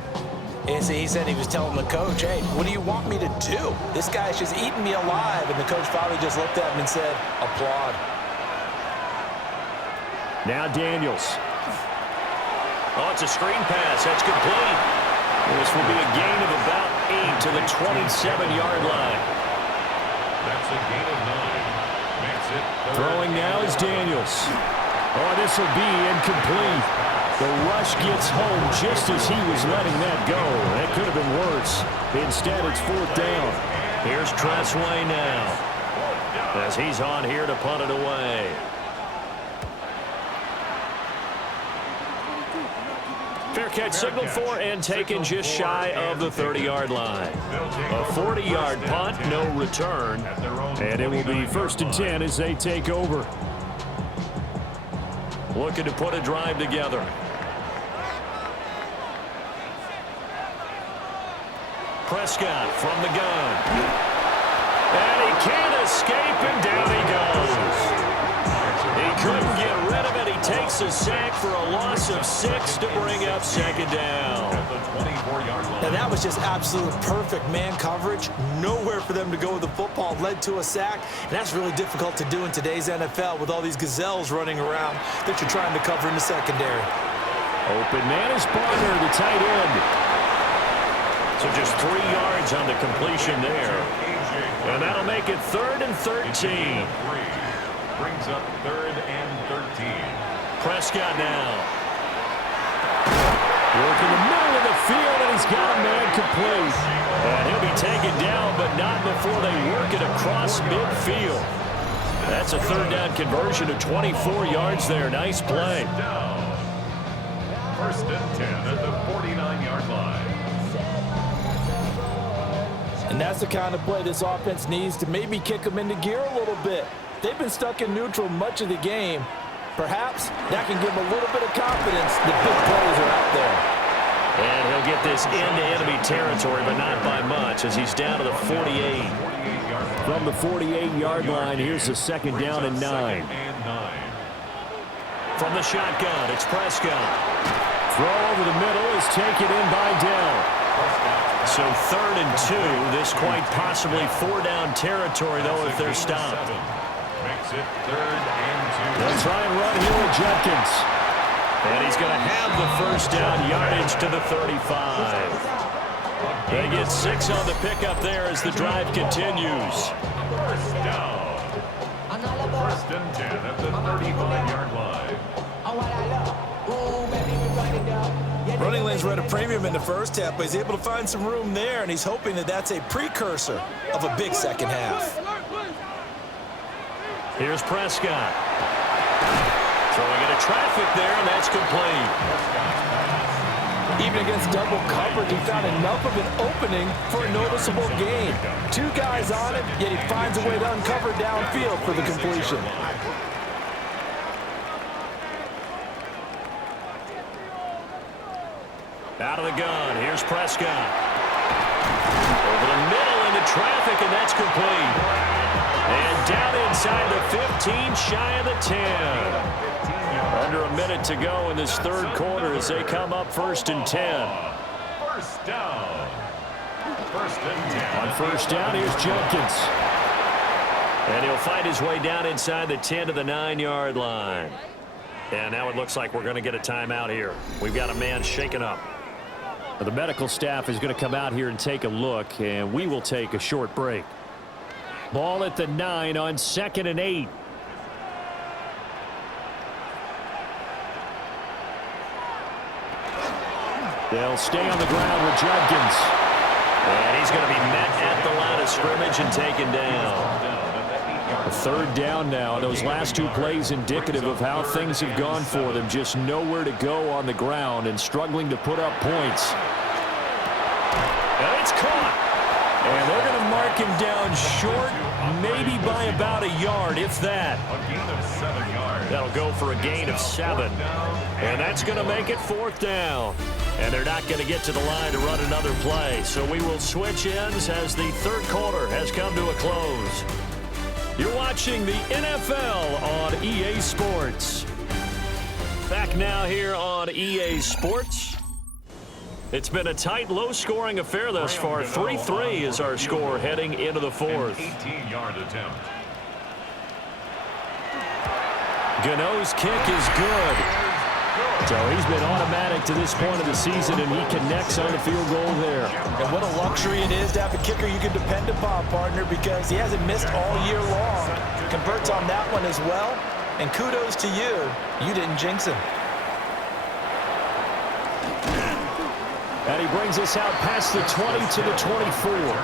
He said he was telling the coach, hey, what do you want me to do? This guy's just eating me alive. And the coach finally just looked at him and said, applaud. Now Daniels. Oh, it's a screen pass. That's complete. This will be a gain of about 8 to the 27-yard line. That's a gain of 9. Makes it Throwing now is Daniels. Oh, this will be incomplete. The rush gets home just as he was letting that go. That could have been worse. Instead, it's 4th down. Here's Tressway now, as he's on here to punt it away. Fair catch signaled for and taken just shy of the 30-yard line. A 40-yard punt, no return. And it will be 1st and 10 as they take over. Looking to put a drive together. Prescott from the gun. And he can't escape, and down he goes. He couldn't get rid of it. He takes a sack for a loss of 6 to bring up 2nd down. Now that was just absolute perfect man coverage. Nowhere for them to go with the football. Led to a sack, and that's really difficult to do in today's NFL with all these gazelles running around that you're trying to cover in the secondary. Open man is Barner, the tight end. So just 3 yards on the completion there. And that'll make it 3rd and 13. brings up 3rd and 13. Prescott now. Work in the middle of the field, and he's got a man complete. And he'll be taken down, but not before they work it across midfield. That's a 3rd down conversion of 24 yards there. Nice play. 1st and 10 at the 49-yard line. And that's the kind of play this offense needs to maybe kick them into gear a little bit. They've been stuck in neutral much of the game. Perhaps that can give them a little bit of confidence that big plays are out there. And he'll get this into enemy territory, but not by much, as he's down to the 48. From the 48-yard line, here's the 2nd down and 9. From the shotgun, it's Prescott. Throw over the middle is taken in by Dell. So 3rd and 2. This quite possibly 4-down territory, though, if they're stopped. Makes it 3rd and 2. They'll try and run here with Judkins. And he's going to have the 1st down yardage to the 35. They get 6 on the pickup there as the drive continues. 1st down. 1st and 10 at the 35-yard line. Running lanes were at a premium in the first half, but he's able to find some room there, and he's hoping that that's a precursor of a big second half. Here's Prescott. Throwing into traffic there, and that's complete. Even against double coverage, he found enough of an opening for a noticeable gain. 2 guys on it, yet he finds a way to uncover downfield for the completion. Out of the gun, here's Prescott. Over the middle into traffic, and that's complete. And down inside the 15, shy of the 10. Under a minute to go in this 3rd quarter as they come up 1st and 10. 1st down. 1st and 10. On 1st down, here's Judkins. And he'll find his way down inside the 10 to the 9-yard line. And now it looks like we're going to get a timeout here. We've got a man shaken up. The medical staff is going to come out here and take a look, and we will take a short break. Ball at the 9 on 2nd and 8. They'll stay on the ground with Judkins. And he's going to be met at the line of scrimmage and taken down. A third down now. Those last two plays indicative of how things have gone for them. Just nowhere to go on the ground and struggling to put up points. And it's caught. And they're going to mark him down short, maybe by about a yard, if that. A gain of 7 yards. That'll go for a gain of 7. And that's going to make it 4th down. And they're not going to get to the line to run another play. So we will switch ends as the third quarter has come to a close. You're watching the NFL on EA Sports. Back now here on EA Sports. It's been a tight, low-scoring affair thus far. 3-3 is our score heading into the 4th. 18-yard attempt. Gano's kick is good. So he's been automatic to this point of the season, and he connects on the field goal there. And what a luxury it is to have a kicker you can depend upon, partner, because he hasn't missed all year long. Converts on that one as well. And kudos to you. You didn't jinx him. And he brings us out past the 20 to the 24.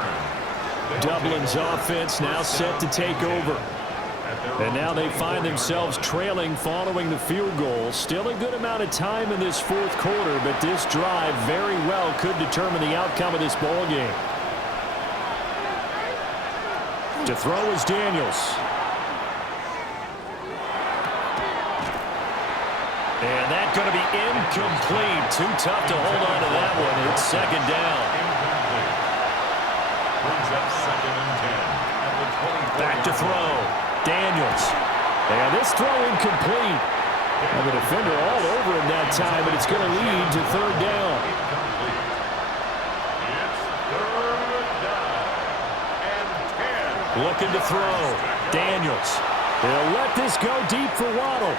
Dublin's offense now set to take over. And now they find themselves trailing following the field goal. Still a good amount of time in this 4th quarter, but this drive very well could determine the outcome of this ball game. To throw is Daniels. And that's going to be incomplete. Too tough to hold on to that one. It's 2nd down. Brings up 2nd and 10. Back to throw. Daniels. And this throw incomplete. And the defender all over him that time, but it's going to lead to 3rd down. It's 3rd down and 10. Looking to throw. Daniels. They'll let this go deep for Waddle.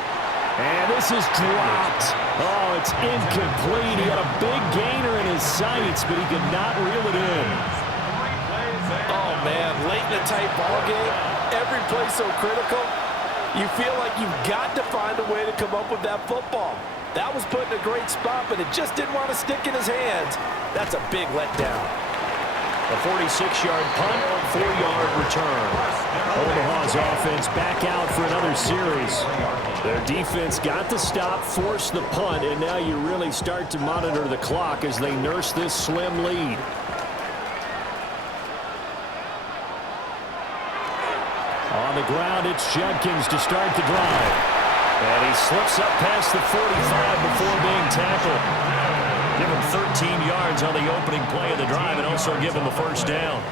And this is dropped. Oh, it's incomplete. He had a big gainer in his sights, but he could not reel it in. Oh, man, late in a tight ball game, every play so critical, you feel like you've got to find a way to come up with that football. That was put in a great spot, but it just didn't want to stick in his hands. That's a big letdown. A 46-yard punt, 4-yard return. Omaha's offense back out for another series. Their defense got the stop, forced the punt, and now you really start to monitor the clock as they nurse this slim lead. On the ground, it's Judkins to start the drive. And he slips up past the 45 before being tackled. Give him 13 yards on the opening play of the drive and also give him the 1st down.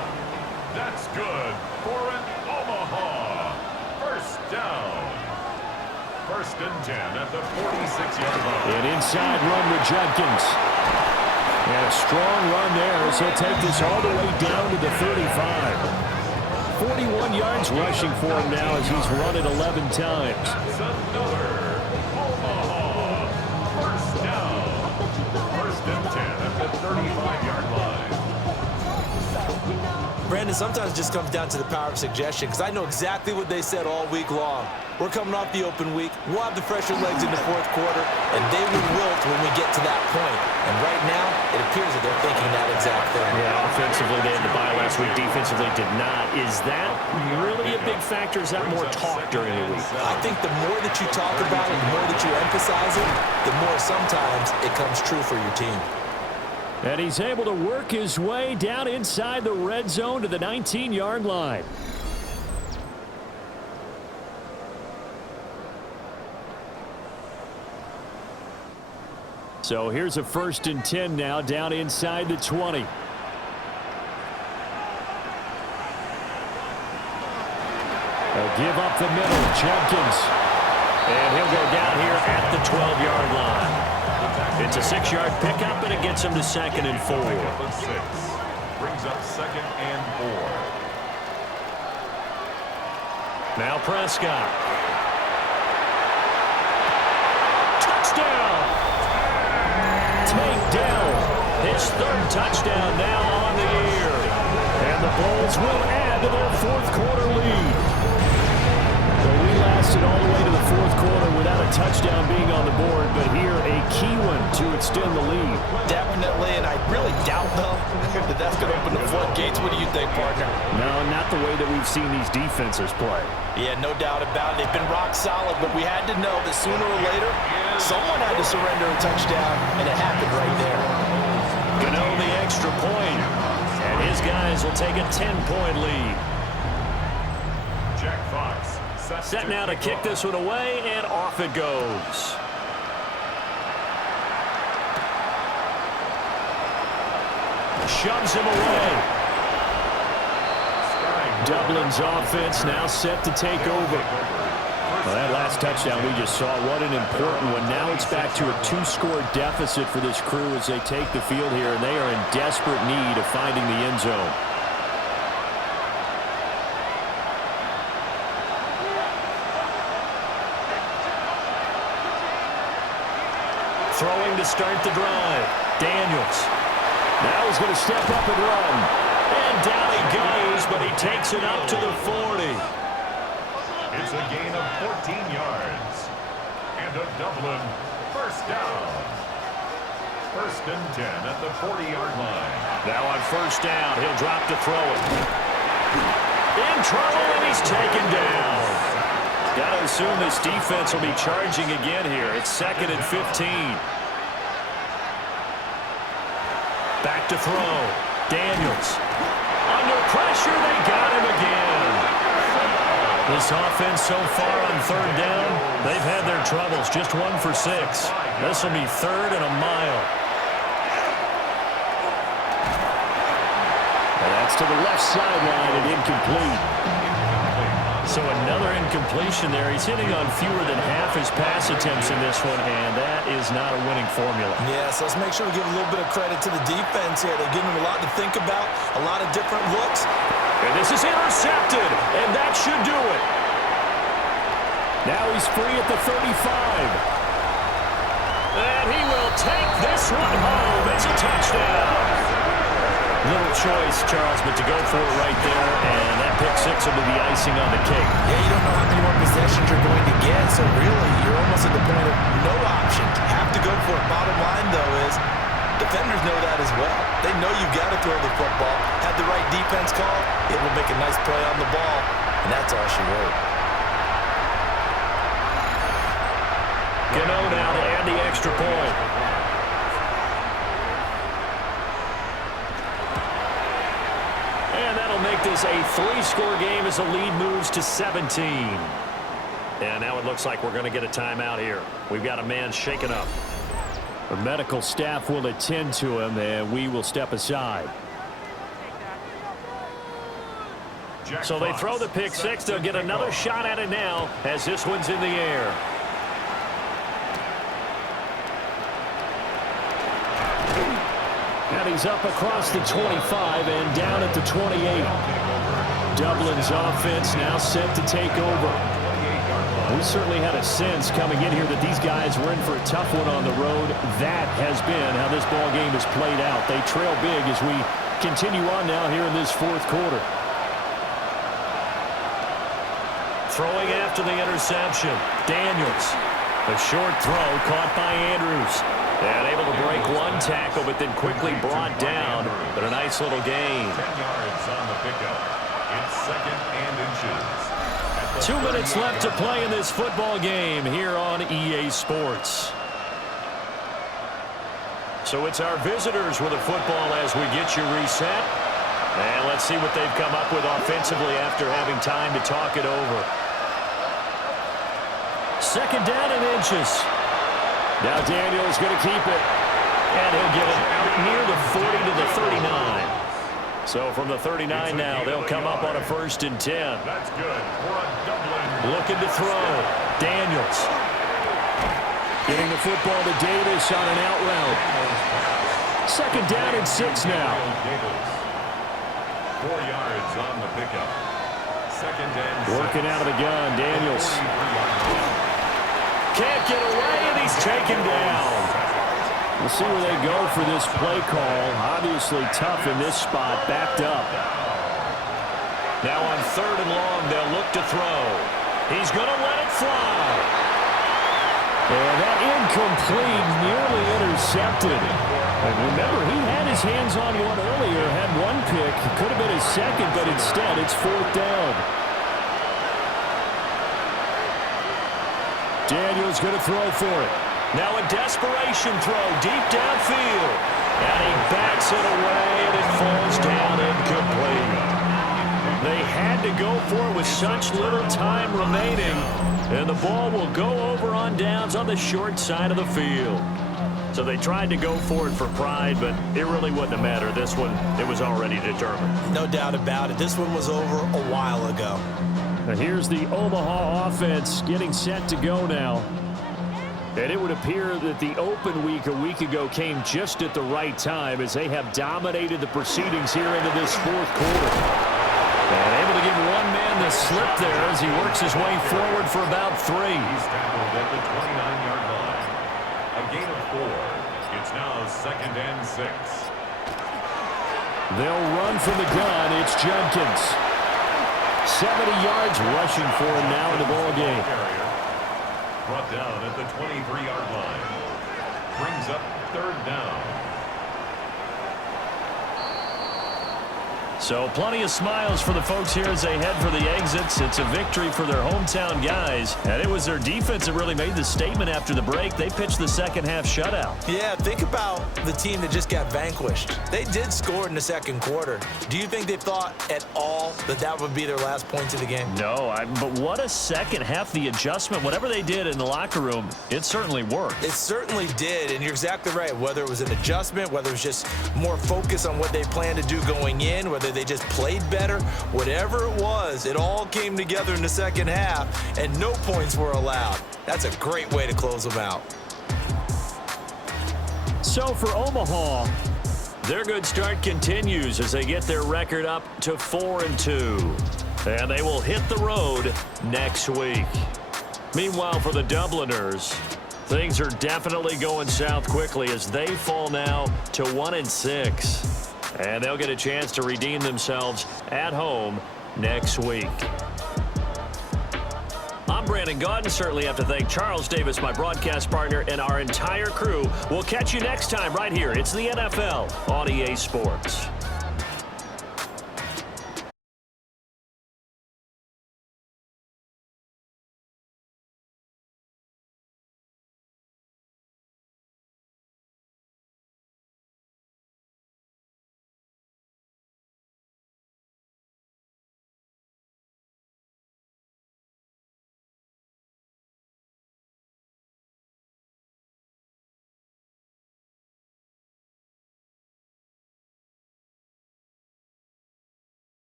That's good for an Omaha 1st down. 1st and 10 at the 46-yard line. An inside run with Judkins. And a strong run there as he'll take this all the way down to the 35. 41 yards rushing for him now as he's run it 11 times. That's another Omaha 1st down. 1st and 10 at the 35-yard line. Brandon, sometimes it just comes down to the power of suggestion, because I know exactly what they said all week long. We're coming off the open week. We'll have the fresher legs in the 4th quarter, and they will wilt when we get to that point. And right now, it appears that they're thinking that exact thing. Yeah, offensively, they had to bye last week. Defensively, did not. Is that really a big factor? Is that more talk during the week? I think the more that you talk about it, the more that you emphasize it, the more sometimes it comes true for your team. And he's able to work his way down inside the red zone to the 19-yard line. So here's a 1st and 10 now down inside the 20. They'll give up the middle. Judkins. And he'll go down here at the 12-yard line. It's a 6-yard pickup, and it gets him to 2nd and 4. Brings up 2nd and 4. Now Prescott. Touchdown! Tank Dell, his 3rd touchdown now on the year. And the Bulls will add to their 4th quarter lead. The lasted all the way to the fourth quarter without a touchdown being on the board, but here a key one to extend the lead. Definitely, and I really doubt, though, that that's going to open the floodgates. What do you think, partner? No, not the way that we've seen these defenses play. Yeah, no doubt about it. They've been rock solid, but we had to know that sooner or later, someone had to surrender a touchdown, and it happened right there. Gano the extra point, and his guys will take a 10-point lead. Jack Fox Set now to kick this one away, and off it goes. Shoves him away. Dublin's offense now set to take over. Well, that last touchdown we just saw, what an important one. Now it's back to a 2-score deficit for this crew as they take the field here, and they are in desperate need of finding the end zone. Throwing to start the drive. Daniels. Now he's going to step up and run. And down he goes, but he takes it up to the 40. It's a gain of 14 yards. And a Dublin first down. First and 10 at the 40-yard line. Now on first down, he'll drop to throw it. In trouble, and he's taken down. Got to assume this defense will be charging again here. It's 2nd and 15. Back to throw. Daniels. Under pressure, they got him again. This offense so far on third down, they've had their troubles. Just 1 for 6. This will be 3rd and a mile. And that's to the left sideline and incomplete. So another incompletion there. He's hitting on fewer than half his pass attempts in this one, and that is not a winning formula. Yes, let's make sure we give a little bit of credit to the defense here. They're giving him a lot to think about, a lot of different looks. And this is intercepted, and that should do it. Now he's free at the 35. And he will take this one home. It's a touchdown. Little choice, Charles, but to go for it right there, and that pick 6 will be the icing on the cake. Yeah, you don't know how many more possessions you're going to get, so really, you're almost at the point of no options. Have to go for it. Bottom line, though, is defenders know that as well. They know you've got to throw the football. Had the right defense call, it will make a nice play on the ball, and that's all she wrote. Gano now to add the extra point. And that'll make this a 3-score game as the lead moves to 17. And now it looks like we're going to get a timeout here. We've got a man shaken up. The medical staff will attend to him, and we will step aside. So they throw the pick 6. They'll get another shot at it now as this one's in the air. And he's up across the 25 and down at the 28. Dublin's offense now set to take over. We certainly had a sense coming in here that these guys were in for a tough one on the road. That has been how this ball game has played out. They trail big as we continue on now here in this fourth quarter. Throwing after the interception. Daniels. A short throw caught by Andrews. And able to break one tackle, but then quickly brought down. But a nice little gain. 10 yards on the pickup. It's 2nd and inches. 2 minutes left to play in this football game here on EA Sports. So it's our visitors with the football as we get you reset. And let's see what they've come up with offensively after having time to talk it over. 2nd down and inches. Now Daniel's going to keep it. And he'll get it out near the 40 to the 39. So from the 39 now, they'll come up on a 1st and 10. That's good for a Dublin. Looking to throw. Daniels. Getting the football to Davis on an out route. 2nd down and 6 now. 4 yards on the pickup. 2nd and 6. Working out of the gun, Daniels. Can't get away, and he's taken down. We'll see where they go for this play call. Obviously tough in this spot, backed up. Now on 3rd and long, they'll look to throw. He's going to let it fly. And that incomplete, nearly intercepted. And remember, he had his hands on one earlier, had one pick. Could have been his second, but instead it's 4th down. Daniel's going to throw for it. Now a desperation throw deep downfield. And he backs it away, and it falls down incomplete. They had to go for it with such little time remaining. And the ball will go over on downs on the short side of the field. So they tried to go for it for pride, but it really wouldn't have mattered. This one, it was already determined. No doubt about it. This one was over a while ago. Now here's the Omaha offense getting set to go now. And it would appear that the open week a week ago came just at the right time as they have dominated the proceedings here into this 4th quarter. And able to give one man the slip there as he works his way forward for about 3. He's tackled at the 29-yard line. A gain of 4. It's now 2nd and 6. They'll run from the gun. It's Judkins. 70 yards rushing for him now in the ball game. Brought down at the 23-yard line. Brings up 3rd down. So plenty of smiles for the folks here as they head for the exits. It's a victory for their hometown guys. And it was their defense that really made the statement after the break. They pitched the second-half shutout. Yeah, think about the team that just got vanquished. They did score in the 2nd quarter. Do you think they thought at all that that would be their last points of the game? No, but what a second half. The adjustment, whatever they did in the locker room, it certainly worked. It certainly did, and you're exactly right. Whether it was an adjustment, whether it was just more focus on what they planned to do going in, whether they just played better, whatever it was, it all came together in the second half, and no points were allowed. That's a great way to close them out. So for Omaha, their good start continues as they get their record up to 4-2. And they will hit the road next week. Meanwhile, for the Dubliners, things are definitely going south quickly as they fall now to 1-6. And they'll get a chance to redeem themselves at home next week. I'm Brandon Gaudin. Certainly have to thank Charles Davis, my broadcast partner, and our entire crew. We'll catch you next time right here. It's the NFL on EA Sports.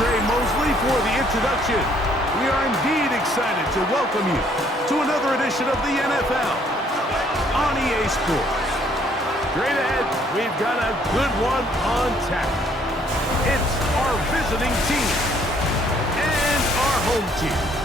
Trey Mosley for the introduction. We are indeed excited to welcome you to another edition of the NFL on EA Sports. Straight ahead, we've got a good one on tap. It's our visiting team and our home team.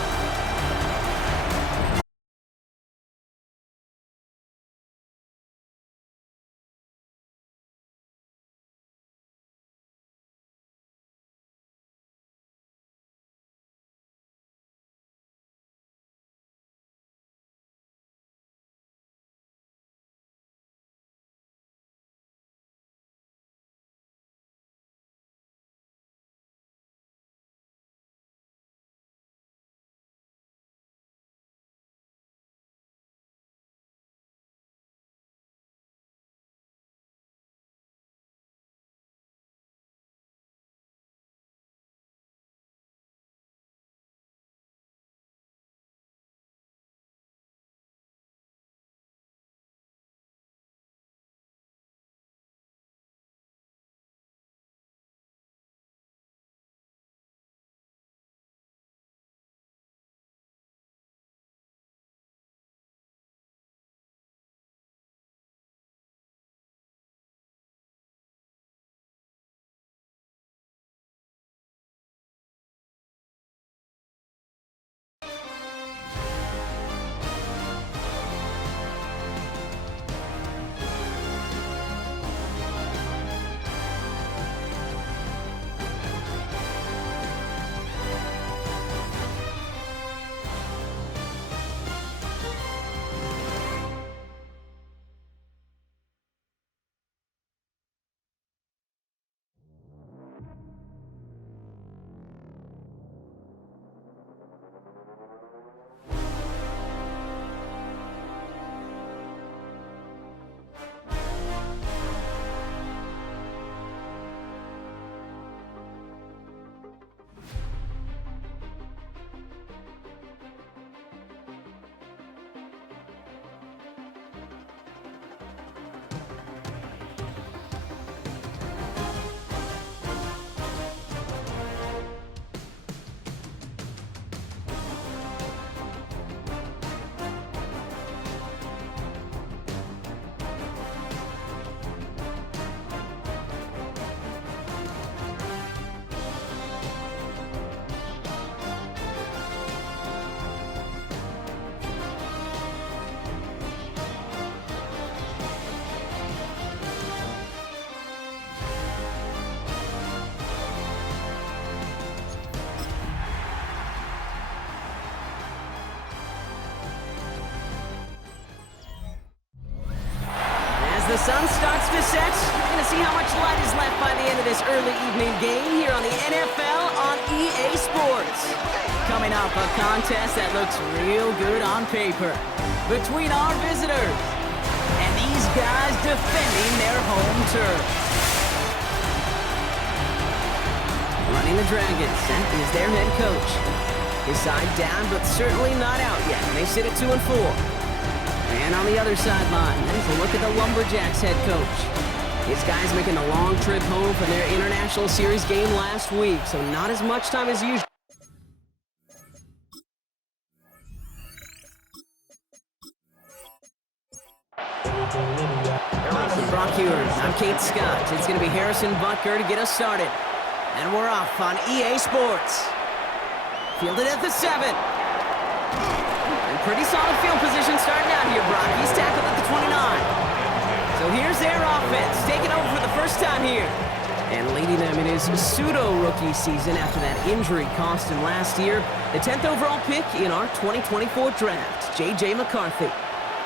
The sun starts to set. We're going to see how much light is left by the end of this early evening game here on the NFL on EA Sports. Coming up, a contest that looks real good on paper between our visitors and these guys defending their home turf. Running the Dragons, that is their head coach. His side down, but certainly not out yet. They sit at 2-4. And on the other sideline, there's a look at the Lumberjacks head coach. His guys making a long trip home from their International Series game last week, so not as much time as usual. Brock Heward, I'm Kate Scott. It's going to be Harrison Butker to get us started. And we're off on EA Sports. Fielded at the 7. Pretty solid field position starting out here, Brock. He's tackled at the 29. So here's their offense, taking over for the first time here. And leading them in his pseudo-rookie season after that injury cost him last year. The 10th overall pick in our 2024 draft, J.J. McCarthy.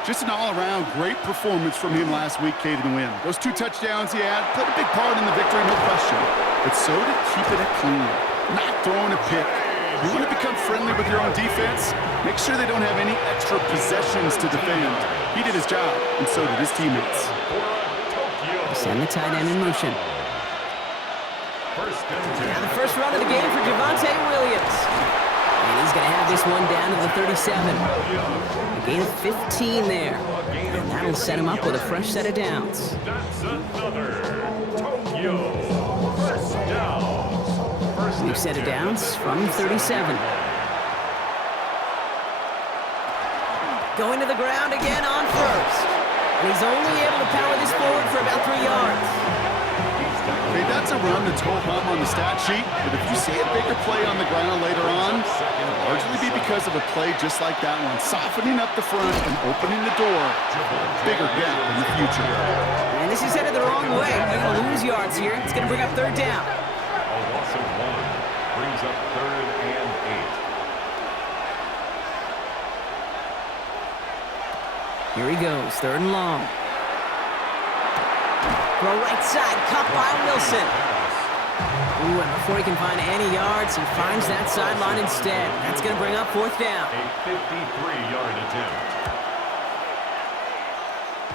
Just an all-around great performance from him last week, Kate, in the win. Those 2 touchdowns he had played a big part in the victory, no question. But so did keeping it clean, not throwing a pick. You want to become friendly with your own defense? Make sure they don't have any extra possessions to defend. He did his job, and so did his teammates. Send the tight end in motion. Now the first run of the game for Javonte Williams. And he's going to have this one down to the 37. A gain of 15 there. And that'll set him up with a fresh set of downs. That's another Tokyo first down. First Deep set of downs from 37. Going to the ground again on first. And he's only able to power this forward for about 3 yards. Okay, that's a run that's ho-hum on the stat sheet, but if you see a bigger play on the ground later on, it'll largely be because of a play just like that one, softening up the front and opening the door to a bigger gap in the future. And this is headed the wrong way. They're going to lose yards here. It's going to bring up third down. A loss of 1 brings up 3rd and 8. Here he goes, 3rd and long. Throw right side, caught by Wilson. Ooh, and before he can find any yards, he finds that sideline instead. That's going to bring up 4th down. A 53-yard attempt.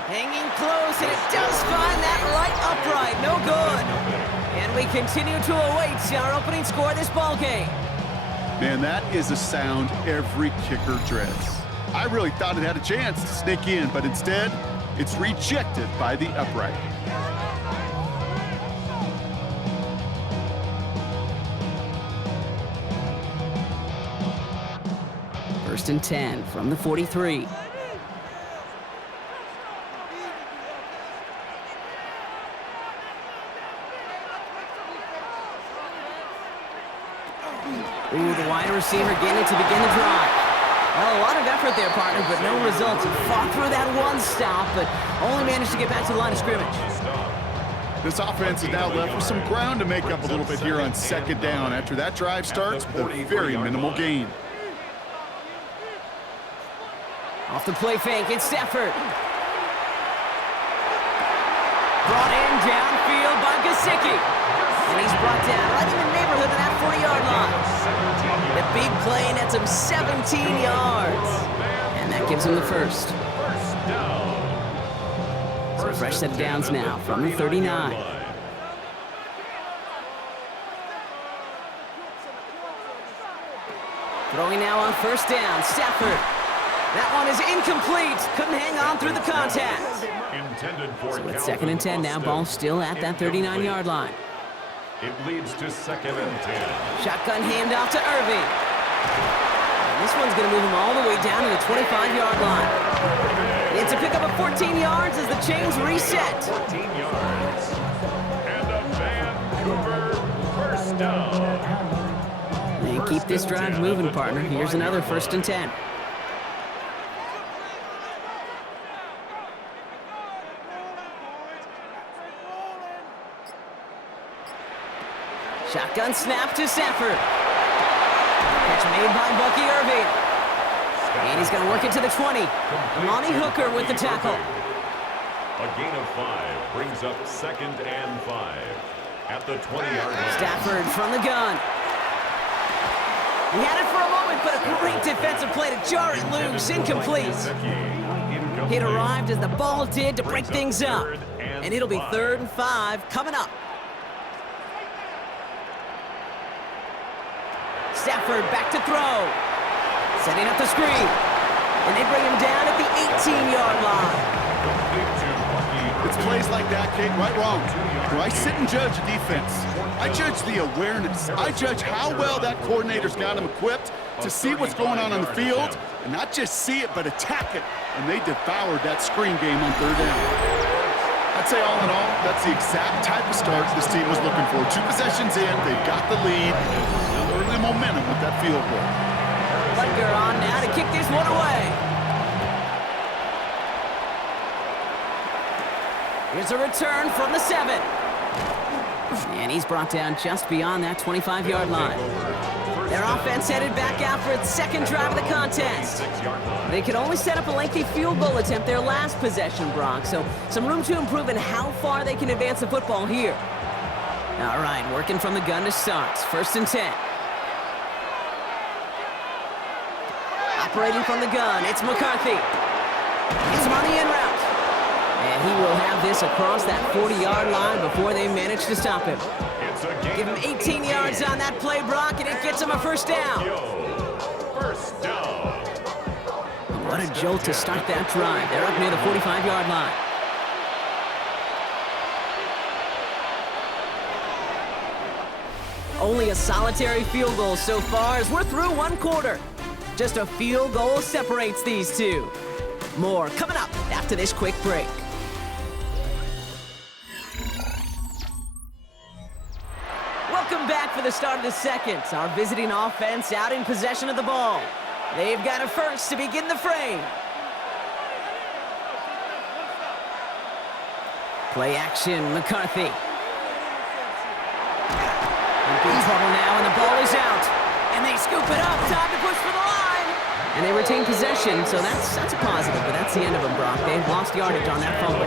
Hanging close, and it does find that right upright. No good. And we continue to await our opening score of this ball game. Man, that is a sound every kicker dreads. I really thought it had a chance to sneak in, but instead, it's rejected by the upright. First and 10 from the 43. Ooh, the wide receiver getting it to begin the drive. Well, a lot of effort there, partner, but no results. He fought through that one stop, but only managed to get back to the line of scrimmage. This offense is now left with some ground to make up a little bit here on 2nd down after that drive starts with a very minimal gain. Off the play fake, it's Stafford. Brought in downfield by Gesicki. And he's brought down right in the neighborhood of that 40-yard line. The big play nets him 17 yards. And that gives him the first. So a fresh set of downs now from the 39. Throwing now on 1st down, Stafford. That one is incomplete. Couldn't hang on through the contact. So it's 2nd and 10 now. Ball still at that 39-yard line. It leads to 2nd and 10. Shotgun handoff to Irving. And this one's going to move him all the way down to the 25-yard line. It's a pickup of 14 yards as the chains reset. 14 yards. And a Vancouver first down. And keep this drive moving, partner. Here's another 1st and 10. Shotgun snap to Stafford. Catch made by Bucky Irving. And he's going to work it to the 20. Monty Hooker with the tackle. A gain of 5 brings up 2nd and 5 at the 20-yard line. Stafford from the gun. He had it for a moment, but a great defensive play to jar it loose. Incomplete. It arrived as the ball did to break things up. And it'll be 3rd and 5 coming up. Stafford back to throw. Setting up the screen. And they bring him down at the 18-yard line. It's plays like that, Kate, right wrong. Do I sit and judge a defense? I judge the awareness. I judge how well that coordinator's got him equipped to see what's going on the field, and not just see it, but attack it. And they devoured that screen game on 3rd down. I'd say all in all, that's the exact type of start this team was looking for. 2 possessions in, they've got the lead. Early momentum with that field goal. Butker on now to kick this one away. Here's a return from the 7. And he's brought down just beyond that 25-yard line. Their offense headed back out for its 2nd drive of the contest. They could only set up a lengthy field goal attempt their last possession, Brock, so some room to improve in how far they can advance the football here. All right, working from the gun to start. 1st and 10. Operating from the gun, it's McCarthy. Gets him on the in route. And he will have this across that 40-yard line before they manage to stop him. Give him 18 yards on that play, Brock, and it gets him a 1st down. First down. What a jolt to start that drive. They're up near the 45-yard line. Only a solitary field goal so far as we're through one quarter. Just a field goal separates these two. More coming up after this quick break. Welcome back for the start of the second. Our visiting offense out in possession of the ball. They've got a first to begin the frame. Play action, McCarthy. In big trouble now, and the ball is out. And they scoop it up. Time to push for the line. And they retain possession, so that's a positive, but that's the end of them, Brock. They've lost yardage on that fumble.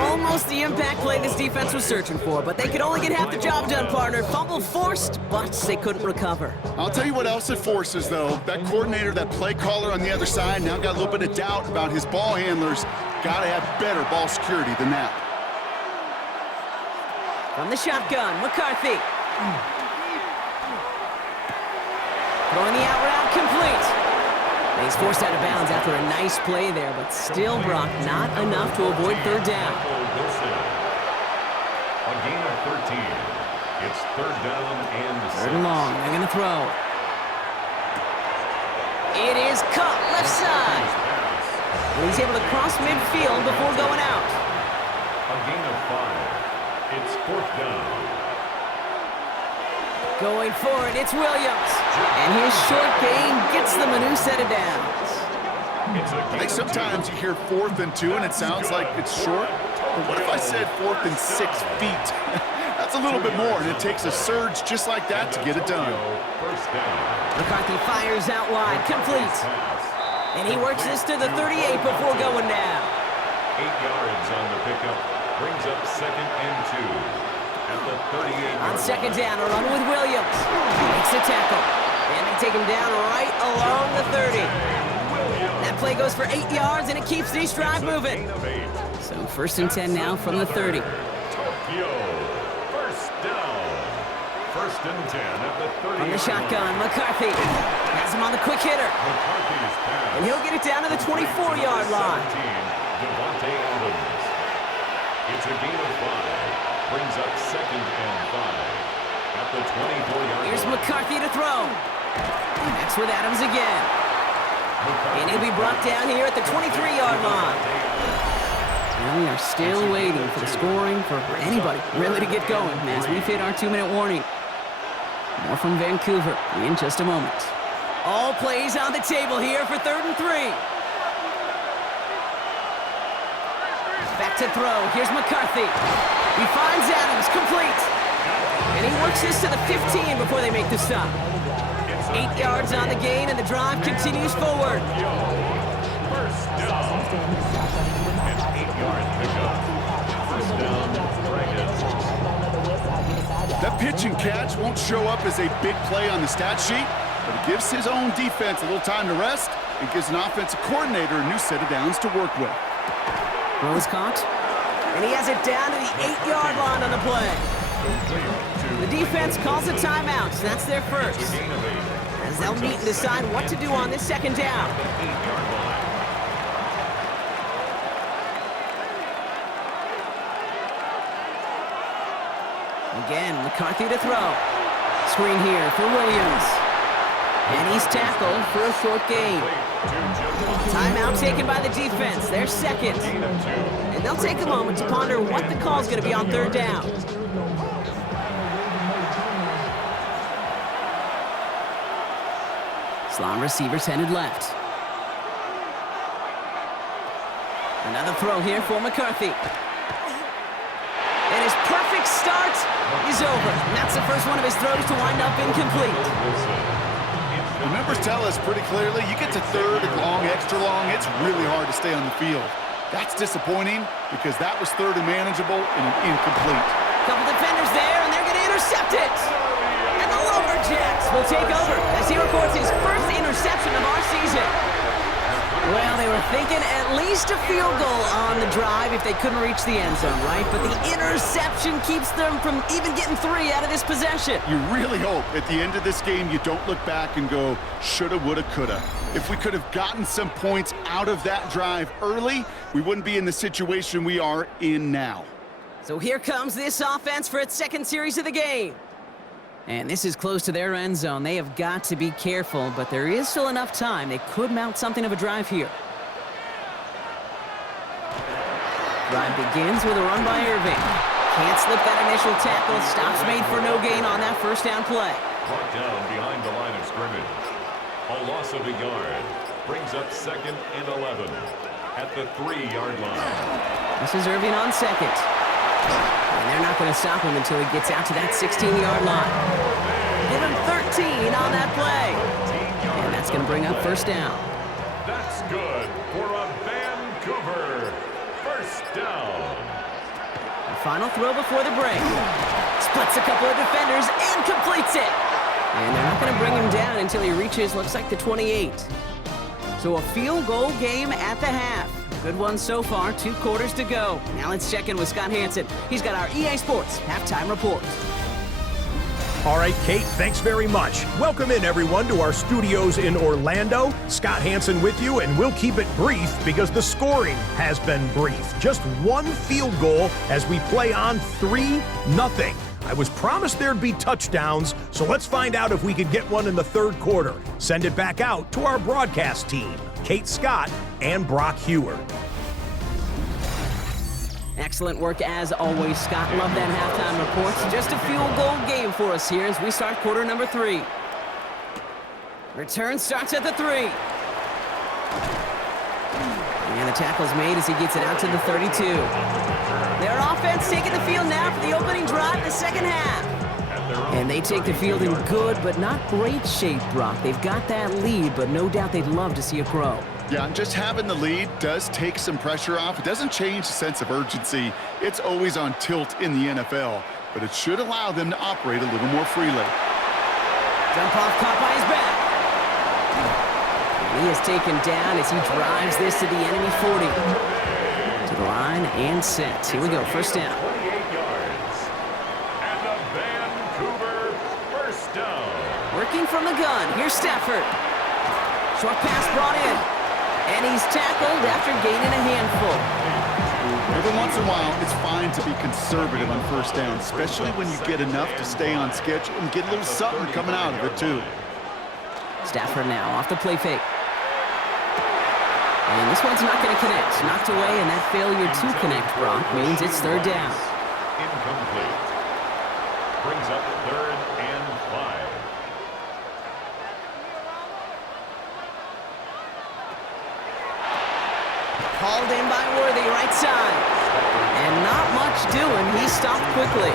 Almost the impact play this defense was searching for, but they could only get half the job done, partner. Fumble forced, but they couldn't recover. I'll tell you what else it forces, though. That coordinator, that play caller on the other side, now got a little bit of doubt about his ball handlers. Got to have better ball security than that. From the shotgun, McCarthy. Throwing the out route complete. He's forced out of bounds after a nice play there, but still, Brock, not enough to avoid third down. A gain of 13. It's third down and 6. Third and long. They're going to throw. It is cut left side. And he's able to cross midfield before going out. A gain of 5. It's fourth down. Going for it, it's Williams. And his short gain gets them a new set of downs. I think sometimes you hear 4th and 2 and it sounds like it's short. But what if I said 4th and 6 feet? That's a little bit more, and it takes a surge just like that to get it done. McCarthy fires out wide, complete. And he works this to the 38 before going down. 8 yards on the pickup. Brings up second and 2. At the 38. On second down, a run with Williams. Makes the tackle. And they take him down right along the 30. That play goes for 8 yards, and it keeps this drive moving. So first and 10 now from the 30. Tokyo. First down. First and 10 at the 30. On the shotgun, McCarthy has him on the quick hitter. McCarthy's pass. And he'll get it down to the 24-yard line. Devontae Adams. It's a gain of 5. Brings up second and 5 at the 24-yard line. Here's McCarthy to throw. Next with Adams again. And he'll be brought down here at the 23-yard line. Now we are still waiting for the scoring for anybody really to get going as we've hit our 2-minute warning. More from Vancouver in just a moment. All plays on the table here for 3rd and 3. Back to throw. Here's McCarthy. He finds Adams, complete. And he works this to the 15 before they make the stop. 8 yards on the gain, and the drive continues forward. First down. An 8-yard pickup. First down, Dragons. That pitch and catch won't show up as a big play on the stat sheet, but it gives his own defense a little time to rest and gives an offensive coordinator a new set of downs to work with. Rose caught. And he has it down to the 8-yard line on the play. The defense calls a timeout. So that's their first. As they'll meet and decide what to do on this second down. Again, McCarthy to throw. Screen here for Williams. And he's tackled for a short gain. Timeout taken by the defense. Their second. And they'll take a moment to ponder what the call is going to be on third down. Slot receivers headed left. Another throw here for McCarthy. And his perfect start is over. And that's the first one of his throws to wind up incomplete. The numbers tell us pretty clearly, you get to 3rd and long, extra long, it's really hard to stay on the field. That's disappointing because that was 3rd and manageable and an incomplete. Couple defenders there, and they're going to intercept it. And the Lumberjacks will take over as he records his first interception of our season. Well, they were thinking at least a field goal on the drive if they couldn't reach the end zone, right? But the interception keeps them from even getting 3 out of this possession. You really hope at the end of this game you don't look back and go, shoulda, woulda, coulda. If we could have gotten some points out of that drive early, we wouldn't be in the situation we are in now. So here comes this offense for its second series of the game. And this is close to their end zone. They have got to be careful, but there is still enough time. They could mount something of a drive here. Drive begins with a run by Irving. Can't slip that initial tackle. Stops made for no gain on that first down play. Brought down behind the line of scrimmage. A loss of a yard brings up 2nd and 11 at the 3-yard line. This is Irving on second. And they're not going to stop him until he gets out to that 16-yard line. Give him 13 on that play. And that's going to bring up first down. That's good for a Vancouver first down. The final throw before the break. Splits a couple of defenders and completes it. And they're not going to bring him down until he reaches, looks like, the 28. So a field goal game at the half. Good one so far, 2 quarters to go. Now let's check in with Scott Hanson. He's got our EA Sports halftime report. All right, Kate, thanks very much. Welcome in, everyone, to our studios in Orlando. Scott Hanson with you, and we'll keep it brief because the scoring has been brief. Just 1 field goal as we play on 3-0. I was promised there'd be touchdowns, so let's find out if we could get one in the 3rd quarter. Send it back out to our broadcast team, Kate Scott and Brock Heward. Excellent work as always, Scott. Love that halftime report. Just a field goal game for us here as we start quarter number 3. Return starts at the 3. And the tackle's made as he gets it out to the 32. Their offense taking the field now for the opening drive in the second half. And they take the field in good but not great shape, Brock. They've got that lead, but no doubt they'd love to see it grow. Yeah, and just having the lead does take some pressure off. It doesn't change the sense of urgency. It's always on tilt in the NFL, but it should allow them to operate a little more freely. Jump off caught by his back. And he is taken down as he drives this to the enemy 40. To the line and set. Here we go, first down. 28 yards. And a Vancouver first down. Working from the gun, here's Stafford. Short pass brought in. And he's tackled after gaining a handful. Every once in a while, it's fine to be conservative on first down, especially when you get enough to stay on schedule and get a little something coming out of it, too. Stafford now off the play fake. And this one's not going to connect. Knocked away, and that failure to connect, Brock, means it's 3rd down. Incomplete. Brings up 3rd and 5. Called in by Worthy, right side. And not much doing. He stopped quickly.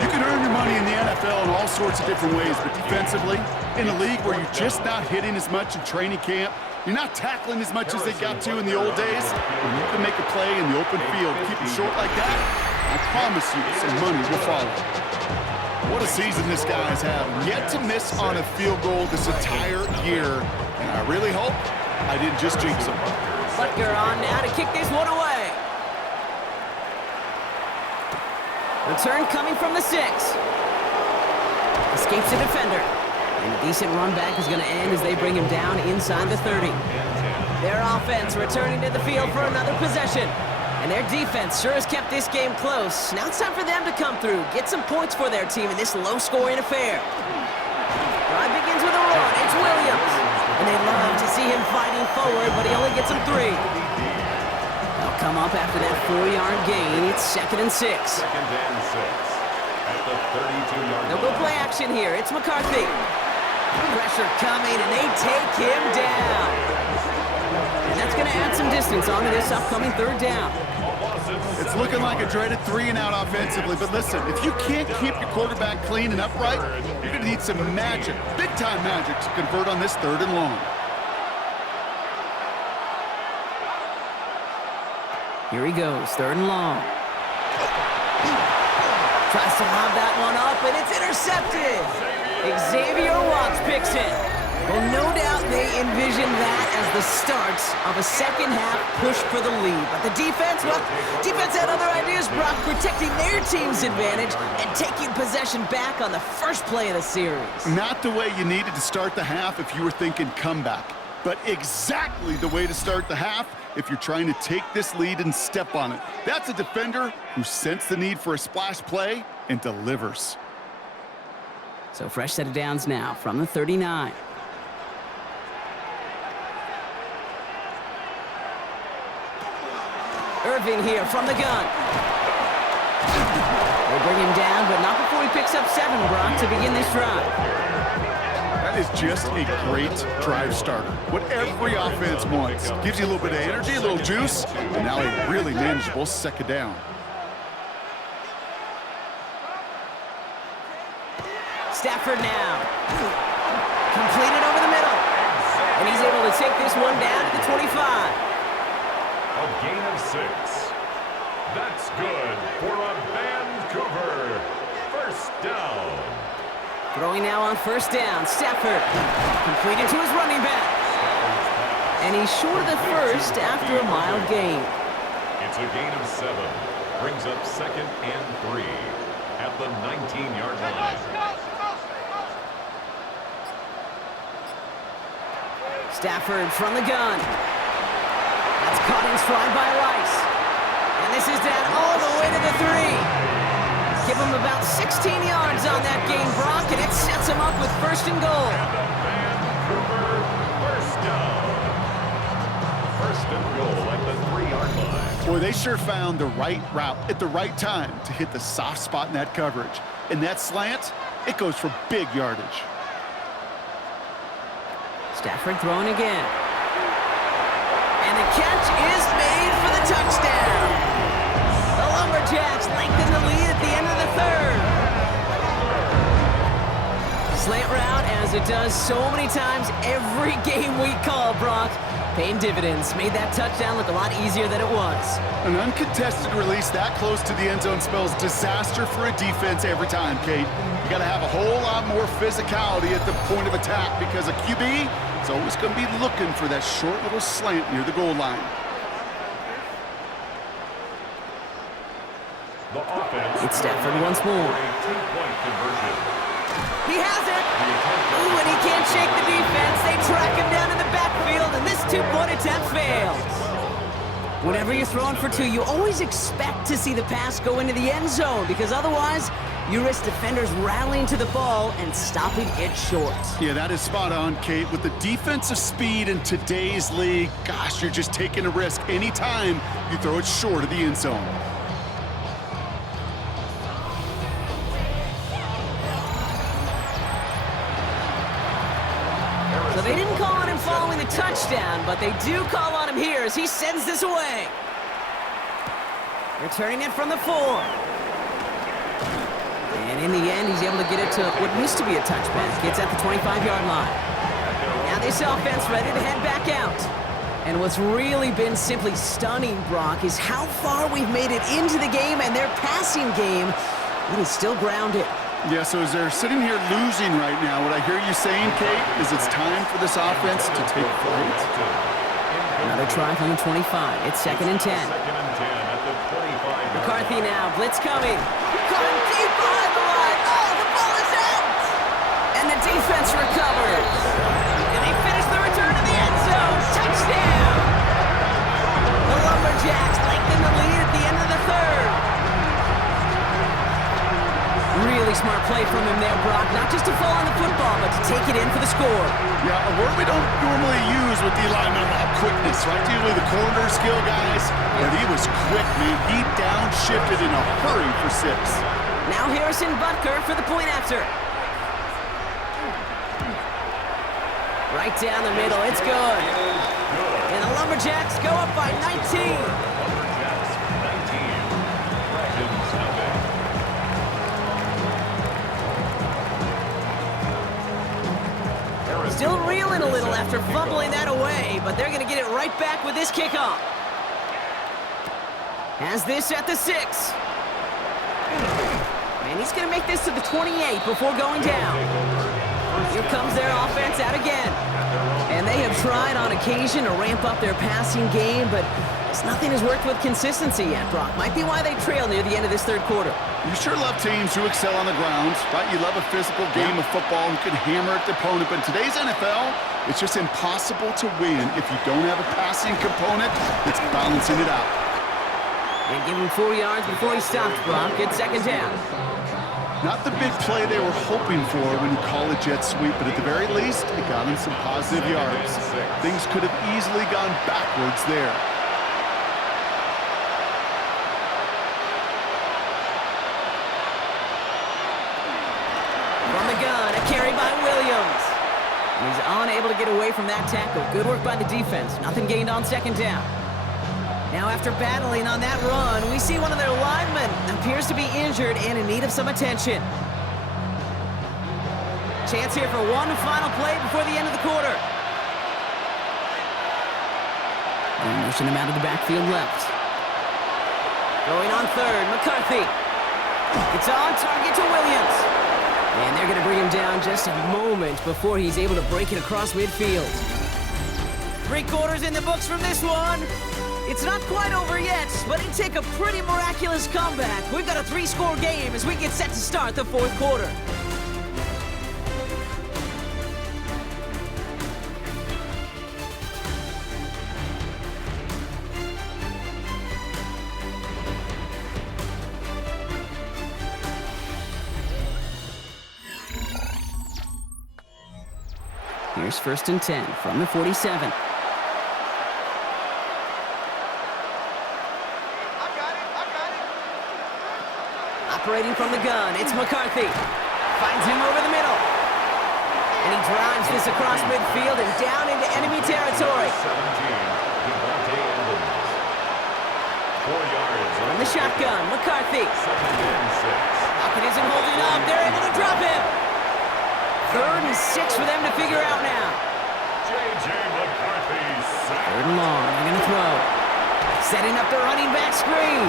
You can earn your money in the NFL in all sorts of different ways, but defensively, in a league where you're just not hitting as much in training camp, you're not tackling as much as they got to in the old days, when you can make a play in the open field, keep it short like that, I promise you some money will follow. What a season this guy is having. Yet to miss on a field goal this entire year, and I really hope I didn't just jinx him. Butker on now to kick this one away. Return coming from the 6. Escapes a defender. And a decent run back is going to end as they bring him down inside the 30. Their offense returning to the field for another possession. And their defense sure has kept this game close. Now it's time for them to come through, get some points for their team in this low-scoring affair. Drive begins with a run. It's Williams. And they love to see him fighting forward, but he only gets him 3. They'll come up after that 4-yard gain. It's 2nd and 6. 2nd and 6 at the 32-yard line. They'll go play action here. It's McCarthy. Pressure coming, and they take him down. And that's going to add some distance onto this upcoming 3rd down. It's looking like a dreaded 3-and-out offensively, but listen, if you can't keep your quarterback clean and upright, you're going to need some magic, big-time magic, to convert on this 3rd and long. Here he goes, 3rd and long. Tries to lob that one up, and it's intercepted. Xavier Watts picks it. Well, no doubt they envisioned that as the start of a second-half push for the lead. But the defense, well, defense had other ideas, Brock, protecting their team's advantage and taking possession back on the first play of the series. Not the way you needed to start the half if you were thinking comeback, but exactly the way to start the half if you're trying to take this lead and step on it. That's a defender who sensed the need for a splash play and delivers. So fresh set of downs now from the 39. Irving here from the gun. They bring him down, but not before he picks up 7, Brock, to begin this drive. That is just a great drive starter. What every offense wants. Gives you a little bit of energy, a little juice, and now a really manageable second down. Stafford now. Completed over the middle. And he's able to take this one down to the 25. A gain of 6. That's good for a Vancouver first down. Throwing now on first down. Stafford completed to his running back. And he's short of the first after a mild gain. It's a gain of 7. Brings up 2nd and 3 at the 19-yard line. Stafford from the gun. That's caught in stride by Rice. And this is down all the way to the 3. Give him about 16 yards on that gain, Brock, and it sets him up with first and goal. And the Vancouver first down. First and goal at the 3-yard line. Boy, they sure found the right route at the right time to hit the soft spot in that coverage. And that slant, it goes for big yardage. Stafford throwing again. And the catch is made for the touchdown. The Lumberjacks lengthen the lead at the end of the 3rd. Slant route, as it does so many times every game we call, Brock. Paying dividends. Made that touchdown look a lot easier than it was. An uncontested release that close to the end zone spells disaster for a defense every time, Kate. You got to have a whole lot more physicality at the point of attack because a QB is always going to be looking for that short little slant near the goal line. The offense. It's Stafford once more. A 2-point conversion. He has it. Ooh, and he can't shake the defense. They track him down in the backfield, and this 2-point attempt fails. Whenever you're throwing for 2, you always expect to see the pass go into the end zone because otherwise you risk defenders rallying to the ball and stopping it short. Yeah, that is spot on, Kate. With the defensive speed in today's league, gosh, you're just taking a risk anytime you throw it short of the end zone. So they didn't call on him following the touchdown, but they do call on him here as he sends this away. Returning it from the 4. And in the end, he's able to get it to what used to be a touchback. It's at the 25-yard line. Now this offense ready to head back out. And what's really been simply stunning, Brock, is how far we've made it into the game, and their passing game, it is still grounded. Yeah, so as they're sitting here losing right now, what I hear you saying, Kate, is it's time for this offense to take flight. Another try from the 25. It's 2nd and 10. 2nd and 10 at the 25. McCarthy now, blitz coming. Caught deep behind the line. Oh, the ball is out! And the defense recovers. And they finish the return to the end zone. Touchdown! The Lumberjacks lengthen the lead at the end of the 3rd. Really smart play from him there, Brock. Not just to fall on the football, but to take it in for the score. Yeah, a word we don't normally use with the lineman about quickness, right? Usually the corner skill guys, but he was quick, man. He downshifted in a hurry for 6. Now Harrison Butker for the point after. Right down the middle, it's good. And the Lumberjacks go up by 19. Lumberjacks 19. Dragons nothing. Still reeling a little after fumbling that away, but they're going to get it right back with this kickoff. Has this at the 6. And he's going to make this to the 28 before going down. Here comes their offense out again. And they have tried on occasion to ramp up their passing game, but nothing has worked with consistency yet, Brock. Might be why they trail near the end of this 3rd quarter. You sure love teams who excel on the ground, right? You love a physical game of football who can hammer at the opponent, but in today's NFL, it's just impossible to win if you don't have a passing component that's balancing it out. And give him 4 yards before he stops, Brock. It's 2nd down. Not the big play they were hoping for when you call a jet sweep, but at the very least, it got them some positive yards. Things could have easily gone backwards there. From the gun, a carry by Williams. He's unable to get away from that tackle. Good work by the defense. Nothing gained on second down. Now after battling on that run, we see one of their linemen appears to be injured and in need of some attention. Chance here for one final play before the end of the quarter. They motion him out of the backfield left. Going on third, McCarthy. It's on target to Williams. And they're going to bring him down just a moment before he's able to break it across midfield. 3 quarters in the books from this one. It's not quite over yet, but it'd take a pretty miraculous comeback. We've got a 3-score game as we get set to start the 4th quarter. Here's 1st and 10 from the 47. Operating from the gun, it's McCarthy. Finds him over the middle. And he drives this across midfield and down into enemy territory. 4 yards. From the shotgun, McCarthy. Pocket isn't holding up. They're able to drop him. 3rd and 6 for them to figure out now. J.J. McCarthy. 3rd and long. They're going to throw. Setting up the running back screen.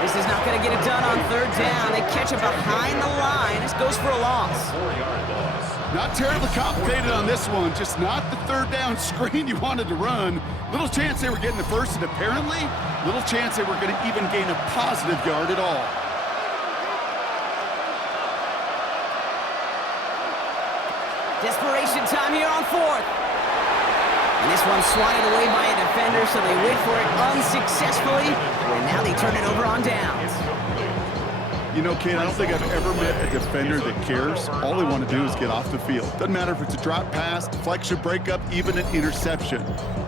This is not going to get it done on 3rd down. They catch it behind the line. This goes for a loss. 4-yard loss. Not terribly complicated on this one. Just not the 3rd down screen you wanted to run. Little chance they were getting the first, and apparently, little chance they were going to even gain a positive yard at all. Desperation time here on 4th. And this one's swatted away by a defender, so they wait for it unsuccessfully. And now they turn it over on downs. You know, Kate, I don't think I've ever met a defender that cares. All they want to do is get off the field. Doesn't matter if it's a drop pass, deflection, breakup, even an interception.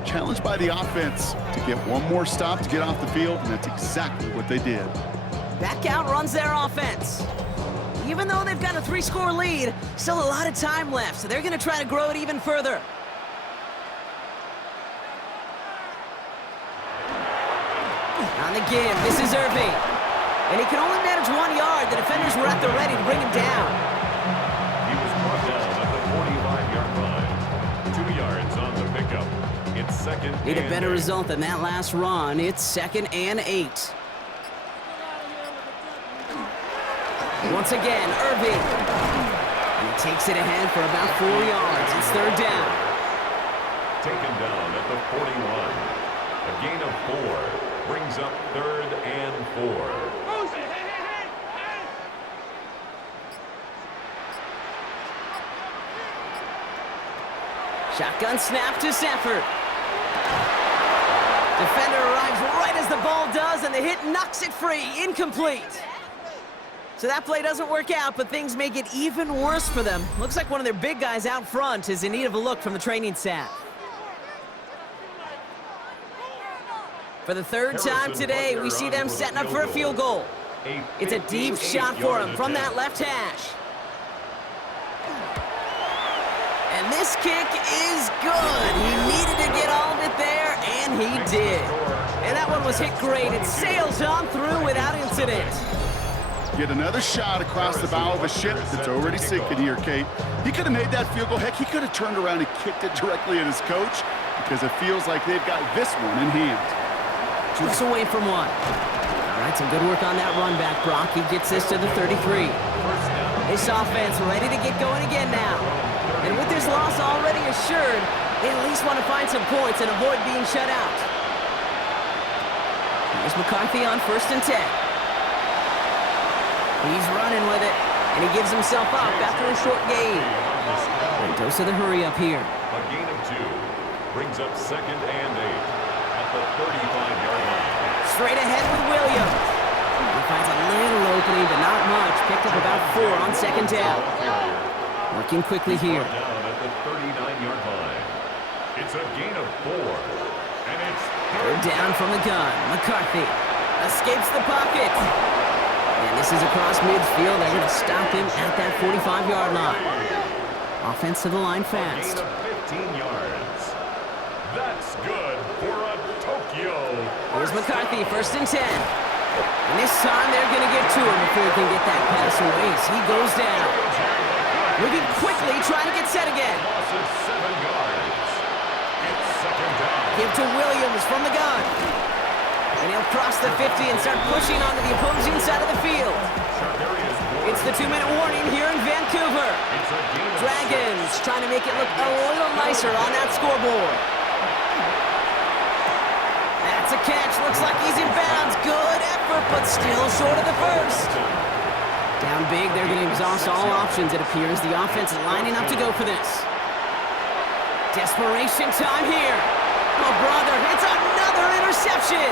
Challenged by the offense to get one more stop to get off the field, and that's exactly what they did. Back out runs their offense. Even though they've got a 3-score lead, still a lot of time left, so they're going to try to grow it even further. On the give, this is Irving. And he can only manage 1 yard. The defenders were at the ready to bring him down. He was brought down at the 45-yard line. 2 yards on the pickup. It's 2nd Need a better 8. result than that last run. It's 2nd and 8. Once again, Irving. And he takes it ahead for about 4 yards. It's 3rd down. Taken down at the 41. A gain of 4. Brings up 3rd and 4. Shotgun snap to Sanford. Defender arrives right as the ball does, and the hit knocks it free. Incomplete. So that play doesn't work out, but things make it even worse for them. Looks like one of their big guys out front is in need of a look from the training staff. For the 3rd time today, we see them setting up for a field goal. It's a deep shot for him from that left hash. And this kick is good. He needed to get all of it there, and he did. And that one was hit great. It sails on through without incident. Get another shot across the bow of a ship that's already sinking here, Kate. He could have made that field goal. Heck, he could have turned around and kicked it directly at his coach because it feels like they've got this one in hand. Just away from one. All right, some good work on that run back, Brock. He gets this to the 33. This offense ready to get going again now. And with this loss already assured, they at least want to find some points and avoid being shut out. Here's McCarthy on 1st and 10. He's running with it, and he gives himself up after a short gain. And dose of the hurry up here. A gain of 2 brings up 2nd and 8 at the 35-yard line. Straight ahead with Williams. He finds a little opening, but not much. Picked up about 4 score on second down. Working quickly here. Down at the 39-yard line. It's a gain of 4. And it's Third down from the gun. McCarthy escapes the pocket. And this is across midfield. They're going to stop him at that 45-yard line. Offense to the line fast. gain of 15 yards. That's good for a Tokyo. Here's McCarthy, first and 10. And this time they're going to get to him before he can get that pass away as he goes down. Moving quickly, trying to get set again. Loss of 7 yards. It's second down. Give to Williams from the gun. And he'll cross the 50 and start pushing onto the opposing side of the field. It's the 2-minute warning here in Vancouver. Dragons trying to make it look a little nicer on that scoreboard. That's a catch. Looks like he's in bounds. Good effort, but still short of the first. Down big, they're going to exhaust all options, it appears. The offense is lining up to go for this. Desperation time here. Oh, brother, it's another interception.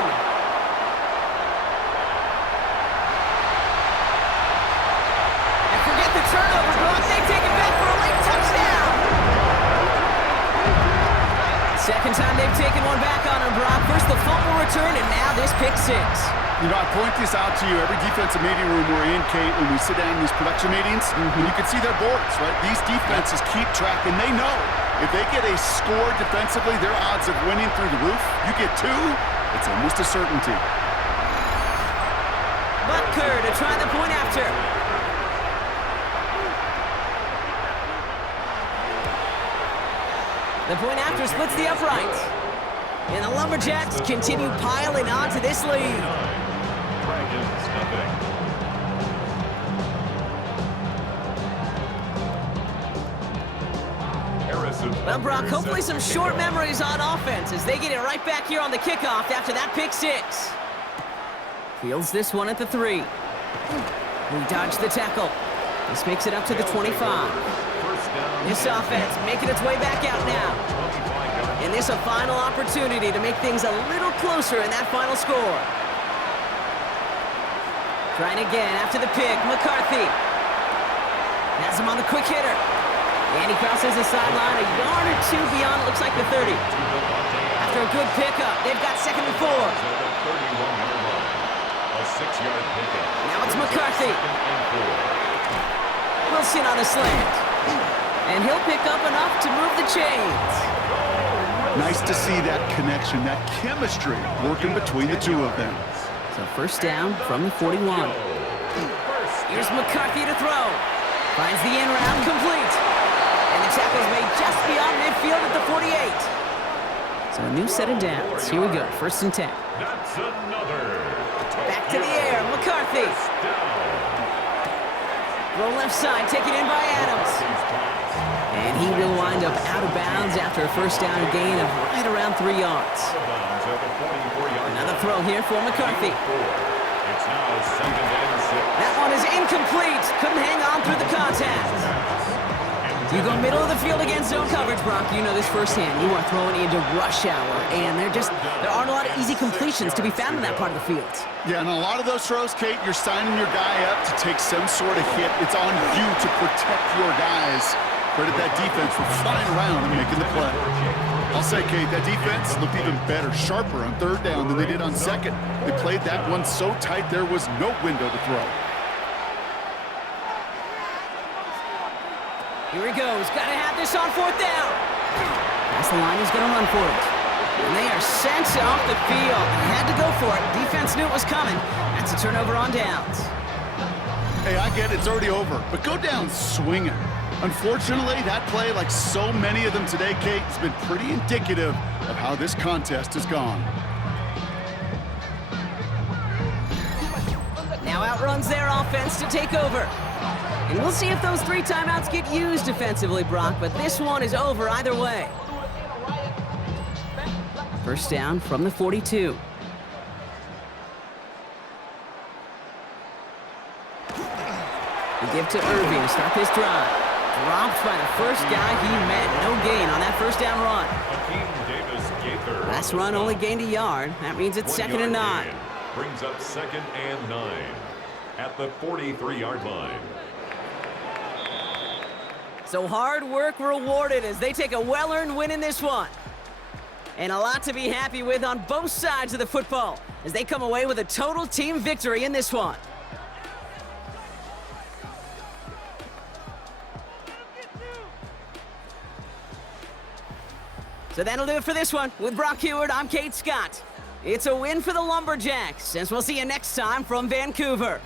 And forget the turnover, Brock. They take it back for a late touchdown. Second time they've taken one back on him, Brock. First the fumble return, and now this pick 6. You know, I point this out to you every defensive meeting room we're in, Kate, when we sit down in these production meetings, and you can see their boards, right? These defenses keep track, and they know if they get a score defensively, their odds of winning through the roof. You get 2, it's almost a certainty. Butker to try the point after. The point after splits the uprights. And the Lumberjacks continue piling on to this lead. Dragons nothing. Well, Brock, hopefully some short memories on offense as they get it right back here on the kickoff after that pick 6. Fields this one at the 3. We dodge the tackle. This makes it up to the 25. This offense making its way back out now. And this a final opportunity to make things a little closer in that final score. Trying again after the pick, McCarthy. Has him on the quick hitter. And he crosses the sideline a yard or 2 beyond, looks like the 30. After a good pickup, they've got second and 4. A 6-yard pickup. Now it's McCarthy. Wilson on a slant. And he'll pick up enough to move the chains. Nice to see that connection, that chemistry working between the two of them. So first down from the 41. Here's McCarthy to throw. Finds the in route complete. And the tackle's made just beyond midfield at the 48. So a new set of downs. Here we go, first and 10. That's another. Back to the air, McCarthy. Throw left side, taken in by Adams. And he will wind up out of bounds after a first down, a gain of right around 3 yards. Another throw here for McCarthy. It's now second and 6. That one is incomplete. Couldn't hang on through the contact. You go middle of the field against zone coverage, Brock. You know this firsthand. You are throwing into rush hour, and there aren't a lot of easy completions to be found in that part of the field. Yeah, and a lot of those throws, Kate, you're signing your guy up to take some sort of hit. It's on you to protect your guys. Credit that defense for flying around and making the play. I'll say, Kate, that defense looked even better, sharper on third down than they did on second. They played that one so tight there was no window to throw. Here he goes. Got to have this on fourth down. That's the line. He's going to run for it. And they are sent off the field. Had to go for it. Defense knew it was coming. That's a turnover on downs. Hey, I get it. It's already over. But go down swinging. Unfortunately, that play, like so many of them today, Kate, has been pretty indicative of how this contest has gone. Now outruns their offense to take over. And we'll see if those 3 timeouts get used defensively, Brock, but this one is over either way. First down from the 42. We give to Irving to start this drive. Dropped by the first guy he met. No gain on that first down run. Last run only gained a yard. That means it's second and 9. Brings up second and 9 at the 43-yard line. So hard work rewarded as they take a well-earned win in this one. And a lot to be happy with on both sides of the football as they come away with a total team victory in this one. So that'll do it for this one. With Brock Heward, I'm Kate Scott. It's a win for the Lumberjacks, and we'll see you next time from Vancouver.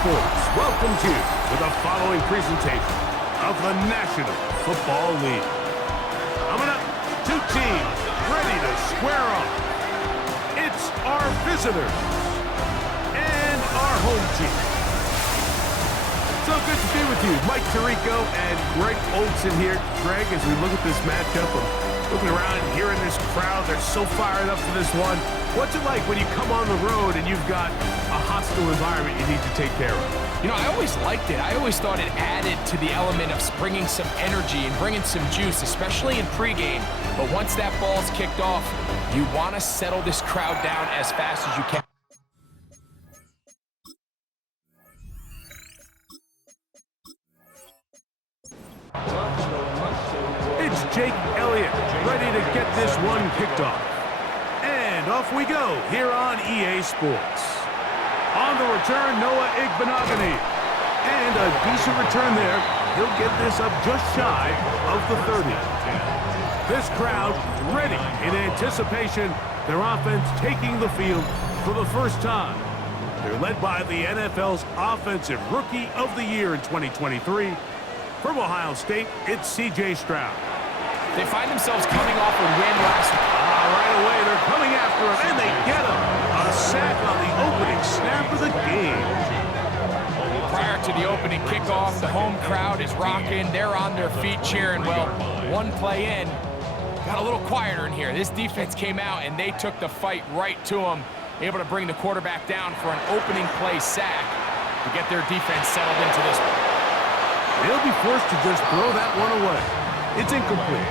Sports welcomes you to the following presentation of the National Football League. Coming up, two teams ready to square off. It's our visitors and our home team. So good to be with you. Mike Tirico and Greg Olson here. Greg, as we look at this matchup, I'm looking around and hearing this crowd. They're so fired up for this one. What's it like when you come on the road and you've got a hostile environment you need to take care of? You know, I always liked it. I always thought it added to the element of bringing some energy and bringing some juice, especially in pregame. But once that ball's kicked off, you want to settle this crowd down as fast as you can. It's Jake Elliott, ready to get this one kicked off. And off we go here on EA Sports. On the return, Noah Igbenogany. And a decent return there. He'll get this up just shy of the 30. This crowd ready in anticipation. Their offense taking the field for the first time. They're led by the NFL's Offensive Rookie of the Year in 2023. From Ohio State, it's C.J. Stroud. They find themselves coming off a win last week. Right away, they're coming after him, and they get him. A sack on the opening snap of the game. Prior to the opening kickoff, the home crowd is rocking. They're on their feet cheering. Well, one play in, got a little quieter in here. This defense came out, and they took the fight right to them, able to bring the quarterback down for an opening play sack to get their defense settled into this one. They'll be forced to just throw that one away. It's incomplete.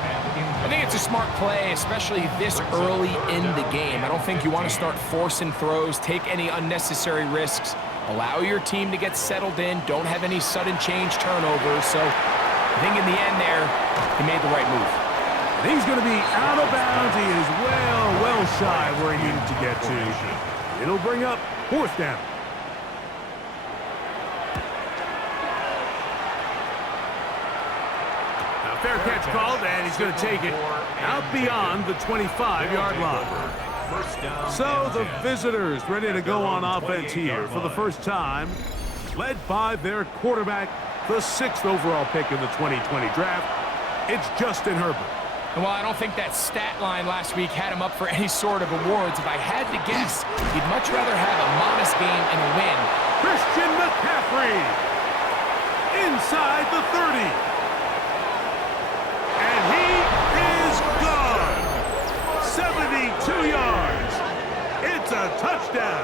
I think it's a smart play, especially this early in the game. I don't think you want to start forcing throws, take any unnecessary risks, allow your team to get settled in, don't have any sudden change turnovers. So I think in the end there, he made the right move. And he's going to be out of bounds. He is well shy where he needed to get to. It'll bring up fourth down. Fair catch called, and he's going to take it out beyond the 25-yard line. So the visitors ready to go on offense here for the first time, led by their quarterback, the 6th overall pick in the 2020 draft. It's Justin Herbert. And while I don't think that stat line last week had him up for any sort of awards, if I had to guess, he'd much rather have a modest game and a win. Christian McCaffrey inside the 30. And he is gone. 72 yards. It's a touchdown.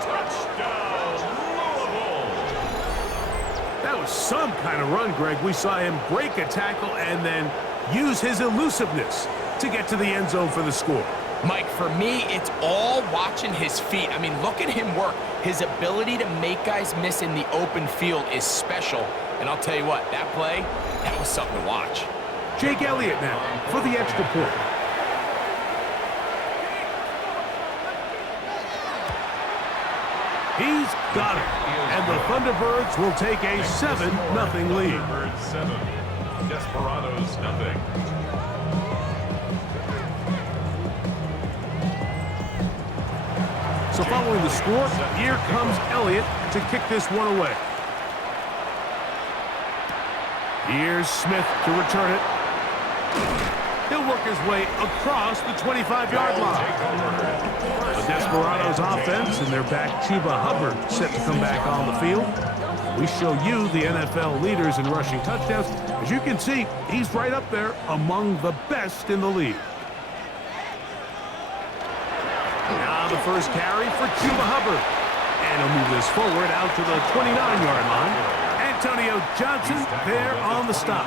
That was some kind of run, Greg. We saw him break a tackle and then use his elusiveness to get to the end zone for the score. Mike, for me, it's all watching his feet. I mean, look at him work. His ability to make guys miss in the open field is special. And I'll tell you what, that play, that was something to watch. Jake Elliott now for the extra point. He's got it. And the Thunderbirds will take a 7-0 lead. Thunderbirds 7, Desperados 0. So following the score, here comes Elliott to kick this one away. Here's Smith to return it. He'll work his way across the 25-yard line. The Desperados offense and their back Chuba Hubbard set to come back on the field. We show you the NFL leaders in rushing touchdowns. As you can see, he's right up there among the best in the league. Now the first carry for Chuba Hubbard. And he'll move this forward out to the 29-yard line. Antonio Johnson there on the stop.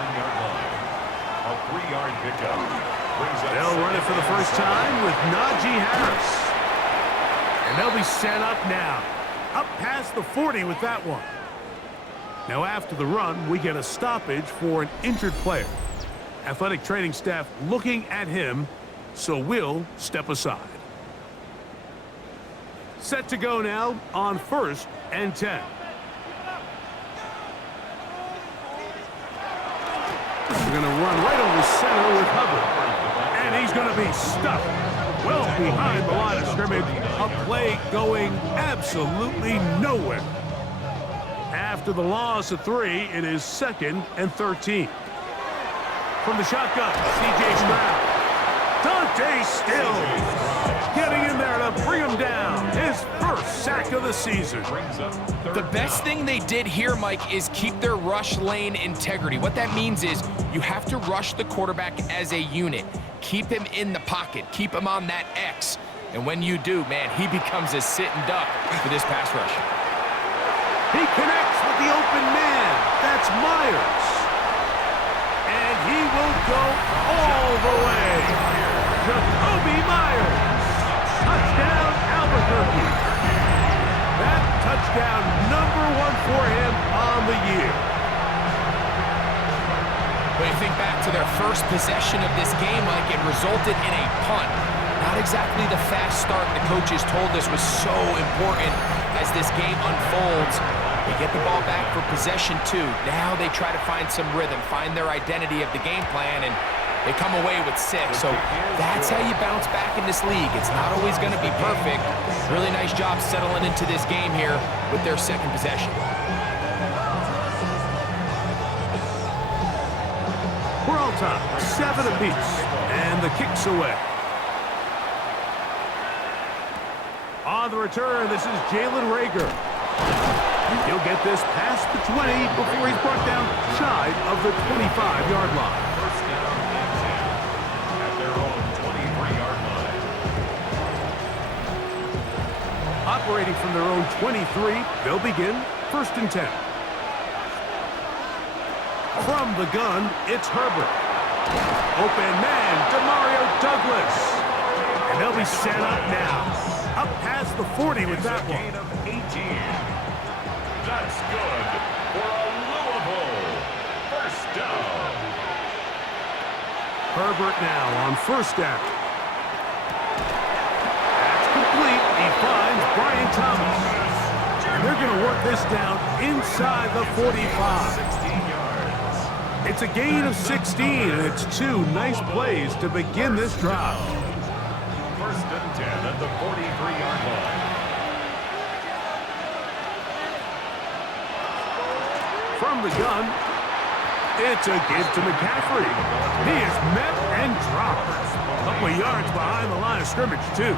A 3-yard pickup. They'll run it for the first time with Najee Harris. And they'll be set up now. Up past the 40 with that one. Now after the run, we get a stoppage for an injured player. Athletic training staff looking at him, so we'll step aside. Set to go now on 1st and 10. We're going to run right over center with Hubbard. And he's going to be stuck well behind the line of scrimmage. A play going absolutely nowhere. After the loss of 3, it is 2nd and 13. From the shotgun, C.J. Stroud. Dante Stills getting in there to bring him down. His his first sack of the season. The best thing they did here, Mike, is keep their rush lane integrity. What that means is you have to rush the quarterback as a unit. Keep him in the pocket. Keep him on that X. And when you do, man, he becomes a sitting duck for this pass rush. He connects with the open man. That's Myers. And he will go all the way. Jacoby Myers. Touchdown, Albuquerque. That touchdown #1 for him on the year. When you think back to their first possession of this game, Mike, it resulted in a punt. Not exactly the fast start the coaches told us was so important as this game unfolds. They get the ball back for possession 2. Now they try to find some rhythm, find their identity of the game plan, and they come away with 6. So that's how you bounce back in this league. It's not always going to be perfect. Really nice job settling into this game here with their second possession. We're all time, 7 apiece, and the kick's away. On the return, this is Jalen Rager. He'll get this past the 20 before he's brought down shy of the 25-yard line. First down and 10 at their own 23-yard line. Operating from their own 23, they'll begin 1st and 10. From the gun, it's Herbert. Open man, Demario Douglas. And they'll be set up now. Up past the 40 with that one. Gain of 18. That's good for a Louisville first down. Herbert now on 1st down. That's complete. He finds Brian Thomas. And they're going to work this down inside the 45. 16 yards. It's a gain of 16, and it's 2 nice plays to begin this drive. First and 10 at the 43-yard line. From the gun, it's a give to McCaffrey. He is met and dropped. A couple of yards behind the line of scrimmage, too.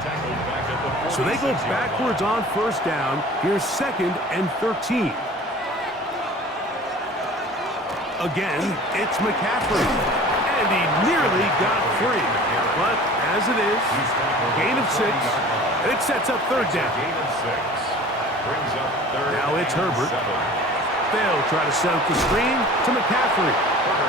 So they go backwards on 1st down. Here's 2nd and 13. Again, it's McCaffrey. And he nearly got free. But as it is, gain of 6. It sets up 3rd down. Gain of 6. Brings up 3rd. Now it's and Herbert. 7. They'll try to set up the screen to McCaffrey.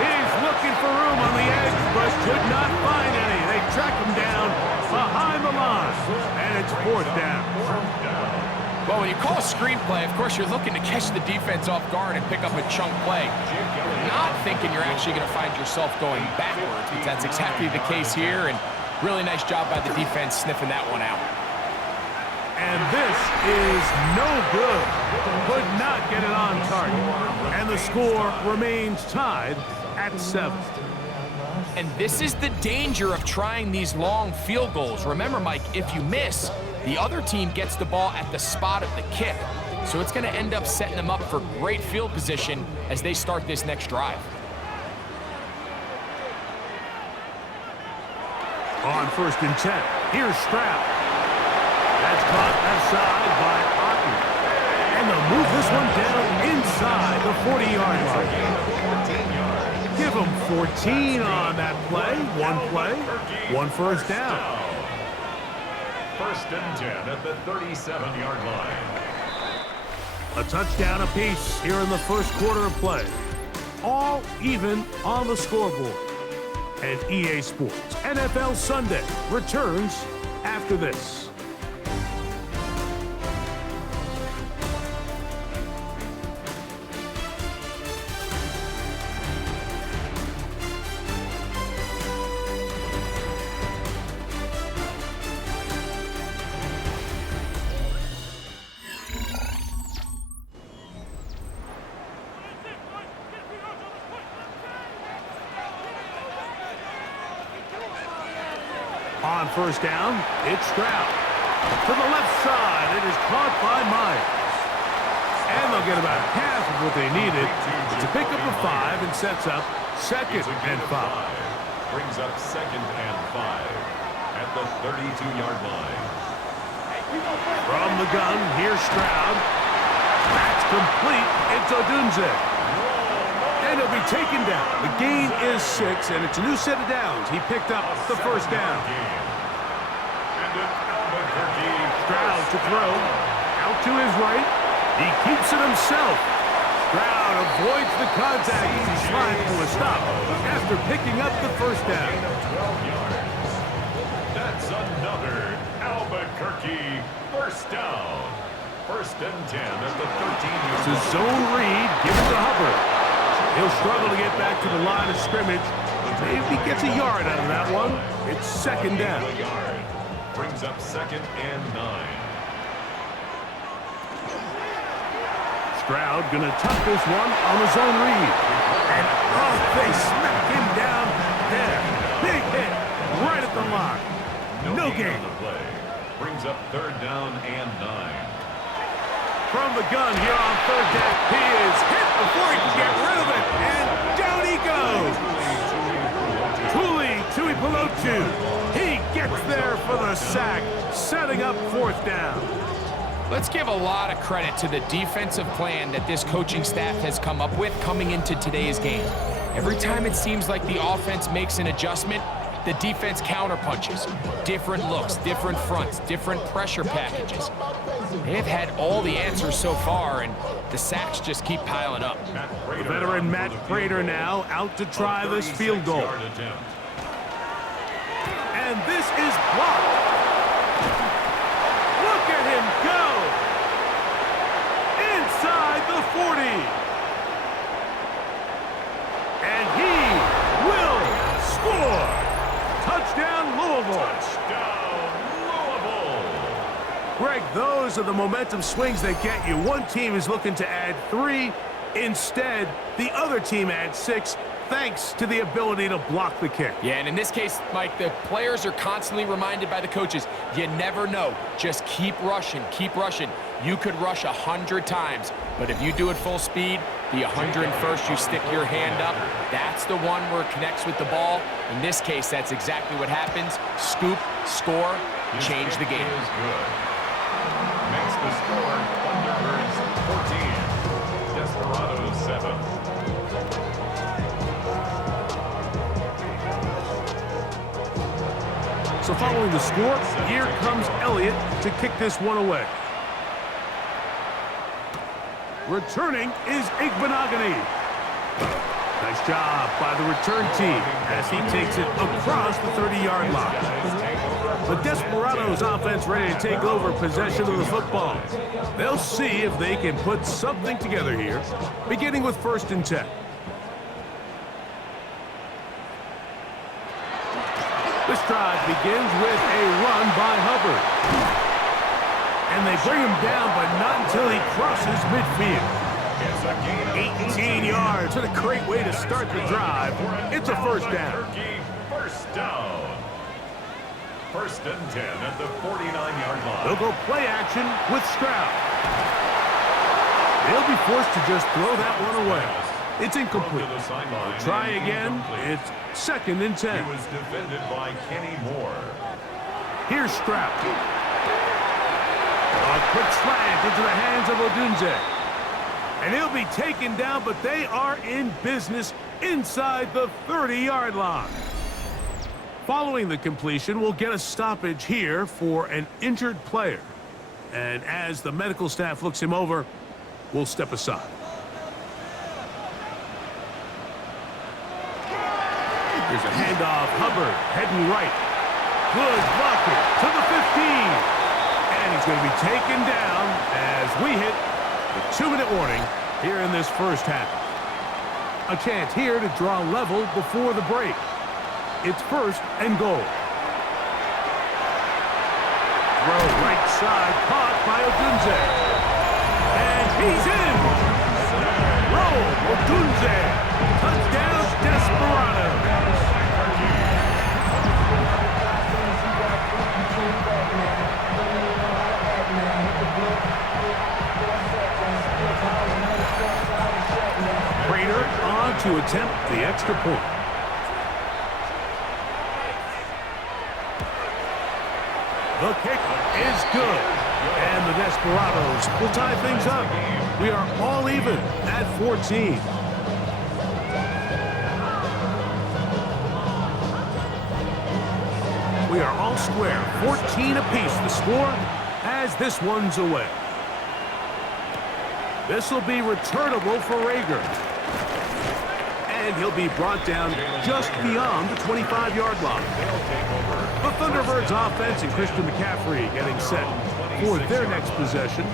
He's looking for room on the edge, but could not find any. They track him down behind the line, and it's 4th down. Well, when you call a screenplay, of course, you're looking to catch the defense off guard and pick up a chunk play. Not thinking you're actually going to find yourself going backwards, but that's exactly the case here, and really nice job by the defense sniffing that one out. And this is no good. Could not get it on target. And the score remains tied at 7. And this is the danger of trying these long field goals. Remember, Mike, if you miss, the other team gets the ball at the spot of the kick. So it's going to end up setting them up for great field position as they start this next drive. On 1st and 10, here's Stroud. That's caught outside by Otten. And they'll move this one down inside the 40-yard line. Give them 14 on that play. 1 play, 1 1st down. First and 10 at the 37-yard line. A touchdown apiece here in the 1st quarter of play. All even on the scoreboard. And EA Sports NFL Sunday returns after this. On 1st down, it's Stroud. To the left side, it is caught by Myers. And they'll get about half of what they needed to pick up a 5 and sets up 2nd and 5. Brings up 2nd and 5 at the 32-yard line. From the gun, here's Stroud. That's complete. It's Odunze. And he'll be taken down. The gain is 6, and it's a new set of downs. He picked up the first down. Stroud to throw. Out to his right. He keeps it himself. Stroud avoids the contact as he slides to a stop after picking up the first down. That's another Albuquerque first down. First and 10 at the 13-yard It's a zone read given to Hubbard. He'll struggle to get back to the line of scrimmage. Maybe he gets a yard out of that one. It's second down. Brings up second and 9. Stroud gonna tuck this one on the zone read. And oh, they smack him down there. Big hit right at the line. No gain. Brings up third down and 9. From the gun here on third down. He is hit before he can get rid of it. And down he goes. Tuli Tuipulotu. He gets there for the sack, setting up fourth down. Let's give a lot of credit to the defensive plan that this coaching staff has come up with coming into today's game. Every time it seems like the offense makes an adjustment, the defense counterpunches. Different looks, different fronts, different pressure packages. They've had all the answers so far, and the sacks just keep piling up. The veteran Matt Prater now out to try this field goal. And this is blocked. Look at him go. Inside the 40. And he will score. Touchdown, Louisville. Greg, those are the momentum swings that get you. One team is looking to add 3. Instead, the other team adds 6, thanks to the ability to block the kick. Yeah, and in this case, Mike, the players are constantly reminded by the coaches, you never know. Just keep rushing, keep rushing. You could rush 100 times, but if you do it full speed, the 101st you stick your hand up, that's the one where it connects with the ball. In this case, that's exactly what happens. Scoop, score, change the game. Makes the score Thunderbirds 14, Desperados 7. So following the score, here comes Elliott to kick this one away. Returning is Igbenogany. Nice job by the return team as he takes it across the 30-yard line. The Desperados offense ready to take over possession of the football. They'll see if they can put something together here, beginning with first and 10. This drive begins with a run by Hubbard. And they bring him down, but not until he crosses midfield. 18 yards. What a great way to start the drive. It's a first down. First down. First and 10 at the 49-yard line. They'll go play action with Stroud. They'll be forced to just throw that one away. It's incomplete. We'll try again. It's second and 10. He was defended by Kenny Moore. Here's Stroud. A quick slant into the hands of Odunze. And he'll be taken down, but they are in business inside the 30-yard line. Following the completion, we'll get a stoppage here for an injured player. And as the medical staff looks him over, we'll step aside. Here's a handoff. Hubbard heading right. Good blocking to the 15. And he's going to be taken down as we hit the 2-minute warning here in this first half. A chance here to draw level before the break. It's first and goal. Throw right side, caught by Odunze. And he's in. Roll, Odunze. Touchdown, Desperados. Prater on to attempt the extra point. The kick is good. And the Desperados will tie things up. We are all even at 14. We are all square, 14 apiece the score as this one's away. This will be returnable for Rager. And he'll be brought down just beyond the 25-yard line. The Thunderbirds offense and Christian McCaffrey getting set for their next possession.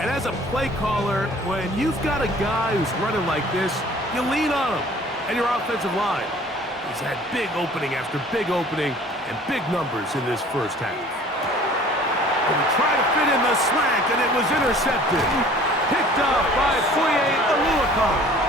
And as a play caller, when you've got a guy who's running like this, you lean on him and your offensive line. He's had big opening after big opening and big numbers in this first half. And he tried to fit in the slant, and it was intercepted. Picked off by Aviators.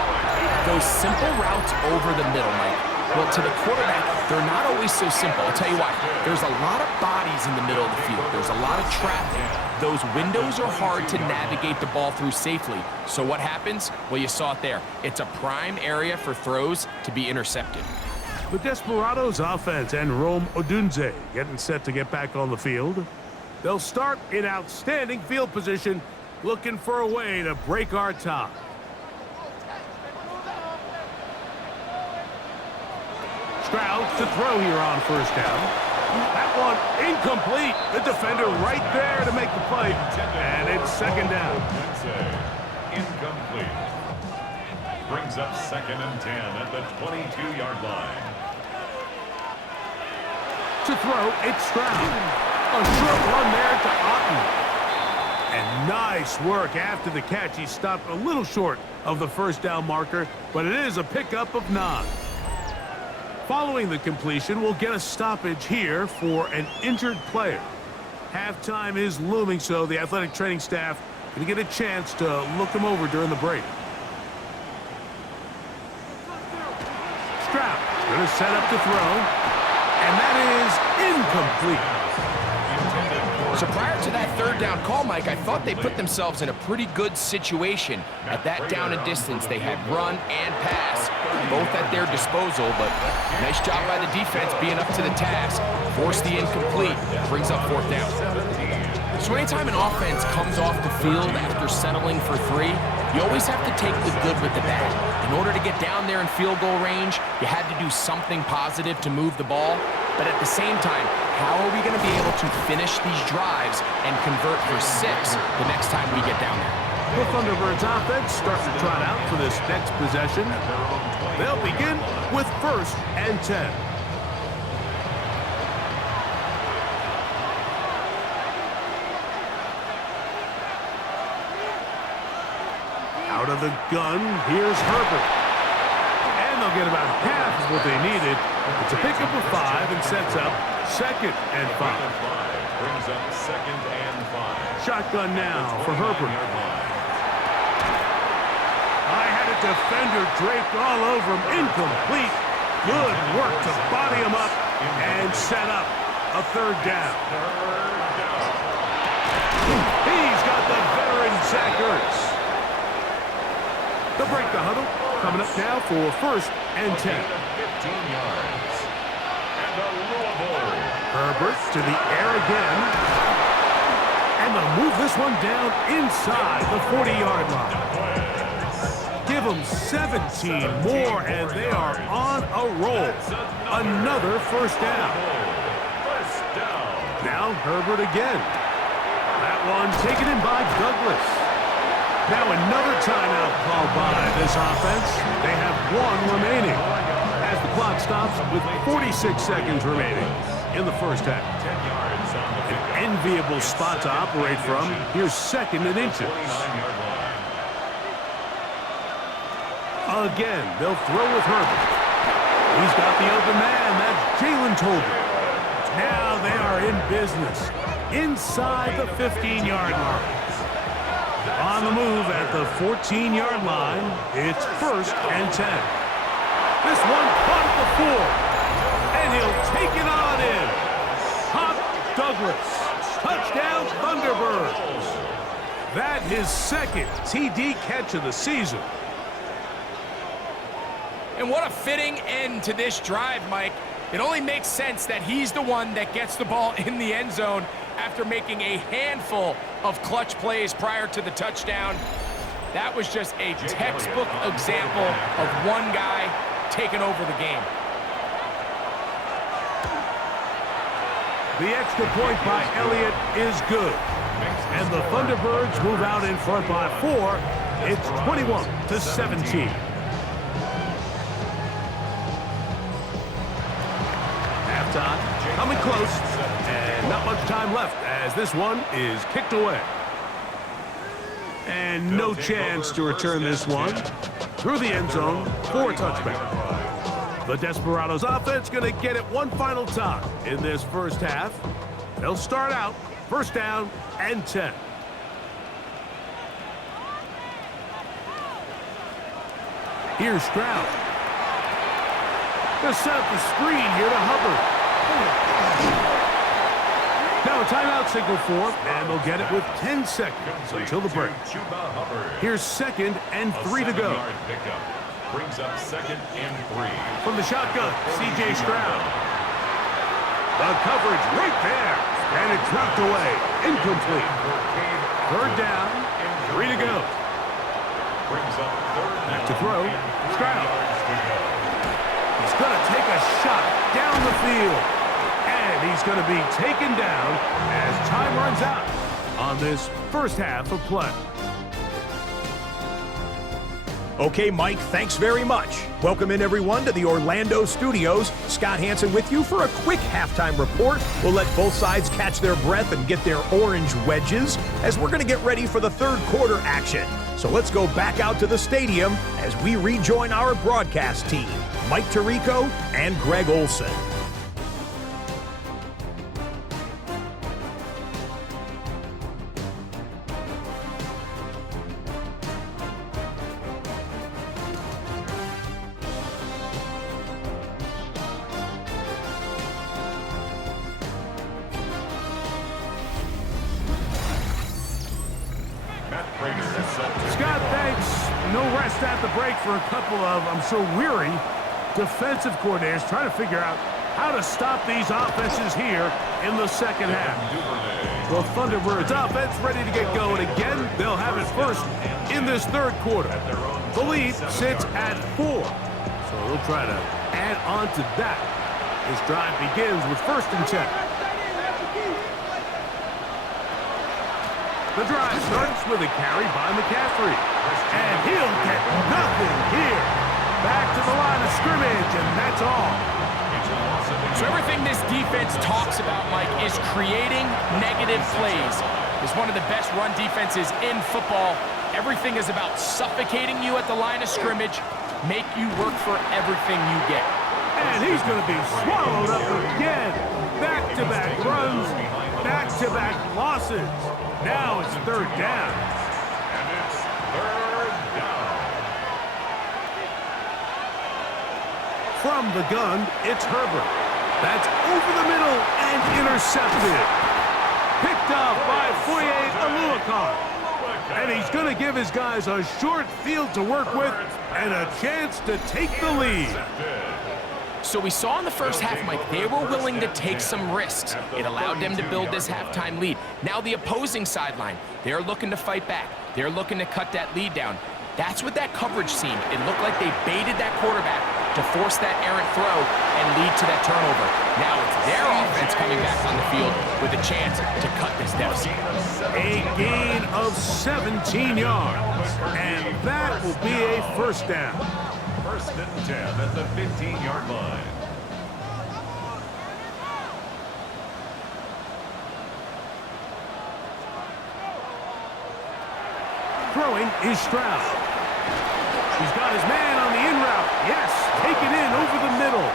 Those simple routes over the middle, Mike. Well, to the quarterback, they're not always so simple. I'll tell you why. There's a lot of bodies in the middle of the field. There's a lot of traffic. Those windows are hard to navigate the ball through safely. So what happens? Well, you saw it there. It's a prime area for throws to be intercepted. The Desperados offense and Rome Odunze getting set to get back on the field. They'll start in outstanding field position, looking for a way to break our tie. Stroud to throw here on first down. That one incomplete. The defender right there to make the play. And it's second down. Incomplete. Brings up 2nd and 10 at the 22-yard line. To throw, it's Stroud. A short run there to Otten. And nice work after the catch. He stopped a little short of the first down marker, but it is a pickup of 9. Following the completion, we'll get a stoppage here for an injured player. Halftime is looming, so the athletic training staff going to get a chance to look him over during the break. Stroud going to set up to throw, and that is incomplete. So prior to that third down call, Mike, I thought they put themselves in a pretty good situation. At that down and distance, they had run and pass, both at their disposal, but nice job by the defense being up to the task. Forced the incomplete, brings up 4th down. So anytime an offense comes off the field after settling for 3, you always have to take the good with the bad. In order to get down there in field goal range, you had to do something positive to move the ball. But at the same time, how are we going to be able to finish these drives and convert for 6 the next time we get down there? The Thunderbirds offense starts to trot out for this next possession. They'll begin with 1st and 10. Out of the gun, here's Herbert. And they'll get about half of what they needed. It's a pickup of 5 and sets up 2nd and 5. Brings up 2nd and 5. Shotgun now for Herbert. I had a defender draped all over him. Incomplete. Good work to body him up and set up a 3rd down. He's got the veteran Zach Ertz. They'll break the huddle. Coming up now for 1st and 10. 15 yards. And a Louisville. Herbert to the air again. And they'll move this one down inside the 40-yard line. Give them 17 more, and they are on a roll. Another 1st down. Now Herbert again. That one taken in by Douglas. Now another timeout called by this offense. They have 1 remaining as the clock stops with 46 seconds remaining in the first half. An enviable spot to operate from. Here's 2nd and inches. Again, they'll throw with Herbert. He's got the open man. That's Jalen Tolbert. Now they are in business inside the 15-yard line. On the move at the 14-yard line, it's 1st and 10. This one caught at the 4, and he'll take it on in. Pop Douglas, touchdown Thunderbirds. That his 2nd TD catch of the season. And what a fitting end to this drive, Mike. It only makes sense that he's the one that gets the ball in the end zone after after making a handful of clutch plays prior to the touchdown. That was just a textbook example of one guy taking over the game. The extra point by Elliott is good. And the Thunderbirds move out in front by 4. It's 21-17. Halftime, coming close, and not much time left as this one is kicked away. And no chance to return this one through the end zone for a touchback. The Desperados offense going to get it one final time in this first half. They'll start out first down and 10. Here's Stroud. They'll set up the screen here to Hubbard. Now a timeout signal for them, and they'll get it with 10 seconds until the break. Here's 2nd and 3 to go. Brings up 2nd and 3. From the shotgun, C.J. Stroud. The coverage right there, and it's knocked away. Incomplete. 3rd down, 3 to go. Back to throw, Stroud. He's going to take a shot down the field. And he's going to be taken down as time runs out on this first half of play. Okay, Mike, thanks very much. Welcome in, everyone, to the Orlando studios. Scott Hansen with you for a quick halftime report. We'll let both sides catch their breath and get their orange wedges as we're going to get ready for the third quarter action. So let's go back out to the stadium as we rejoin our broadcast team, Mike Tirico and Greg Olson. Scott, thanks. No rest at the break for a couple of, I'm sure, weary defensive coordinators trying to figure out how to stop these offenses here in the second half. The Thunderbirds offense ready to get going again. They'll have it first in this third quarter. The lead sits at 4, so they'll try to add on to that. This drive begins with 1st and 10. The drive starts with a carry by McCaffrey. And he'll get nothing here. Back to the line of scrimmage, and that's all. So everything this defense talks about, Mike, is creating negative plays. It's one of the best run defenses in football. Everything is about suffocating you at the line of scrimmage, make you work for everything you get. And he's going to be swallowed up again. Back-to-back runs, back-to-back losses. Now it's 3rd down. And it's 3rd down. From the gun, it's Herbert. That's over the middle and intercepted. Picked off by Foye Aluakon. And he's going to give his guys a short field to work with and a chance to take the lead. So we saw in the first half, Mike, they were willing to take some risks. It allowed them to build this halftime lead. Now the opposing sideline, they're looking to fight back. They're looking to cut that lead down. That's what that coverage seemed. It looked like they baited that quarterback to force that errant throw and lead to that turnover. Now it's their offense coming back on the field with a chance to cut this deficit. A gain of 17 yards, and that will be a 1st down. 1st and 10 at the 15-yard line. Throwing is Stroud. He's got his man on the in route. Yes, take it in over the middle.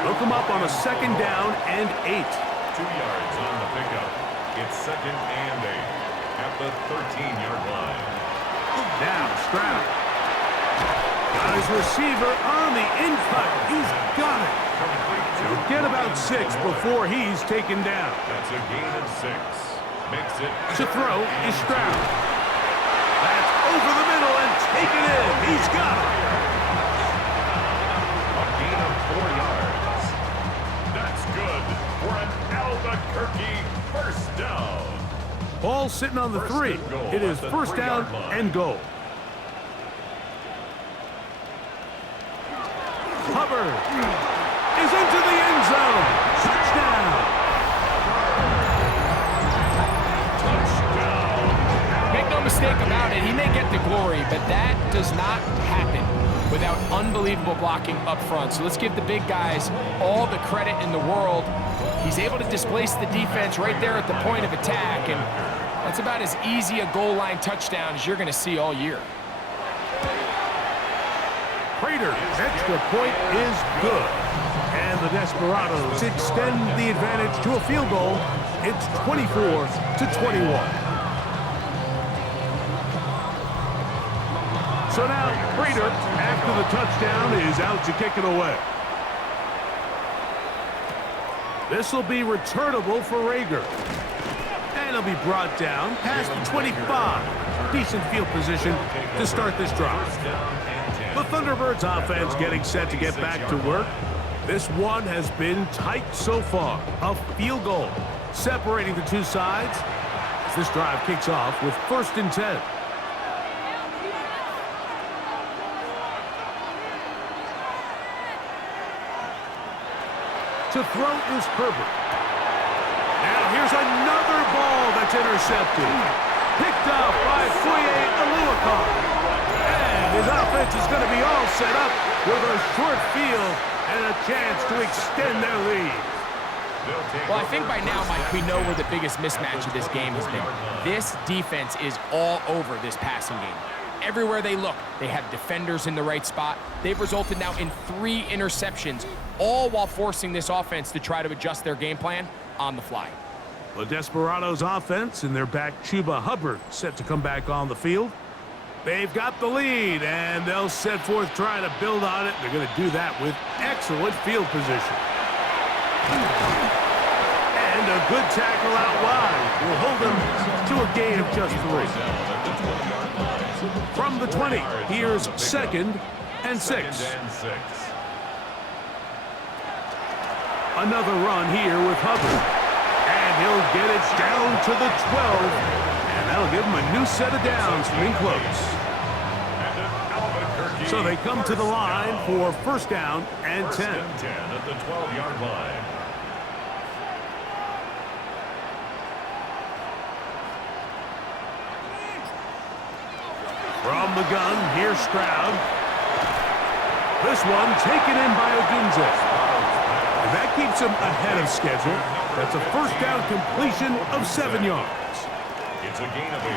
They'll come up on a 2nd down and 8. 2 yards on the pickup. It's 2nd and 8 at the 13-yard line. Now Stroud. Got his receiver on the in-cut. He's got it. He'll get about 6 before he's taken down. That's a gain of 6. Makes it To throw is Stroud. That's over the middle and taken in. He's got it. a gain of 4 yards. That's good for an Albuquerque 1st down. sitting on the 3. It is first down and goal. Hubbard is into the end zone. Touchdown. Make no mistake about it, he may get the glory, but that does not happen without unbelievable blocking up front. So let's give the big guys all the credit in the world. He's able to displace the defense right there at the point of attack, and that's about as easy a goal line touchdown as you're going to see all year. Prater's extra point is good. And the Desperados extend the advantage to a field goal. It's 24-21. So now, Prater, after the touchdown, is out to kick it away. This will be returnable for Rager. And it'll be brought down past the 25. Decent field position to start this drive. The Thunderbirds offense getting set to get back to work. This one has been tight so far. A field goal separating the two sides as this drive kicks off with 1st and 10. To throw is Herbert. Now here's another ball that's intercepted. Picked up by Voyagers. And his offense is going to be all set up with a short field and a chance to extend their lead. Well, I think by now, Mike, we know where the biggest mismatch of this game has been. This defense is all over this passing game. Everywhere they look, they have defenders in the right spot. They've resulted now in 3 interceptions, all while forcing this offense to try to adjust their game plan on the fly. The Desperados offense and their back Chuba Hubbard set to come back on the field. They've got the lead, and they'll set forth trying to build on it. They're going to do that with excellent field position. And a good tackle out wide will hold them to a gain of just 3. From the 20, here's 2nd and 6. Another run here with Hubbard. And he'll get it down to the 12. And that'll give him a new set of downs from in close. So they come to the line for 1st down and 10. 10 at the 12-yard line. From the gun, here's Stroud. This one taken in by Odunze. And that keeps him ahead of schedule. That's a 1st down completion of 7 yards. It's a gain of 8.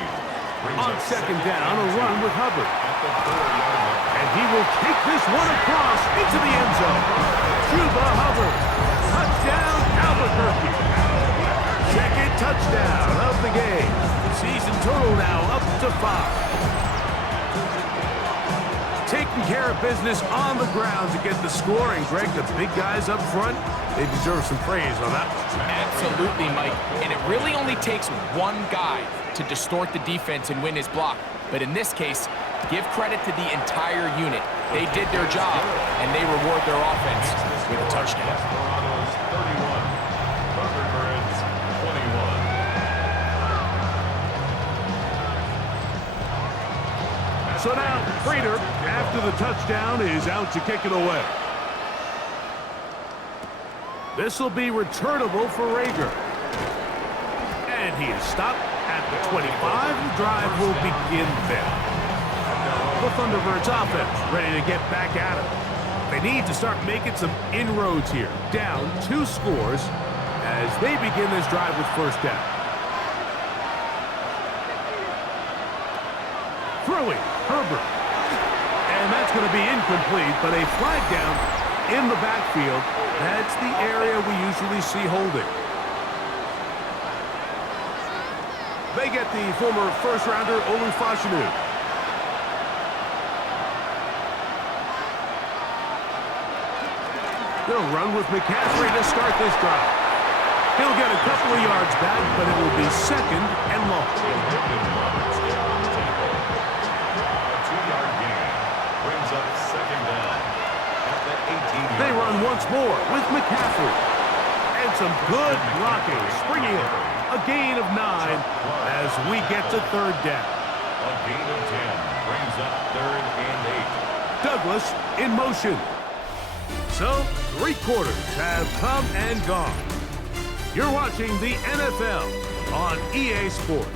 On 2nd down, a run with Hubbard. And he will take this one across into the end zone. Chuba Hubbard. Touchdown, Albuquerque. 2nd touchdown of the game. Season total now up to 5. Taking care of business on the ground to get the score. And, Greg, the big guys up front, they deserve some praise on that. Absolutely, Mike. And it really only takes one guy to distort the defense and win his block. But in this case, give credit to the entire unit. They did their job, and they reward their offense with a touchdown. Desperados 31, Thunderbirds 21. So now, Prater, after the touchdown, is out to kick it away. This will be returnable for Rager. And he is stopped at the 25. The drive will begin there. The Thunderbirds offense ready to get back at it. They need to start making some inroads here. Down 2 scores as they begin this drive with 1st down. Throwing, Herbert. And that's going to be incomplete, but a flag down in the backfield. That's the area we usually see holding. They get the former 1st-rounder, Olufashinu. They'll run with McCaffrey to start this drive. He'll get a couple of yards back, but it will be 2nd and long. They run once more with McCaffrey. And some good blocking, springing over. a gain of 9 as we get to third down. A gain of 10 brings up 3rd and 8. Douglas in motion. So, 3 quarters have come and gone. You're watching the NFL on EA Sports.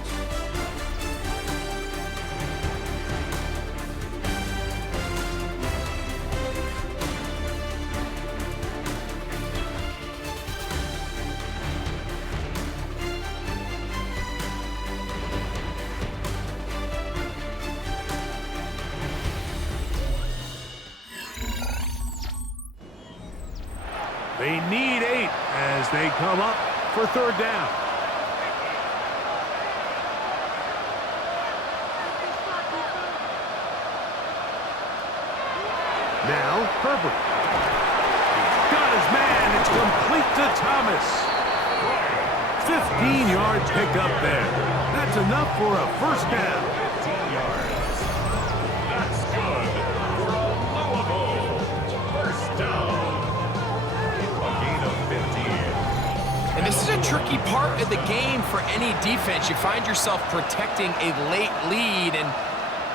They need 8 as they come up for third down. Now, Herbert. Got his man. It's complete to Thomas. 15-yard pickup there. That's enough for a first down. 15 yards. That's good for a Louisville first down. A gain of 15. And this is a tricky part of the game for any defense. You find yourself protecting a late lead, and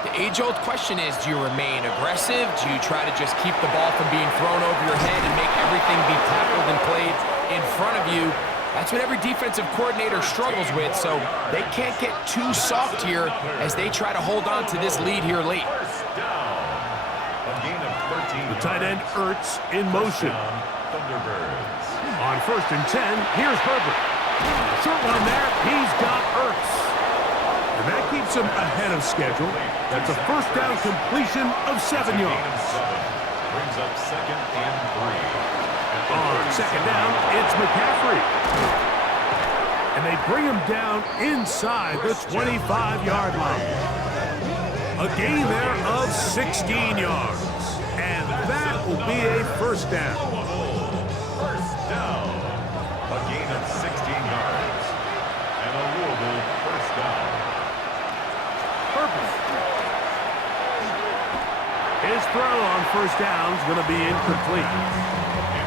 the age-old question is, do you remain aggressive? Do you try to just keep the ball from being thrown over your head and make everything be tackled and played in front of you? That's what every defensive coordinator struggles with, so they can't get too soft here as they try to hold on to this lead here late. First down. A gain of 13. The tight end Ertz in motion. Thunderbirds. On 1st and 10, here's Herbert. Short one there, he's got Ertz. And that keeps him ahead of schedule. That's a first down completion of 7 yards. Brings up 2nd and 3. On 2nd down, it's McCaffrey. And they bring him down inside the 25-yard line. A gain there of 16 yards. And that will be a first down. First down. A gain of 16 yards. And a Louisville first down. Herbert. His throw on first down is going to be incomplete.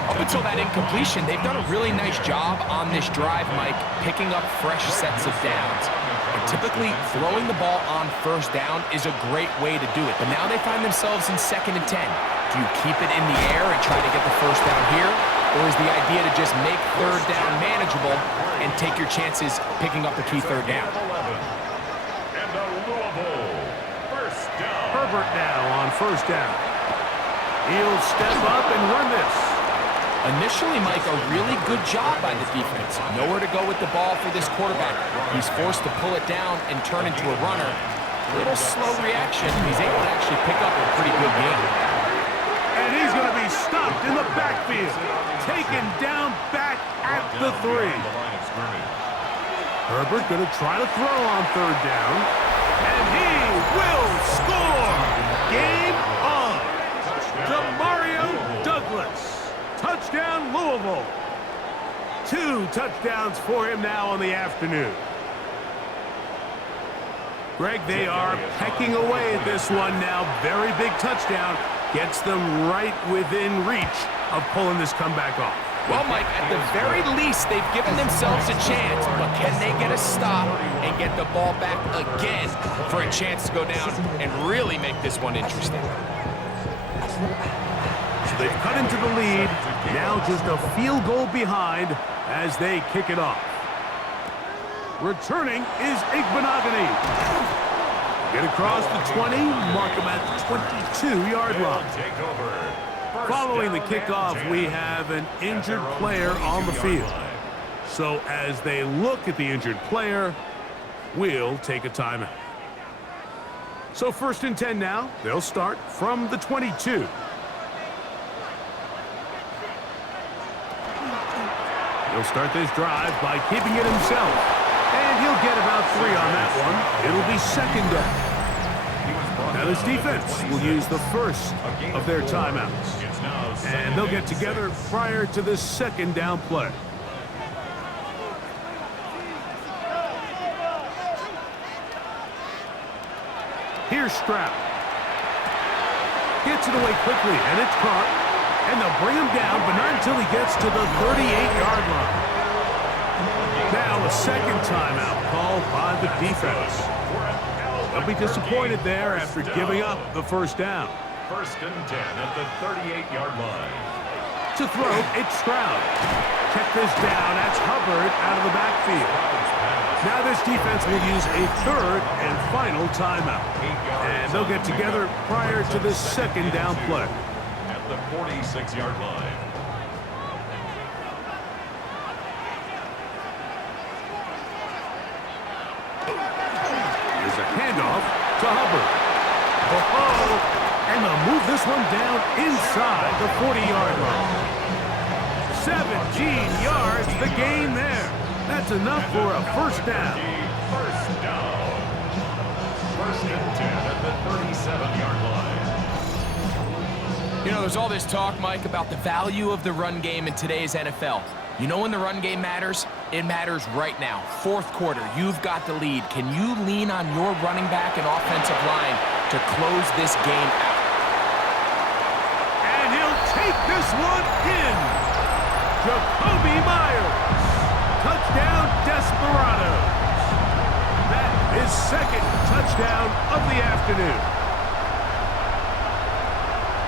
Up until that incompletion, they've done a really nice job on this drive, Mike, picking up fresh sets of downs. And typically, throwing the ball on first down is a great way to do it. But now they find themselves in 2nd and 10. Do you keep it in the air and try to get the first down here? Or is the idea to just make third down manageable and take your chances picking up the key third down? And a Louisville first down. Herbert now on first down. He'll step up and run this. Initially, Mike, a really good job by the defense. Nowhere to go with the ball for this quarterback. He's forced to pull it down and turn into a runner. Little slow reaction. He's able to actually pick up a pretty good game. And he's going to be stopped in the backfield. Taken down back at the 3. Herbert going to try to throw on third down. And he will score. Game on. Demario Douglas. Touchdown, Louisville. 2 touchdowns for him now on the afternoon. Greg, they are pecking away at this one now. Very big touchdown. Gets them right within reach of pulling this comeback off. Well, Mike, at the very least, they've given themselves a chance, but can they get a stop and get the ball back again for a chance to go down and really make this one interesting? They've cut into the lead, now just a field goal behind as they kick it off. Returning is Igbenogany. Get across the 20, mark him at the 22-yard line. Following the kickoff, we have an injured player on the field. So as they look at the injured player, we'll take a timeout. So 1st and 10 now, they'll start from the 22. He'll start this drive by keeping it himself. And he'll get about 3 on that one. It'll be 2nd down. Now this defense will use the first of their timeouts. And they'll get together prior to this 2nd down play. Here's Stroud. Gets it away quickly, and it's caught. And they'll bring him down, but not until he gets to the 38-yard line. Now a A second timeout called by the defense. They'll be disappointed there after giving up the first down. 1st and 10 at the 38-yard line. To throw, it's Stroud. Check this down. That's Hubbard out of the backfield. Now this defense will use a third and final timeout. And they'll get together prior to the second down play. At the 46-yard line. Here's a handoff to Hubbard. And they'll move this one down inside the 40-yard line. 17 yards, the gain there. That's enough for a first down. First down. 1st and 10 at the 37-yard line. You know, there's all this talk, Mike, about the value of the run game in today's NFL. You know when the run game matters? It matters right now. 4th quarter, you've got the lead. Can you lean on your running back and offensive line to close this game out? And he'll take this one in. Jacoby Myers. Touchdown, Desperados. That is 2nd touchdown of the afternoon.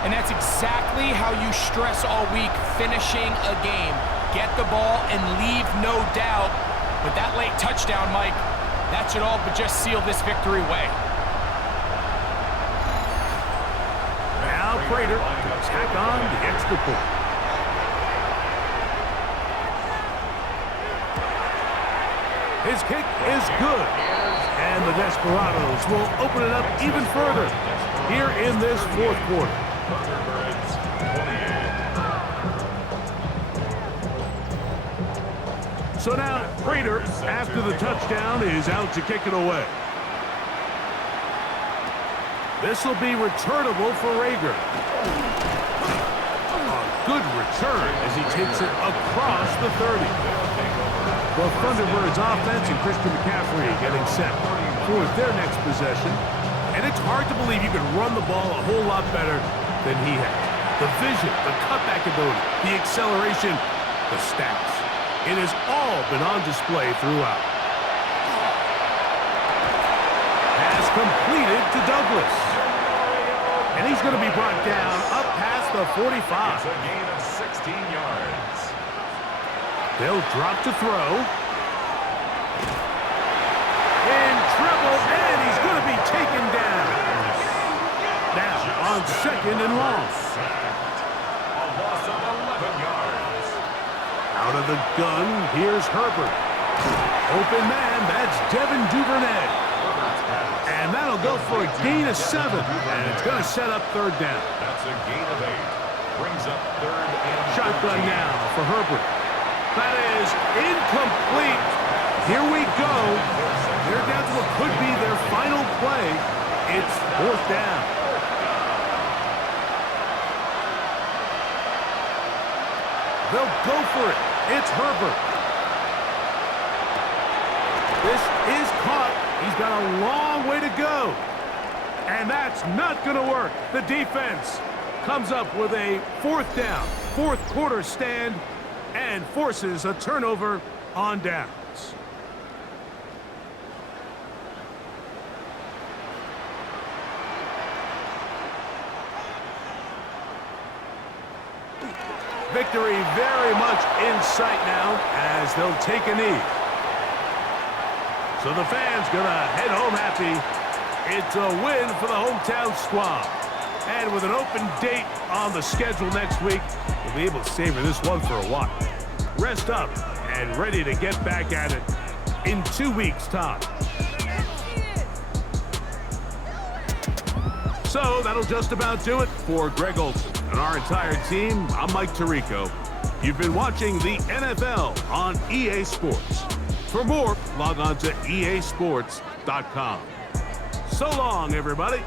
And that's exactly how you stress all week, finishing a game. Get the ball and leave no doubt. With that late touchdown, Mike, that should all but just seal this victory away. Now Prater to tack on the extra point. His kick is good. And the Desperados will open it up even further here in this 4th quarter. Thunderbirds 28. So now Prater, after the touchdown, is out to kick it away. This will be returnable for Rager. A good return as he takes it across the 30. The Thunderbirds offense and Christian McCaffrey getting set for their next possession. And it's hard to believe you can run the ball a whole lot better than he has. The vision, the cutback ability, the acceleration, the stats. It has all been on display throughout. Pass completed to Douglas. And he's going to be brought down up past the 45. It's a gain of 16 yards. They'll drop to throw. In trouble, and he's going to be taken down. Now on 2nd and long. A loss of 11 yards. Out of the gun, here's Herbert. Open man, that's Devin Duvernay. And that'll go for a gain of 7. And it's going to set up 3rd down. That's a gain of 8. Brings up 3rd and Shotgun 13. now for Herbert. That is incomplete. Here we go. They're down to what could be their final play. It's 4th down. They'll go for it. It's Herbert. This is caught. He's got a long way to go. And that's not going to work. The defense comes up with a 4th down, 4th quarter stand, and forces a turnover on downs. Victory very much in sight now as they'll take a knee. So the fans gonna head home happy. It's a win for the hometown squad. And with an open date on the schedule next week, we'll be able to savor this one for a while. Rest up and ready to get back at it in 2 weeks' time. So that'll just about do it for Greg Olson and our entire team. I'm Mike Tirico. You've been watching the NFL on EA Sports. For more, log on to easports.com. So long, everybody.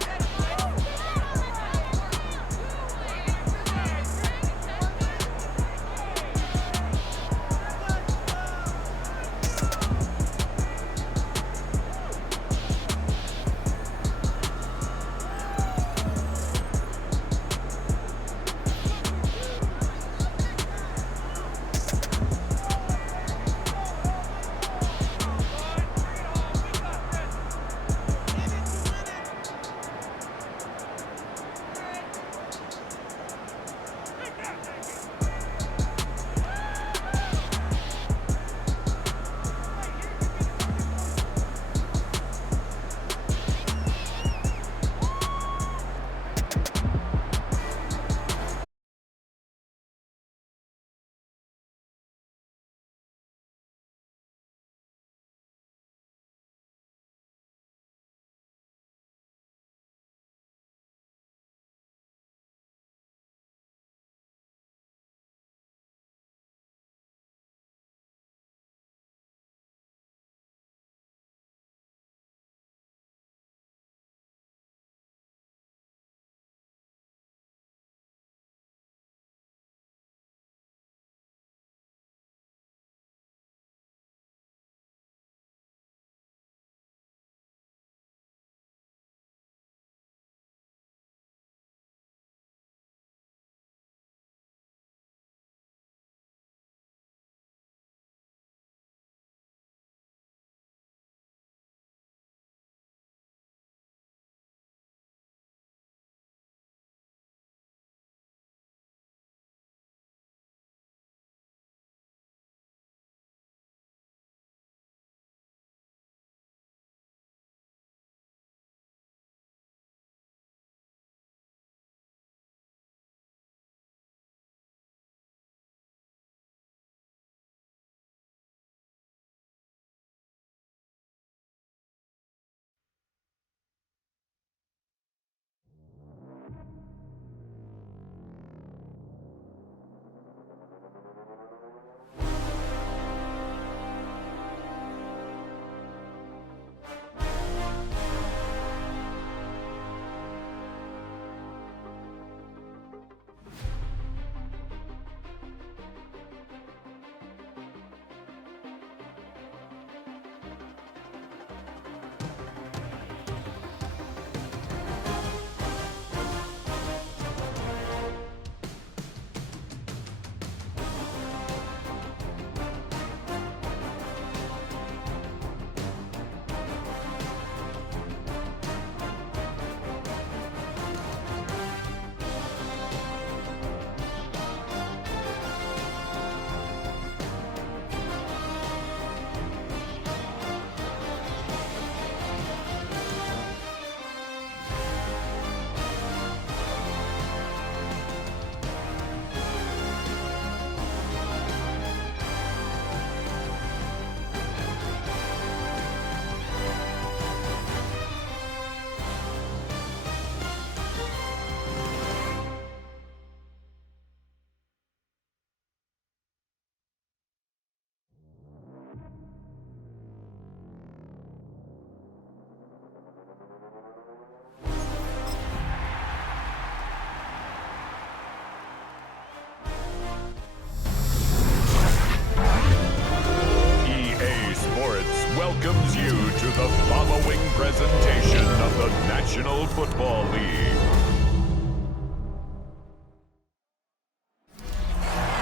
National Football League.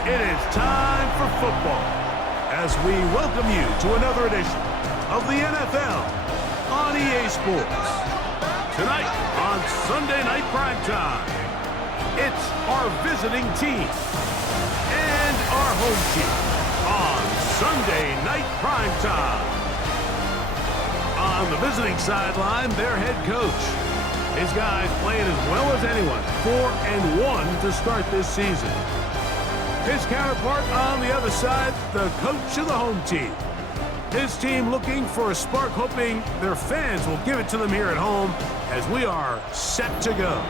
It is time for football as we welcome you to another edition of the NFL on EA Sports. Tonight on Sunday Night Primetime, it's our visiting team and our home team on Sunday Night Primetime. On the visiting sideline, their head coach. His guys playing as well as anyone, 4-1 to start this season. His counterpart on the other side, the coach of the home team. His team looking for a spark, hoping their fans will give it to them here at home as we are set to go.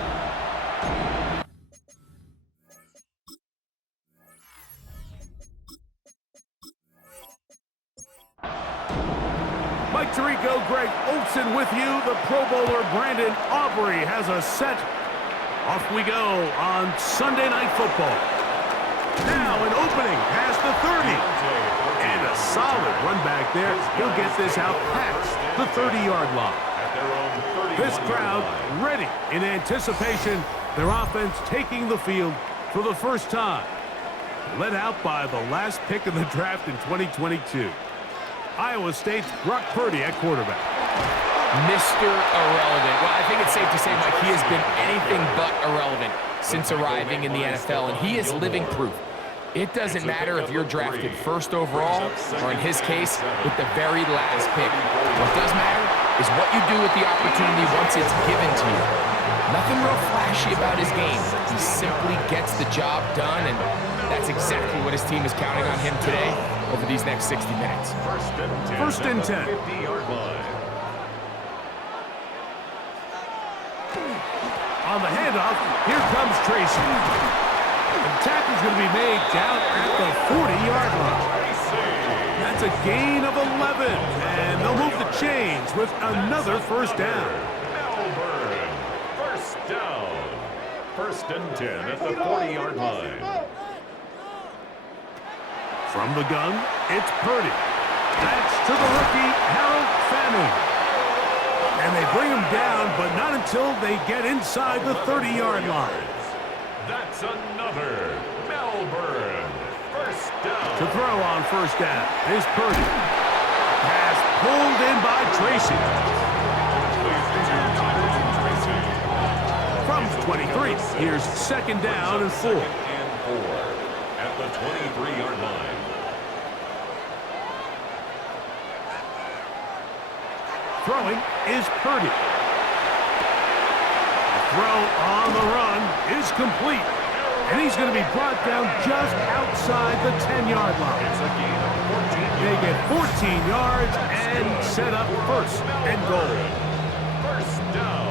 Mike Tirico, Greg Olsen with you. The Pro Bowler Brandon Aubrey has us set. Off we go on Sunday Night Football. Now an opening past the 30. And a solid run back there. He'll get this out past the 30-yard line. This crowd ready in anticipation. Their offense taking the field for the first time. Led out by the last pick of the draft in 2022. Iowa State's Brock Purdy at quarterback. Mr. Irrelevant. Well, I think it's safe to say, Mike, he has been anything but irrelevant since arriving in the NFL, and he is living proof. It doesn't matter if you're drafted first overall, or in his case, with the very last pick. What does matter is what you do with the opportunity once it's given to you. Nothing real flashy about his game. He simply gets the job done, and that's exactly what his team is counting on him today over these next 60 minutes. First and 10. On the handoff, here comes Tracy. The tackle's going to be made down at the 40-yard line. That's a gain of 11, and they'll move the chains with another first down. First down. First and 10 at the 40-yard line. From the gun, it's Purdy. That's to the rookie, Harold Fanning. And they bring him down, but not until they get inside the 30-yard line. That's another Melbourne. First down. To throw on first down is Purdy. Pass pulled in by Tracy. From 23, here's second down and 4. At the 23-yard line. Throwing is Purdy. The throw on the run is complete. And he's going to be brought down just outside the 10-yard line. It's a gain of 14. They get 14 yards and set up first and goal. First down.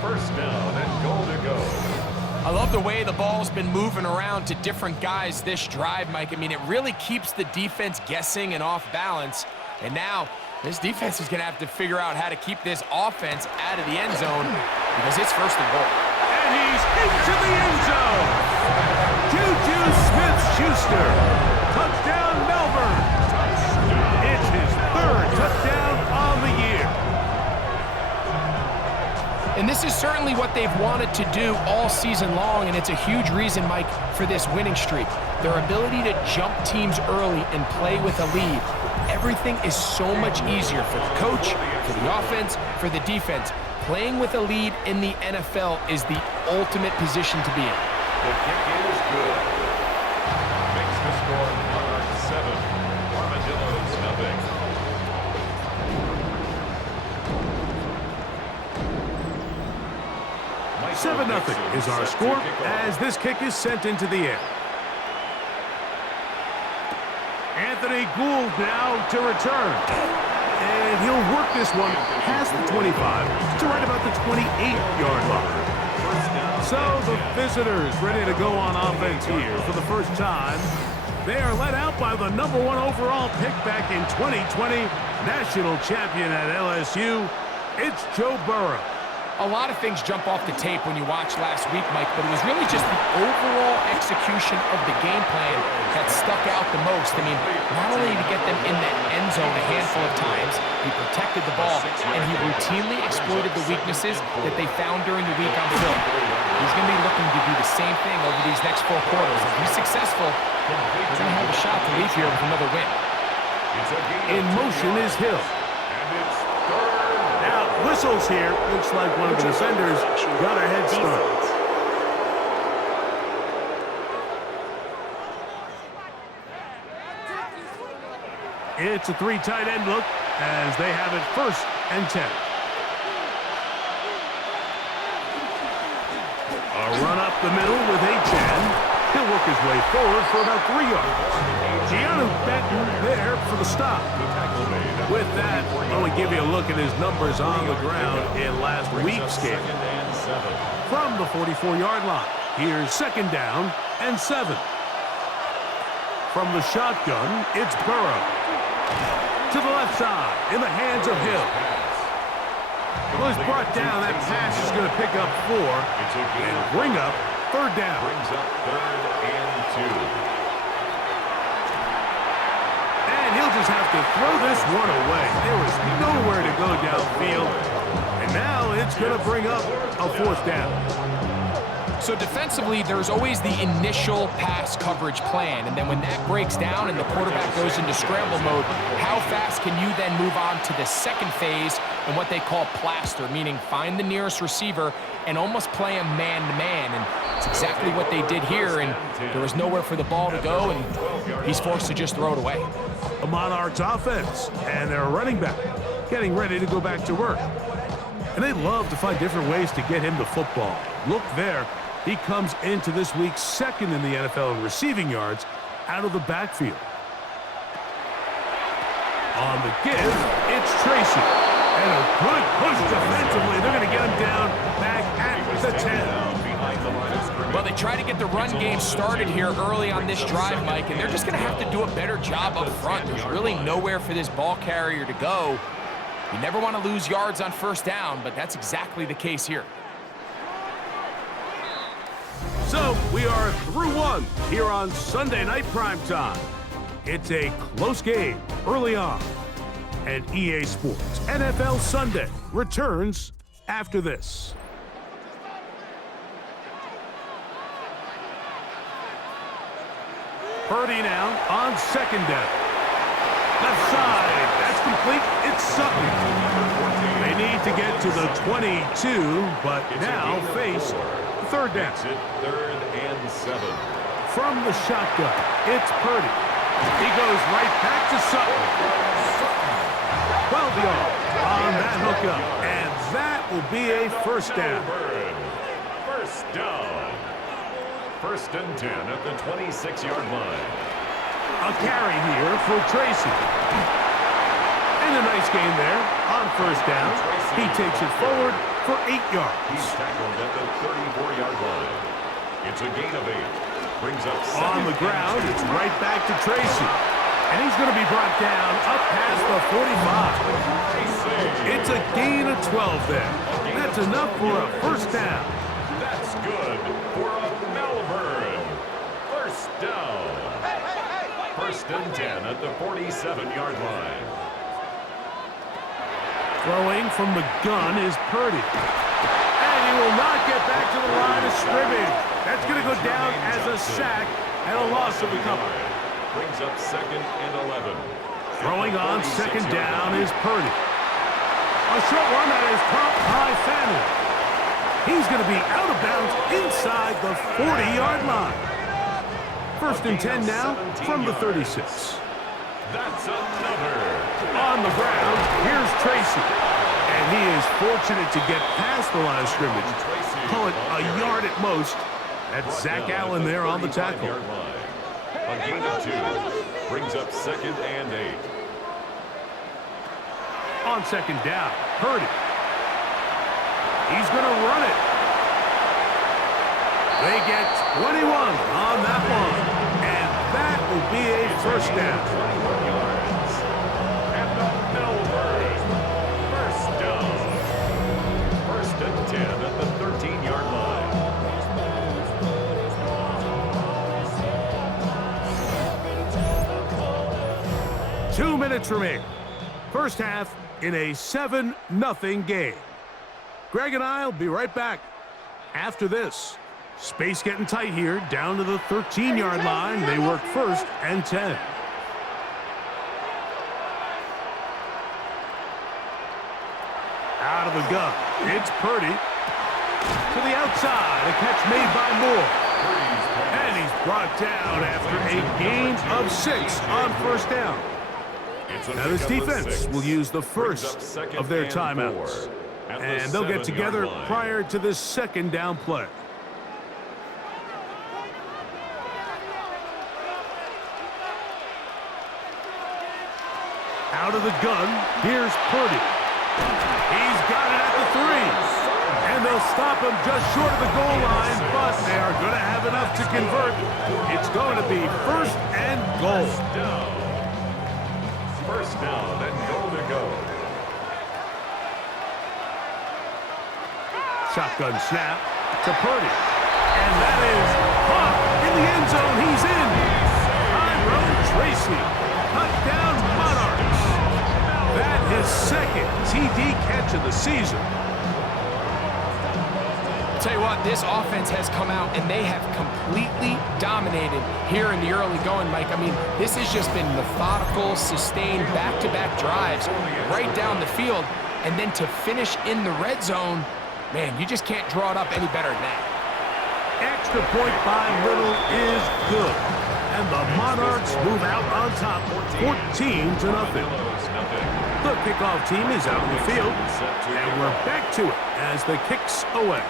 First down and goal to go. I love the way the ball's been moving around to different guys this drive, Mike. I mean, it really keeps the defense guessing and off balance. And now, this defense is going to have to figure out how to keep this offense out of the end zone because it's first and goal. And he's into the end zone. Juju Smith-Schuster. Touchdown, Melbourne. It's his third touchdown on the year. And this is certainly what they've wanted to do all season long, and it's a huge reason, Mike, for this winning streak. Their ability to jump teams early and play with a lead. Everything is so much easier for the coach, for the offense, for the defense. Playing with a lead in the NFL is the ultimate position to be in. The kick is good. Makes the score Monarchs 7, Armadillos nothing. Seven 7-0 is our score as this kick is sent into the air. Anthony Gould now to return. And he'll work this one past the 25 to right about the 28-yard line. So the visitors ready to go on offense here for the first time. They are led out by the #1 overall pick back in 2020, national champion at LSU. It's Joe Burrow. A lot of things jump off the tape when you watch last week, Mike, but it was really just the overall execution of the game plan that stuck out the most. I mean, not only did he get them in the end zone a handful of times, he protected the ball, and he routinely exploited the weaknesses that they found during the week on film. He's going to be looking to do the same thing over these next 4 quarters. If he's successful, they're going to have a shot to leave here with another win. In motion is Hill. Now, whistles here. Looks like one of the defenders got a head start. It's a 3 tight end look as they have it 1st and 10. A run up the middle with Achan. He'll work his way forward for about 3 yards. Giannu Benton there for the stop. With that, let me give you a look at his numbers on the ground in last week's game. From the 44-yard line, here's 2nd down and 7. From the shotgun, it's Burrow. To the left side, in the hands of Hill. Well, he's brought down. That pass is going to pick up 4 and bring up 3rd down. Brings up 3rd and 2. And he'll just have to throw this one away. There was nowhere to go downfield. And now it's going to bring up a 4th down. So defensively, there's always the initial pass coverage plan, and then when that breaks down and the quarterback goes into scramble mode, how fast can you then move on to the second phase and what they call plaster, meaning find the nearest receiver and almost play him man-to-man, and it's exactly what they did here, and there was nowhere for the ball to go, and he's forced to just throw it away. The Monarchs offense and their running back getting ready to go back to work. And they love to find different ways to get him the football. Look there. He comes into this week 2nd in the NFL in receiving yards out of the backfield. On the give, it's Tracy. And a good push defensively. They're going to get him down back at the 10. Well, they try to get the run game started here early on this drive, Mike, and they're just going to have to do a better job up front. There's really nowhere for this ball carrier to go. You never want to lose yards on 1st down, but that's exactly the case here. So, we are through 1 here on Sunday Night Primetime. It's a close game early on. And EA Sports NFL Sunday returns after this. Purdy now on 2nd down. Left side, that's complete. It's Sutton. They need to get to the 22, but now face 3rd down. 3rd and 7. From the shotgun, it's Purdy. He goes right back to Sutton. 12 yards on that hookup, and that will be a 1st down. 1st down. 1st and 10 at the 26-yard line. A carry here for Tracy. And a nice gain there on 1st down. He takes it forward for 8 yards. He's tackled at the 34-yard line. It's a gain of 8. Brings up 2nd. On the ground, it's right back to Tracy. And he's going to be brought down up past the 45. It's a gain of 12 there. That's enough for a 1st down. That's good for a Melbourne 1st down. 1st and 10 at the 47-yard line. Throwing from the gun is Purdy. And he will not get back to the line of scrimmage. That's going to go down as a sack and a loss of a couple. Brings up 2nd and 11. Throwing on 2nd down is Purdy. A short one that is caught by Fanning. He's going to be out of bounds inside the 40-yard line. 1st and 10 now from the 36. That's another. On the ground, here's Tracy. And he is fortunate to get past the line of scrimmage. Call it a yard at most. That's Zach Allen there on the tackle. A gain of 2. Brings up 2nd and 8. On 2nd down, Purdy. He's going to run it. They get 21 on that one. And that will be a 1st down. 21 yards. And the Melbourne 1st down. 1st and 2 minutes remaining. First half in a 7-0 game. Greg and I will be right back after this. Space getting tight here, down to the 13-yard line. They work 1st and 10. Out of the gun, it's Purdy. To the outside, a catch made by Moore. And he's brought down after a gain of 6 on 1st down. Now this defense will use the first of their timeouts. And they'll get together prior to this 2nd down play. Out of the gun, here's Purdy. He's got it at the 3. And they'll stop him just short of the goal line, but they are going to have enough to convert. It's going to be 1st and goal. First down and goal to go. Shotgun snap to Purdy. And that is caught in the end zone. He's in. Tyrone Tracy. Touchdown Monarchs. That is 2nd TD catch of the season. I'll tell you what, this offense has come out and they have completely dominated here in the early going, Mike. I mean, this has just been methodical, sustained, back-to-back drives right down the field. And then to finish in the red zone, man, you just can't draw it up any better than that. Extra point by Little is good. And the Monarchs move out on top, 14-0. The kickoff team is out in the field, and we're back to it as the kicks away.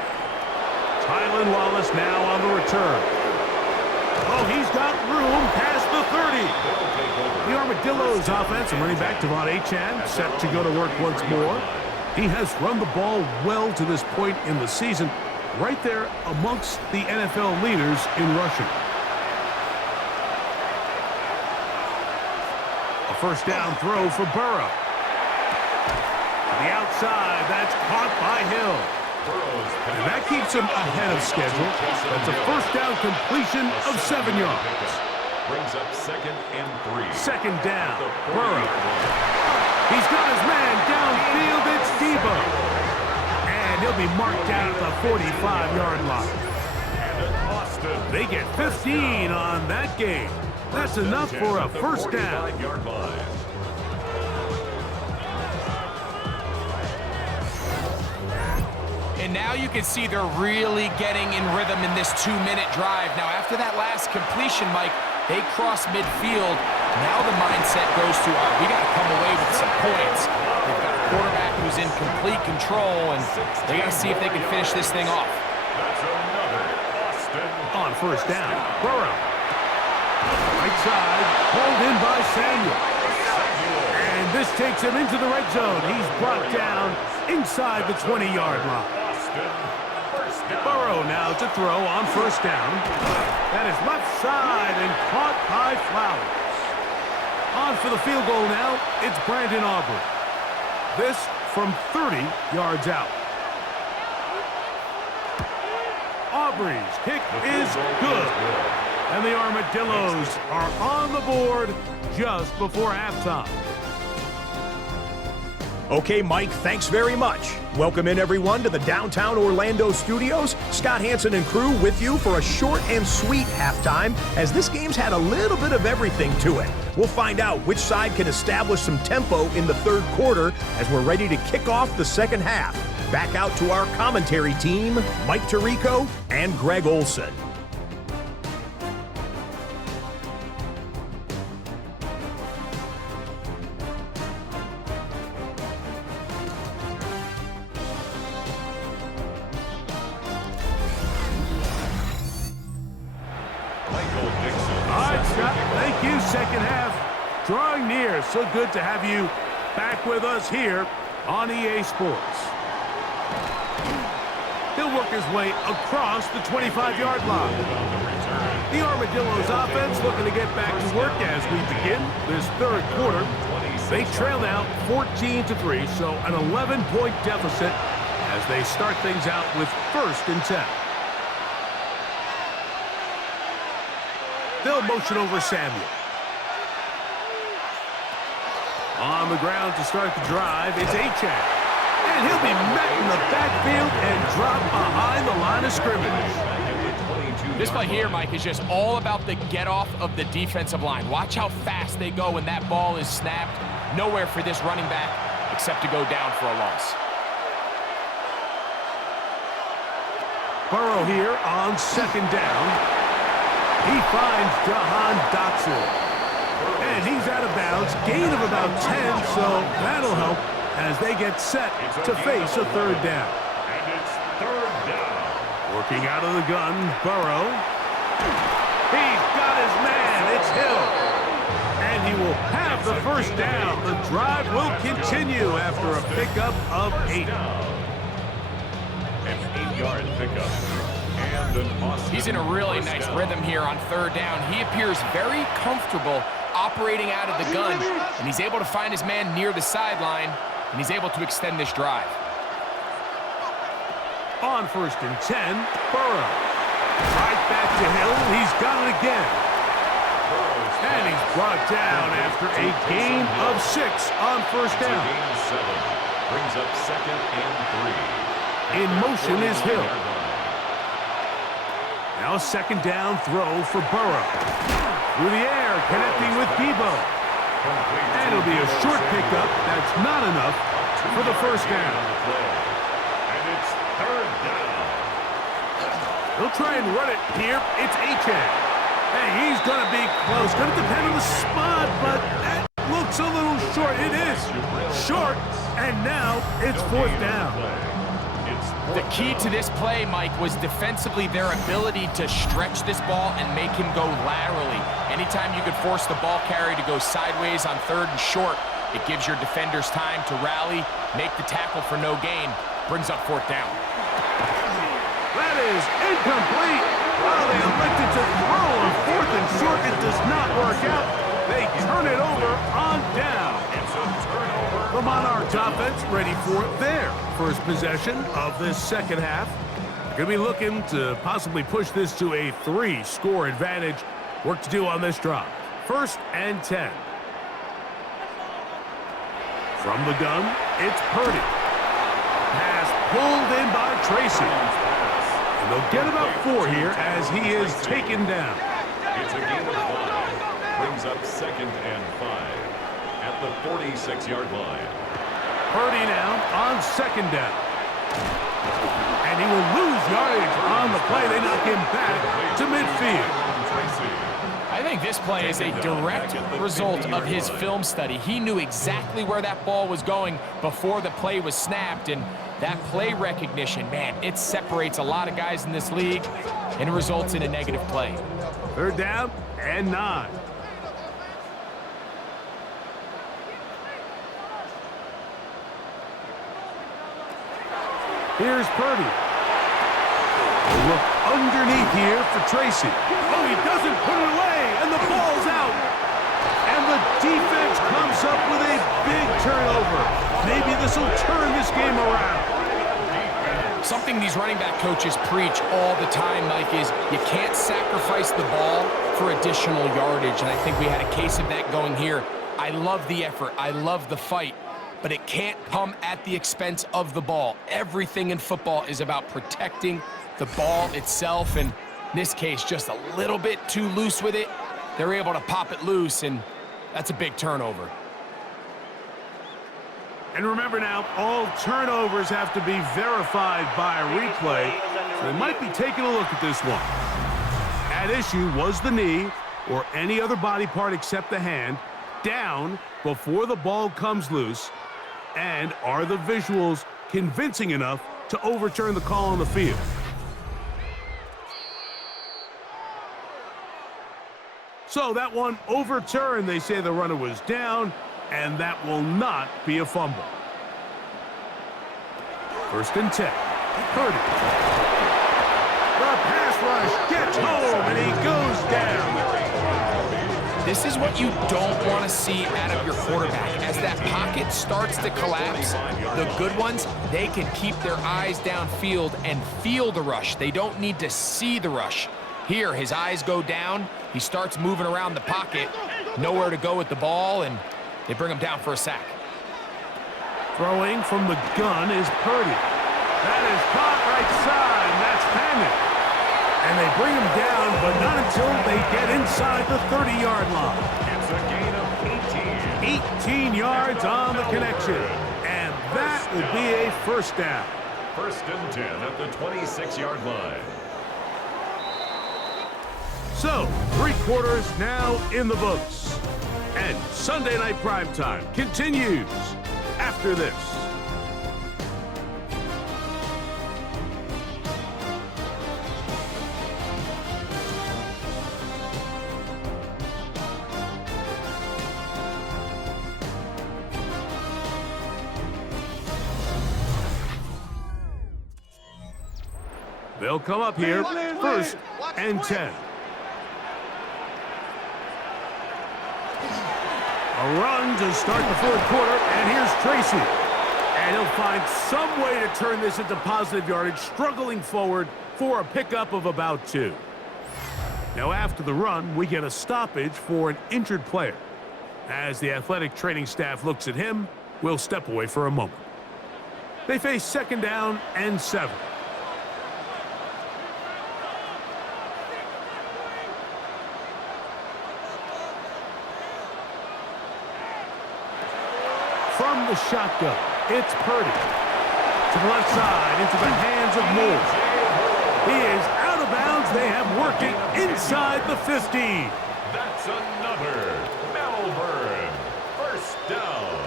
Tylan Wallace now on the return. Oh, he's got room past the 30. The Armadillos offense and running back Devon Achane set to go to work once more. He has run the ball well to this point in the season, right there amongst the NFL leaders in rushing. A 1st down throw for Burrow. To the outside, that's caught by Hill. And that keeps him ahead of schedule. That's a 1st down completion of 7 yards. Brings up 2nd and 3. 2nd down, Burrow. He's got his man downfield, it's Debo. And he'll be marked down at the 45-yard line. They get 15 on that game. That's enough for a 1st down. And now you can see they're really getting in rhythm in this 2-minute drive. Now, after that last completion, Mike, they cross midfield. Now the mindset goes to, all right, we got to come away with some points. They've got a quarterback who's in complete control, and they got to see if they can finish this thing off. On 1st down, Burrow. Right side, pulled in by Samuel. And this takes him into the red zone. He's brought down inside the 20-yard line. Burrow now to throw on 1st down. That is left side and caught by Flowers. On for the field goal now, it's Brandon Aubrey. This from 30 yards out. Aubrey's kick is good. And the Armadillos are on the board just before halftime. Okay, Mike, thanks very much. Welcome in, everyone, to the downtown Orlando studios. Scott Hansen and crew with you for a short and sweet halftime, as this game's had a little bit of everything to it. We'll find out which side can establish some tempo in the 3rd quarter as we're ready to kick off the 2nd half. Back out to our commentary team, Mike Tirico and Greg Olson. Thank you, 2nd half. Drawing near. So good to have you back with us here on EA Sports. He'll work his way across the 25-yard line. The Armadillos offense looking to get back to work as we begin this 3rd quarter. They trail now 14-3, so an 11-point deficit as they start things out with 1st and 10. They'll motion over Samuel. On the ground to start the drive, it's Achane. And he'll be met in the backfield and dropped behind the line of scrimmage. This play here, Mike, is just all about the get-off of the defensive line. Watch how fast they go when that ball is snapped. Nowhere for this running back except to go down for a loss. Burrow here on second down. He finds Jahan Dotson. And he's out of bounds. Gain of about 10, so that'll help as they get set to face a third down. And it's third down. Working out of the gun, Burrow. He's got his man. It's Hill. And he will have the first down. The drive will continue after a pickup of 8. An 8-yard pickup. And an awesome. He's in a really nice rhythm here on third down. He appears very comfortable operating out of the gun, and he's able to find his man near the sideline, and he's able to extend this drive. On first and 10, Burrow. Right back to Hill. He's got it again. And he's brought down after a gain of 6 on first down. Gain 7. Brings up second and 3. In motion is Hill. Now a second down throw for Burrow. Through the air, connecting with Debo. And it'll be a short pickup. That's not enough for the first down. And it's third down. He'll try and run it here. It's Achane. Hey, he's going to be close. Going to depend on the spot, but that looks a little short. It is short, and now it's fourth down. The key to this play, Mike, was defensively their ability to stretch this ball and make him go laterally. Anytime you could force the ball carrier to go sideways on third and short, it gives your defenders time to rally, make the tackle for no gain, brings up fourth down. That is incomplete. Well, they elected to throw on fourth and short. It does not work out. They turn it over on down. It's a turnover. The Monarchs offense ready for their first possession of this second half. Going to be looking to possibly push this to a 3-score advantage. Work to do on this drive. First and 10. From the gun, it's Purdy. Pass pulled in by Tracy. And they'll get about 4 here as he is taken down. It's a gain of 5. Brings up second and 5 at the 46-yard line. Purdy now on second down. And he will lose yardage on the play. They knock him back to midfield. I think this play is a direct result of his film study. He knew exactly where that ball was going before the play was snapped, and that play recognition, man, it separates a lot of guys in this league and results in a negative play. Third down and 9. Here's Purdy. A look underneath here for Tracy. Oh, he doesn't put it away, and the ball's out. And the defense comes up with a big turnover. Maybe this will turn this game around. Something these running back coaches preach all the time, Mike, is you can't sacrifice the ball for additional yardage, and I think we had a case of that going here. I love the effort. I love the fight. But it can't come at the expense of the ball. Everything in football is about protecting the ball itself, and in this case, just a little bit too loose with it. They're able to pop it loose, and that's a big turnover. And remember now, all turnovers have to be verified by a replay, so they might be taking a look at this one. At issue was the knee, or any other body part except the hand, down before the ball comes loose. And are the visuals convincing enough to overturn the call on the field? So that one overturned. They say the runner was down, and that will not be a fumble. First and 10. Purdy. The pass rush gets home, and he goes down. This is what you don't want to see out of your quarterback. As that pocket starts to collapse, the good ones, they can keep their eyes downfield and feel the rush. They don't need to see the rush. Here, his eyes go down. He starts moving around the pocket, nowhere to go with the ball, and They bring him down for a sack. Throwing from the gun is Purdy. That is caught right side. That's hanging. And they bring him down, but not until they get inside the 30-yard line. It's a gain of 18 yards on the connection. And that will be a first down. First and 10 at the 26-yard line. So, 3 quarters now in the books. And Sunday Night Primetime continues after this. They'll come up here, first and 10. A run to start the 4th quarter, and here's Tracy. And he'll find some way to turn this into positive yardage, struggling forward for a pickup of about 2. Now after the run, we get a stoppage for an injured player. As the athletic training staff looks at him, we'll step away for a moment. They face 2nd down and 7. From the shotgun, it's Purdy. To the left side, into the hands of Moore. He is out of bounds. They have working inside the 15. That's another Melbourne. First down.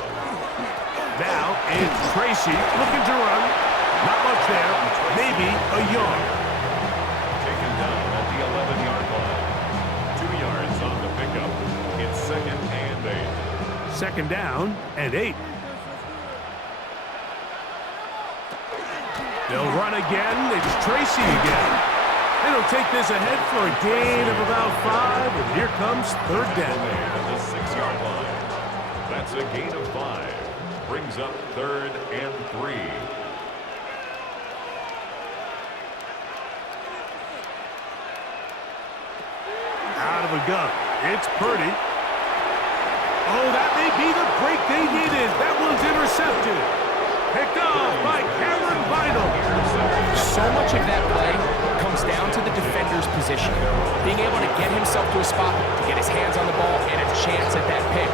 Now it's Tracy looking to run. Not much there. Maybe a yard. Taken down at the 11-yard line. 2 yards on the pickup. It's 2nd and 8. 2nd down and 8. They'll run again. It's Tracy again. And he'll take this ahead for a gain of about 5. And here comes 3rd down. At the 6-yard line. That's a gain of 5. Brings up 3rd and 3. Out of the gun. It's Purdy. Oh, that may be the break they needed. That one's intercepted. Picked off by Cameron Vital. So much of that play comes down to the defender's position. Being able to get himself to a spot, to get his hands on the ball, and a chance at that pick.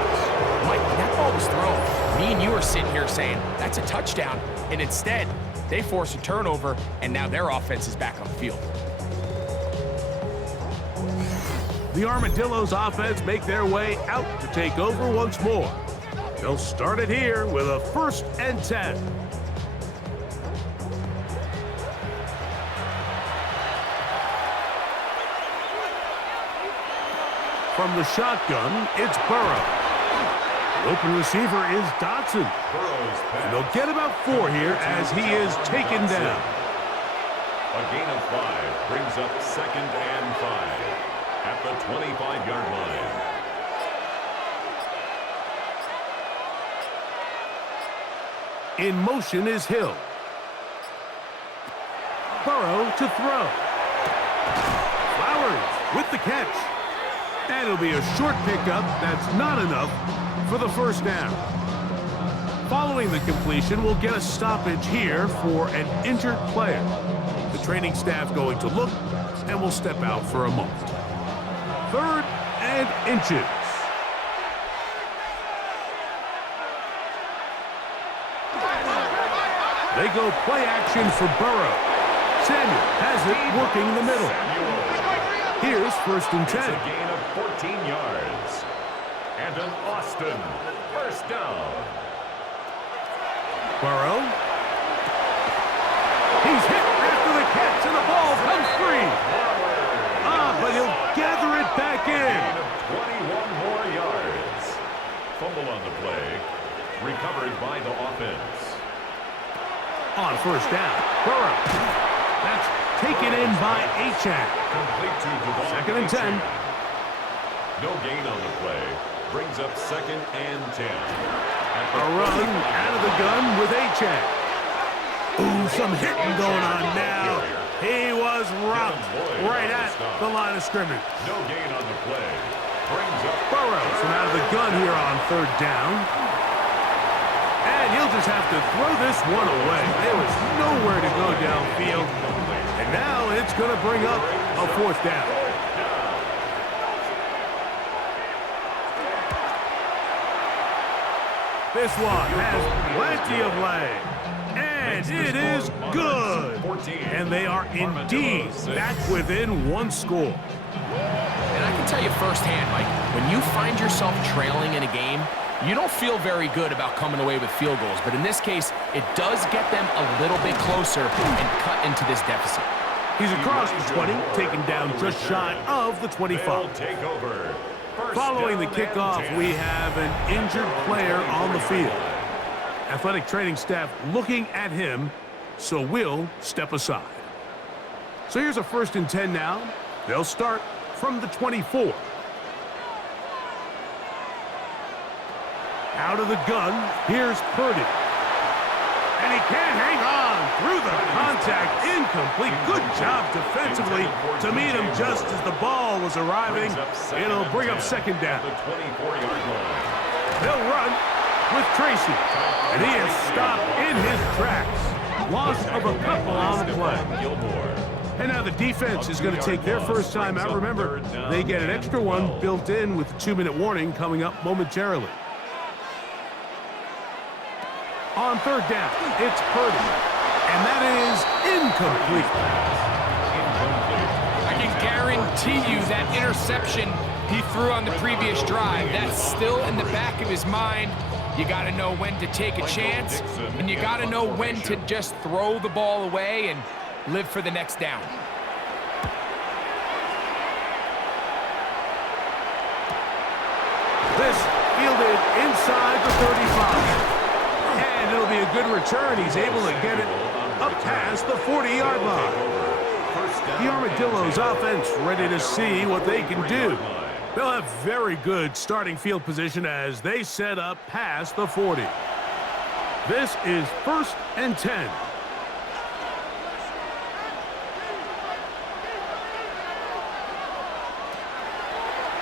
Mike, when that ball was thrown, me and you are sitting here saying, that's a touchdown. And instead, they force a turnover, and now their offense is back on the field. The Armadillos offense make their way out to take over once more. They'll start it here with a 1st and 10. From the shotgun, it's Burrow. The open receiver is Dotson. And they'll get about 4 here as he is taken down. A gain of 5 brings up 2nd and 5 at the 25-yard line. In motion is Hill. Burrow to throw. Flowers with the catch. And it'll be a short pickup. That's not enough for the 1st down. Following the completion, we'll get a stoppage here for an injured player. The training staff going to look, and we'll step out for a moment. 3rd and inches. They go play action for Burrow. Samuel has it working the middle. Here's 1st and 10. It's a gain of 14 yards. And an Austin 1st down. Burrow. He's hit after the catch, and the ball comes free. But he'll gather it back in. 21 more yards. Fumble on the play. Recovered by the offense. On 1st down, Burrow. That's taken in by Achak. Complete to Devon 2nd and 10. No gain on the play. Brings up 2nd and 10. A run out of the gun with Achak. Ooh, some hitting going on now. He was rocked right at the line of scrimmage. No gain on the play. Burrows from out of the gun here on third down. And he'll just have to throw this one away. There was nowhere to go downfield. And now it's going to bring up a fourth down. This one has plenty of leg. And it is good. And they are indeed back within one score. And I can tell you firsthand, Mike, when you find yourself trailing in a game, you don't feel very good about coming away with field goals. But in this case, it does get them a little bit closer and cut into this deficit. He's across the 20, taken down just shy of the 25. Following the kickoff, we have an injured player on the field. Athletic training staff looking at him, so we'll step aside. So here's a 1st and 10 now. They'll start from the 24. Out of the gun, here's Purdy. And he can't hang on through the contact. Incomplete. Good job defensively to meet him just as the ball was arriving. It'll bring up 2nd down. They'll run with Tracy. And he is stopped in his tracks. Loss of a couple on the play. And now the defense is going to take their first time out. Remember, they get an extra one built in with the 2-minute warning coming up momentarily. On 3rd down, it's Purdy. And that is incomplete. I can guarantee you that interception he threw on the previous drive, that's still in the back of his mind. You got to know when to take a chance, and you got to know when to just throw the ball away and live for the next down. This fielded inside the 35. And it'll be a good return. He's able to get it up past the 40-yard line. The Armadillos offense ready to see what they can do. They'll have very good starting field position as they set up past the 40. This is 1st and 10.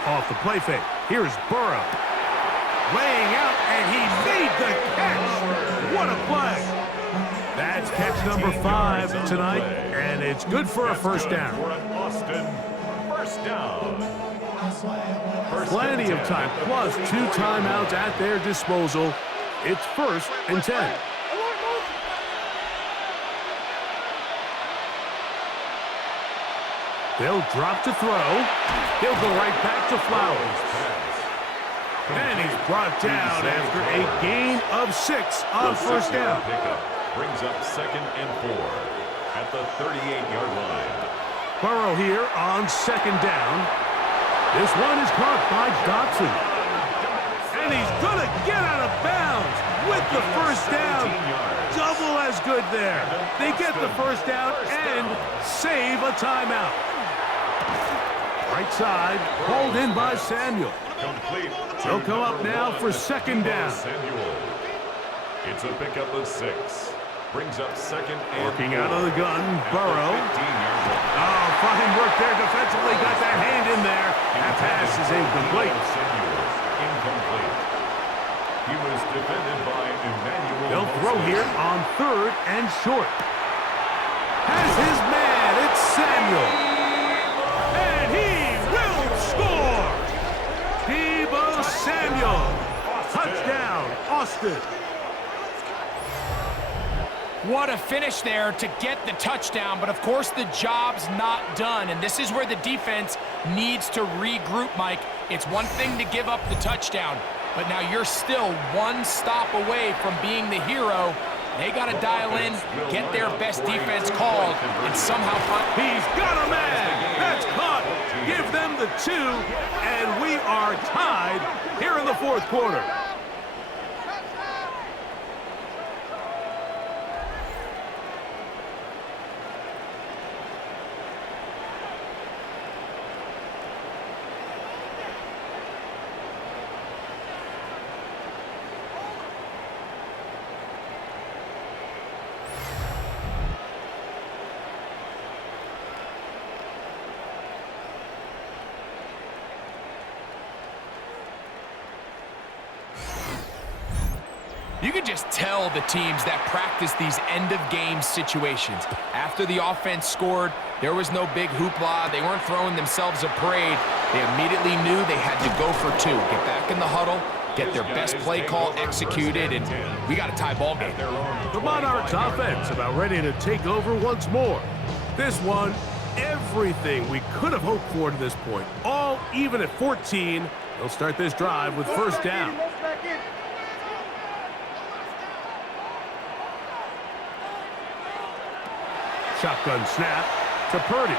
Off the play fake. Here's Burrow. Laying out, and he made the catch. What a play. That's catch number 5 tonight, and it's good for a 1st down. Plenty of time, plus 2 timeouts at their disposal. It's 1st and 10. They'll drop to throw. He'll go right back to Flowers. And he's brought down after a gain of 6 on 1st down. Brings up 2nd and 4 at the 38-yard line. Burrow here on 2nd down. This one is caught by Dotson. And he's going to get out of bounds with the 1st down. Double as good there. They get the 1st down and save a timeout. Right side, pulled in by Samuel. They'll come up now for 2nd down. It's a pickup of 6. Brings up 2nd and working out of the gun, Burrow. Oh, fine work there defensively. Got that hand in there. That pass is incomplete. He was defended by Emmanuel. They'll throw here on 3rd and short. Has his man. It's Samuel. And he will score. Deebo Samuel. Touchdown, Austin. What a finish there to get the touchdown, but of course the job's not done, and this is where the defense needs to regroup, Mike. It's one thing to give up the touchdown, but now you're still one stop away from being the hero. They got to dial in, get their best defense called, and somehow find... He's got a man! That's caught! Give them the 2, and we are tied here in the 4th quarter. You can just tell the teams that practice these end-of-game situations. After the offense scored, there was no big hoopla. They weren't throwing themselves a parade. They immediately knew they had to go for two. Get back in the huddle, get their best play call executed, and we got a tie ball game. The Monarchs offense about ready to take over once more. This one, everything we could have hoped for to this point. All even at 14. They'll start this drive with first down. Shotgun snap to Purdy.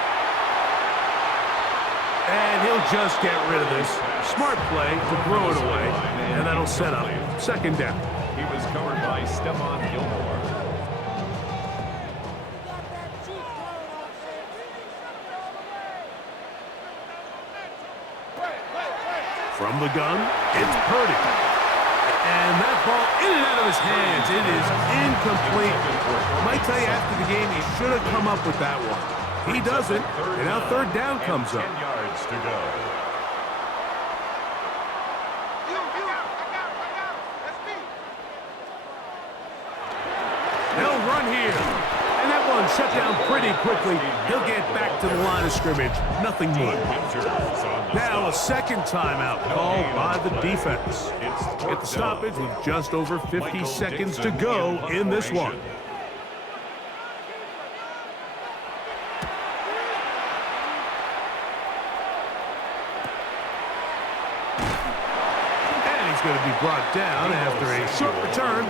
And he'll just get rid of this. Smart play to throw it away, and that'll set up second down. He was covered by Stephon Gilmore. From the gun, it's Purdy. And that ball in and out of his hands. It is incomplete. I might tell you after the game, he should have come up with that one. He doesn't, and now third down comes up. 10 yards to go. They'll run here. And that one shut down pretty quickly. He'll get back to the line of scrimmage. Nothing more. Now a second timeout called by the defense. Get the stoppage with just over 50 seconds to go in this one. Going to be brought down after a short return,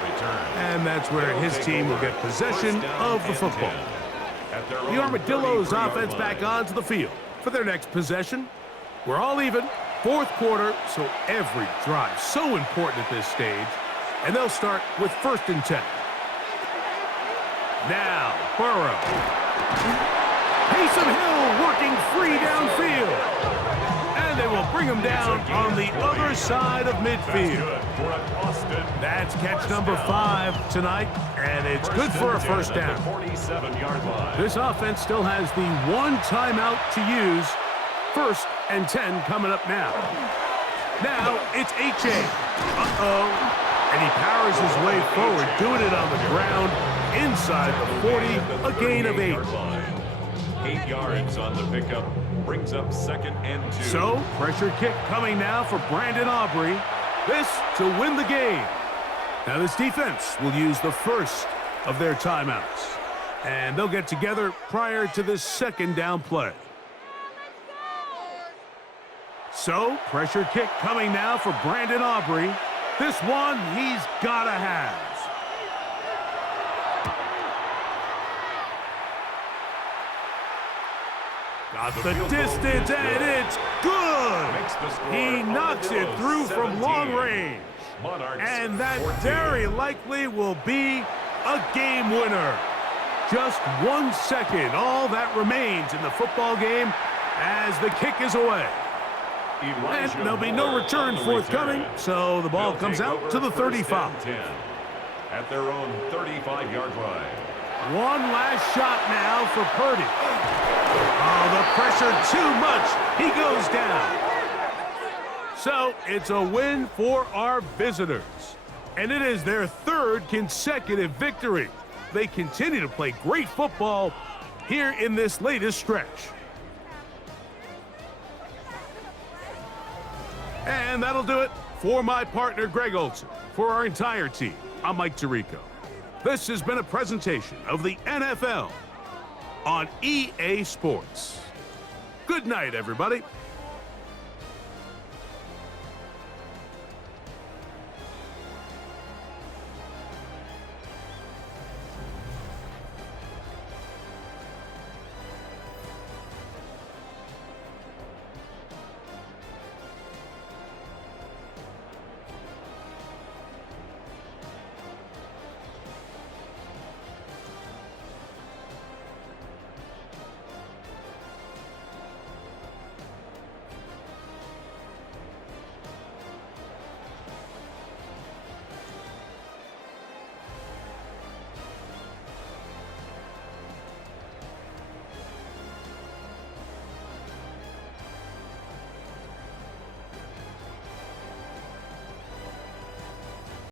and that's where his team will get possession of the football. The Armadillos offense back onto the field for their next possession. We're all even, fourth quarter, so every drive so important at this stage, and they'll start with first and 10. Now, Burrow. Taysom Hill working free downfield. They will bring him down on the other side of midfield. That's catch number 5 tonight, and it's good for a first down. This offense still has the one timeout to use. First and 10 coming up now. Now it's H.A. And he powers his way forward, doing it on the ground inside the 40, a gain of 8. 8 yards on the pickup. Brings up second and 2. So, pressure kick coming now for Brandon Aubrey. This to win the game. Now this defense will use the first of their timeouts. And they'll get together prior to this second down play. So, pressure kick coming now for Brandon Aubrey. This one he's gotta have. Got the distance, and it's good! He knocks it through from long range. And that very likely will be a game winner. Just 1 second, all that remains in the football game as the kick is away. And there'll be no return forthcoming, so the ball comes out to the 35. At their own 35-yard line. One last shot now for Purdy. Oh, the pressure too much. He goes down. So it's a win for our visitors. And it is their third consecutive victory. They continue to play great football here in this latest stretch. And that'll do it for my partner, Greg Olson. For our entire team, I'm Mike Tirico. This has been a presentation of the NFL on EA Sports. Good night, everybody.